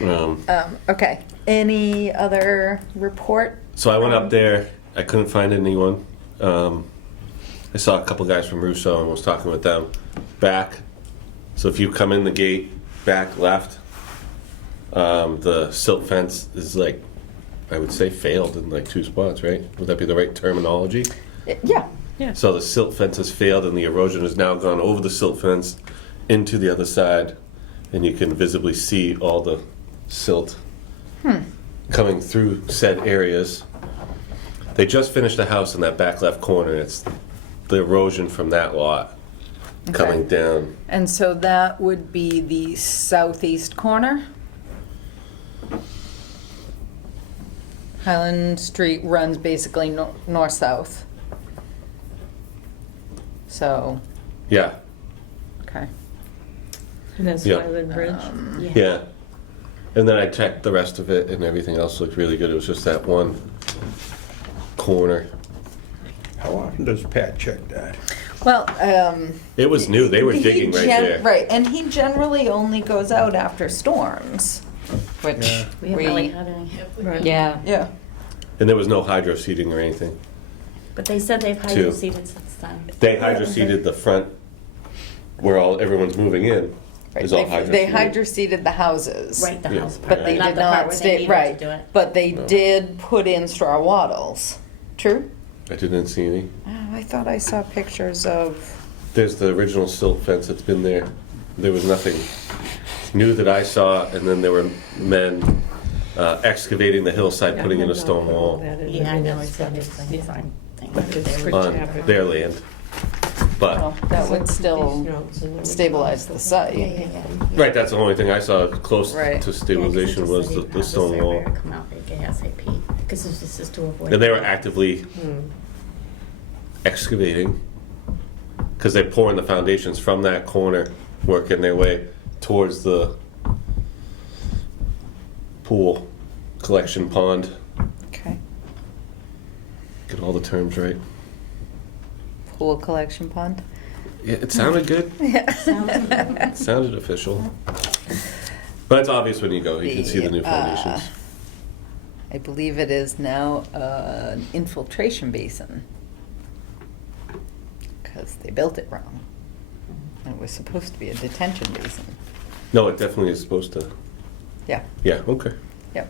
Um, Okay. Any other report? So I went up there. I couldn't find anyone. I saw a couple guys from Russo and was talking with them. Back. So if you come in the gate, back left, the silt fence is like, I would say failed in like 2 spots, right? Would that be the right terminology? Yeah. So the silt fence has failed and the erosion has now gone over the silt fence into the other side, and you can visibly see all the silt coming through said areas. They just finished the house in that back left corner. It's the erosion from that lot coming down. And so that would be the southeast corner? Highland Street runs basically north-south. So, Yeah, okay. And that's Yeah. Highland Bridge. yeah. And then I checked the rest of it, and everything else looked really good. It was just that one corner. How often does Pat check that? Well, It was new. They were he digging right gen- there. Right, and he generally only goes out after storms, which We haven't really had any. Right. Yeah. yeah. And there was no hydro seeding or anything. But they said they've Two. hydroseeded since then. They hydro seeded the front where everyone's moving in. Right. Is all They hydro-seeded. hydro-seeded the houses. Right, the Yeah. house part. But they not did the part not where they stay, needed right, to do it. but they No. did put in straw wattles. True? I didn't see any. Oh, I thought I saw pictures of, There's the original silt fence that's been there. There was nothing new that I saw, and then there were men excavating the hillside, putting in a stone wall Yeah, I know, it's a fine thing. on their land. But, well, that would still stabilize the site. Yeah. right, that's the only thing I saw close Right. to stabilization was the stone wall. Come out like ASAP, because this is to avoid. And they were actively excavating, because they're pouring the foundations from that corner, working their way towards the pool collection pond. Okay. Get all the terms right. Pool collection pond? Yeah, it sounded good. It sounded official. But it's obvious when you go. You can see the new foundations. I believe it is now an infiltration basin. Because they built it wrong. It was supposed to be a detention basin. No, it definitely is supposed to. Yeah, Yeah, okay. yep.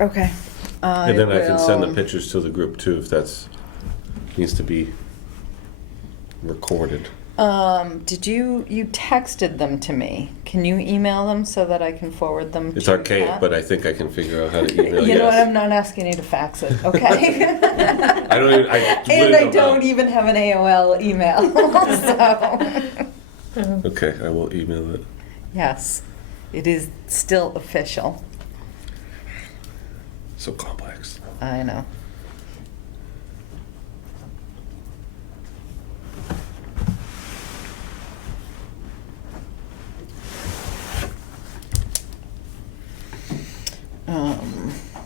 Okay. And then I can send the will- pictures to the group too if that's needs to be recorded. Did you texted them to me? Can you email them so that I can forward them? It's to archaic, Pat? but I think I can figure out how to email. You know what? yes. I'm not asking you to fax it, okay? I don't even. I And wouldn't I know don't how. even have an AOL email, so. Okay, I will email it. Yes, it is still official. So complex. I know.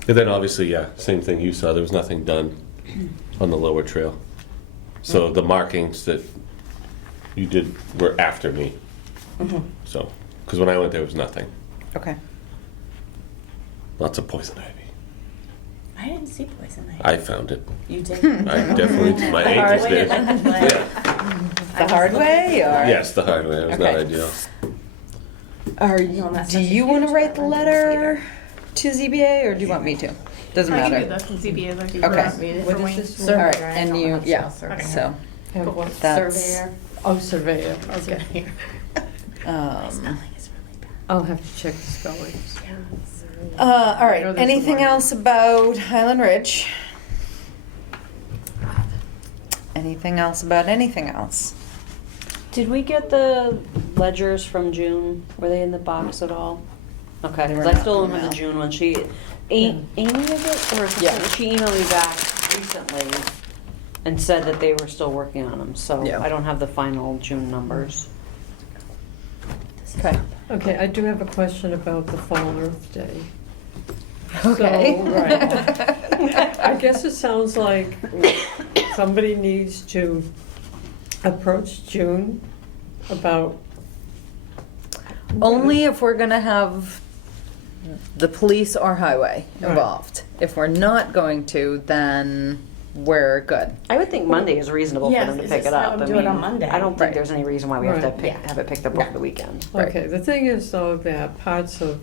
And then obviously, yeah, same thing you saw. There was nothing done on the lower trail. So the markings that you did were after me. So, because when I went there was nothing. Okay. Lots of poison ivy. I didn't see poison ivy. I found it. You did? I definitely did. My The hard ankles way did. or the good way? The hard way, or? Yes, the hard way. It was not Okay. ideal. Are No, you, that's do such a you want to huge write the wetland, letter? to ZBA, or do you want me to? Doesn't I matter. can do the ZBA though. Okay. What What is is this? this? All right, and you, yeah, Okay. so Have what? that's, Surveyor. Oh, surveyor, okay. um, I'll have to check the spelling. all I right, know there's anything one. else about Highland Ridge? Anything else about anything else? Did we get the ledgers from June? Were they in the box at all? Okay, They were 'cause I not still don't have emailed. the June one. Amy did it, or Yeah. she emailed me back recently and said that they were still working on them. So Yeah. I don't have the final June numbers. Okay. Okay, I do have a question about the Fall Earth Day. Okay. So, right. I guess it sounds like somebody needs to approach June about. Only if we're gonna have the police or highway Right. involved. If we're not going to, then we're good. I would think Monday is reasonable Yes, for them to is pick it it up. have them do it on Monday? I don't think Right. there's any reason why we have to Right. have it picked up over the weekend. Okay, the thing is though that parts of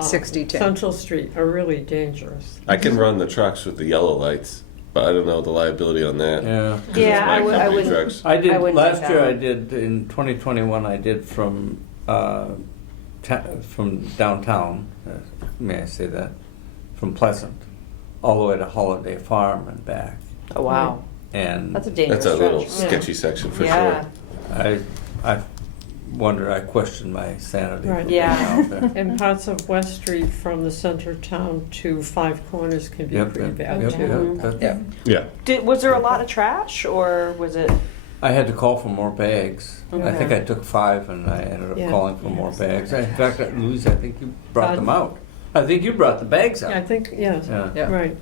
62. Central Street are really dangerous. I can run the trucks with the yellow lights, but I don't know the liability on that. Yeah. 'Cause it's Yeah, my I company wouldn't- trucks. I did, I wouldn't last take year that I one. did, in 2021, I did from downtown, may I say that, from Pleasant, all the way to Holiday Farm and back. Oh, wow. And That's a dangerous That's a little stretch. sketchy section for Yeah. sure. I wonder, I questioned my sanity. for Right. being Yeah. out there. And parts of West Street from the center of town to Five Corners can be Yep, pretty yep, bad yep, too. yep. Yeah. Yeah. Was there a lot of trash, or was it? I had to call for more bags. I Okay. think I took 5 and I ended up Yeah. calling for more bags. In fact, Louise, I think you brought Pardon? them out. I think you brought the bags out. Yeah, I think, yes, Yeah. Yeah. right.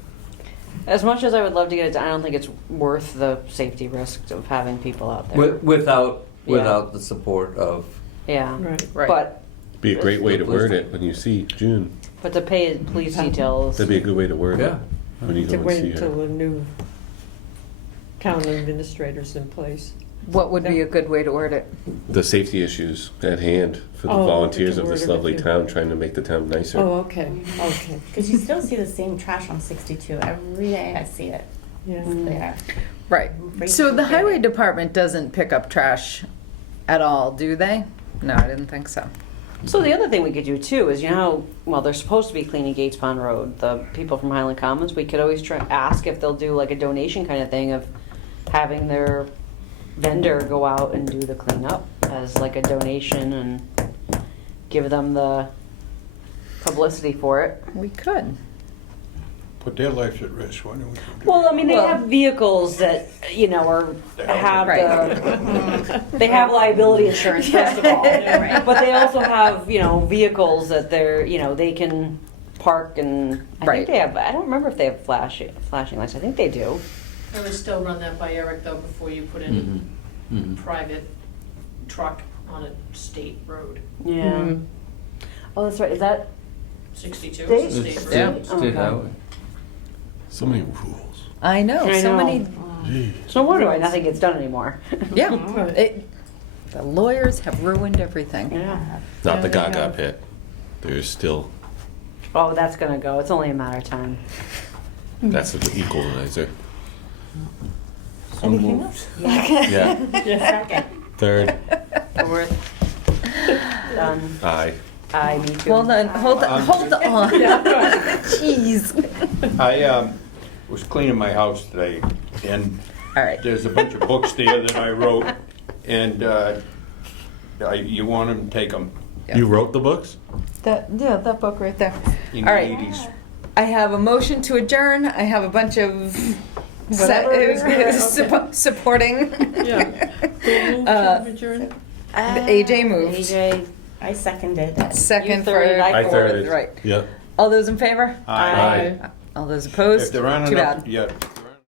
As much as I would love to get it done, I don't think it's worth the safety risk of having people out there. Without Yeah. the support of, Yeah. Right. Right. But Be a great way to word it when you see June. to pay police details. That'd be a good way to word yeah. it when you To go and wait see until her. the new town administrator's in place. What would be a good way to word it? The safety issues at hand for the Oh, volunteers to of this word it lovely if you- town trying to make the town nicer. Oh, okay, okay, Because you still see the same trash on 62. Every day I see it. yeah. It's there. Right. Right So the there. highway department doesn't pick up trash at all, do they? No, I didn't think so. So the other thing we could do too is, you know, well, they're supposed to be cleaning Gates Pond Road. The people from Highland Commons, we could always ask if they'll do like a donation kind of thing of having their vendor go out and do the cleanup as like a donation and give them the publicity for it. We could. Put their lives at risk, why don't we? do Well, I mean, they Well- have vehicles that, you know, have Right. they have liability insurance, first of all. Right. But they also have, you know, vehicles that they're, you know, they can park and, I Right. think they have, I don't remember if they have flashing lights. I think they do. I would still run that by Eric though before you put any private truck on a state road. Yeah. Mhm. Oh, that's right. Is that 62 State? is a It's state Yeah. road. state Okay. highway. So many rules. I know, I so know. many, It's no wonder why nothing gets done anymore. yeah. Right. The lawyers have ruined everything. Yeah. Not the Yeah, Gaga yeah. pit. There's still, Oh, that's gonna go. It's only a matter of time. that's the equalizer. So moved. Yeah. Second. Third, Fourth. Done. aye. I, me too. Hold on, hold on. Jeez. I was cleaning my house today, and All right. there's a bunch of books there that I wrote, and you want them, take them Yeah. You wrote the books? That book right there. in All the right. 80s. I have a motion to adjourn. I have a bunch of supporting. Yeah. Who moved Uh, to adjourn? AJ moved. AJ. I seconded. Second You for thirded, I thirded. Right. Yep. All those in favor? Aye. All those opposed? If there aren't Too enough, bad. yeah,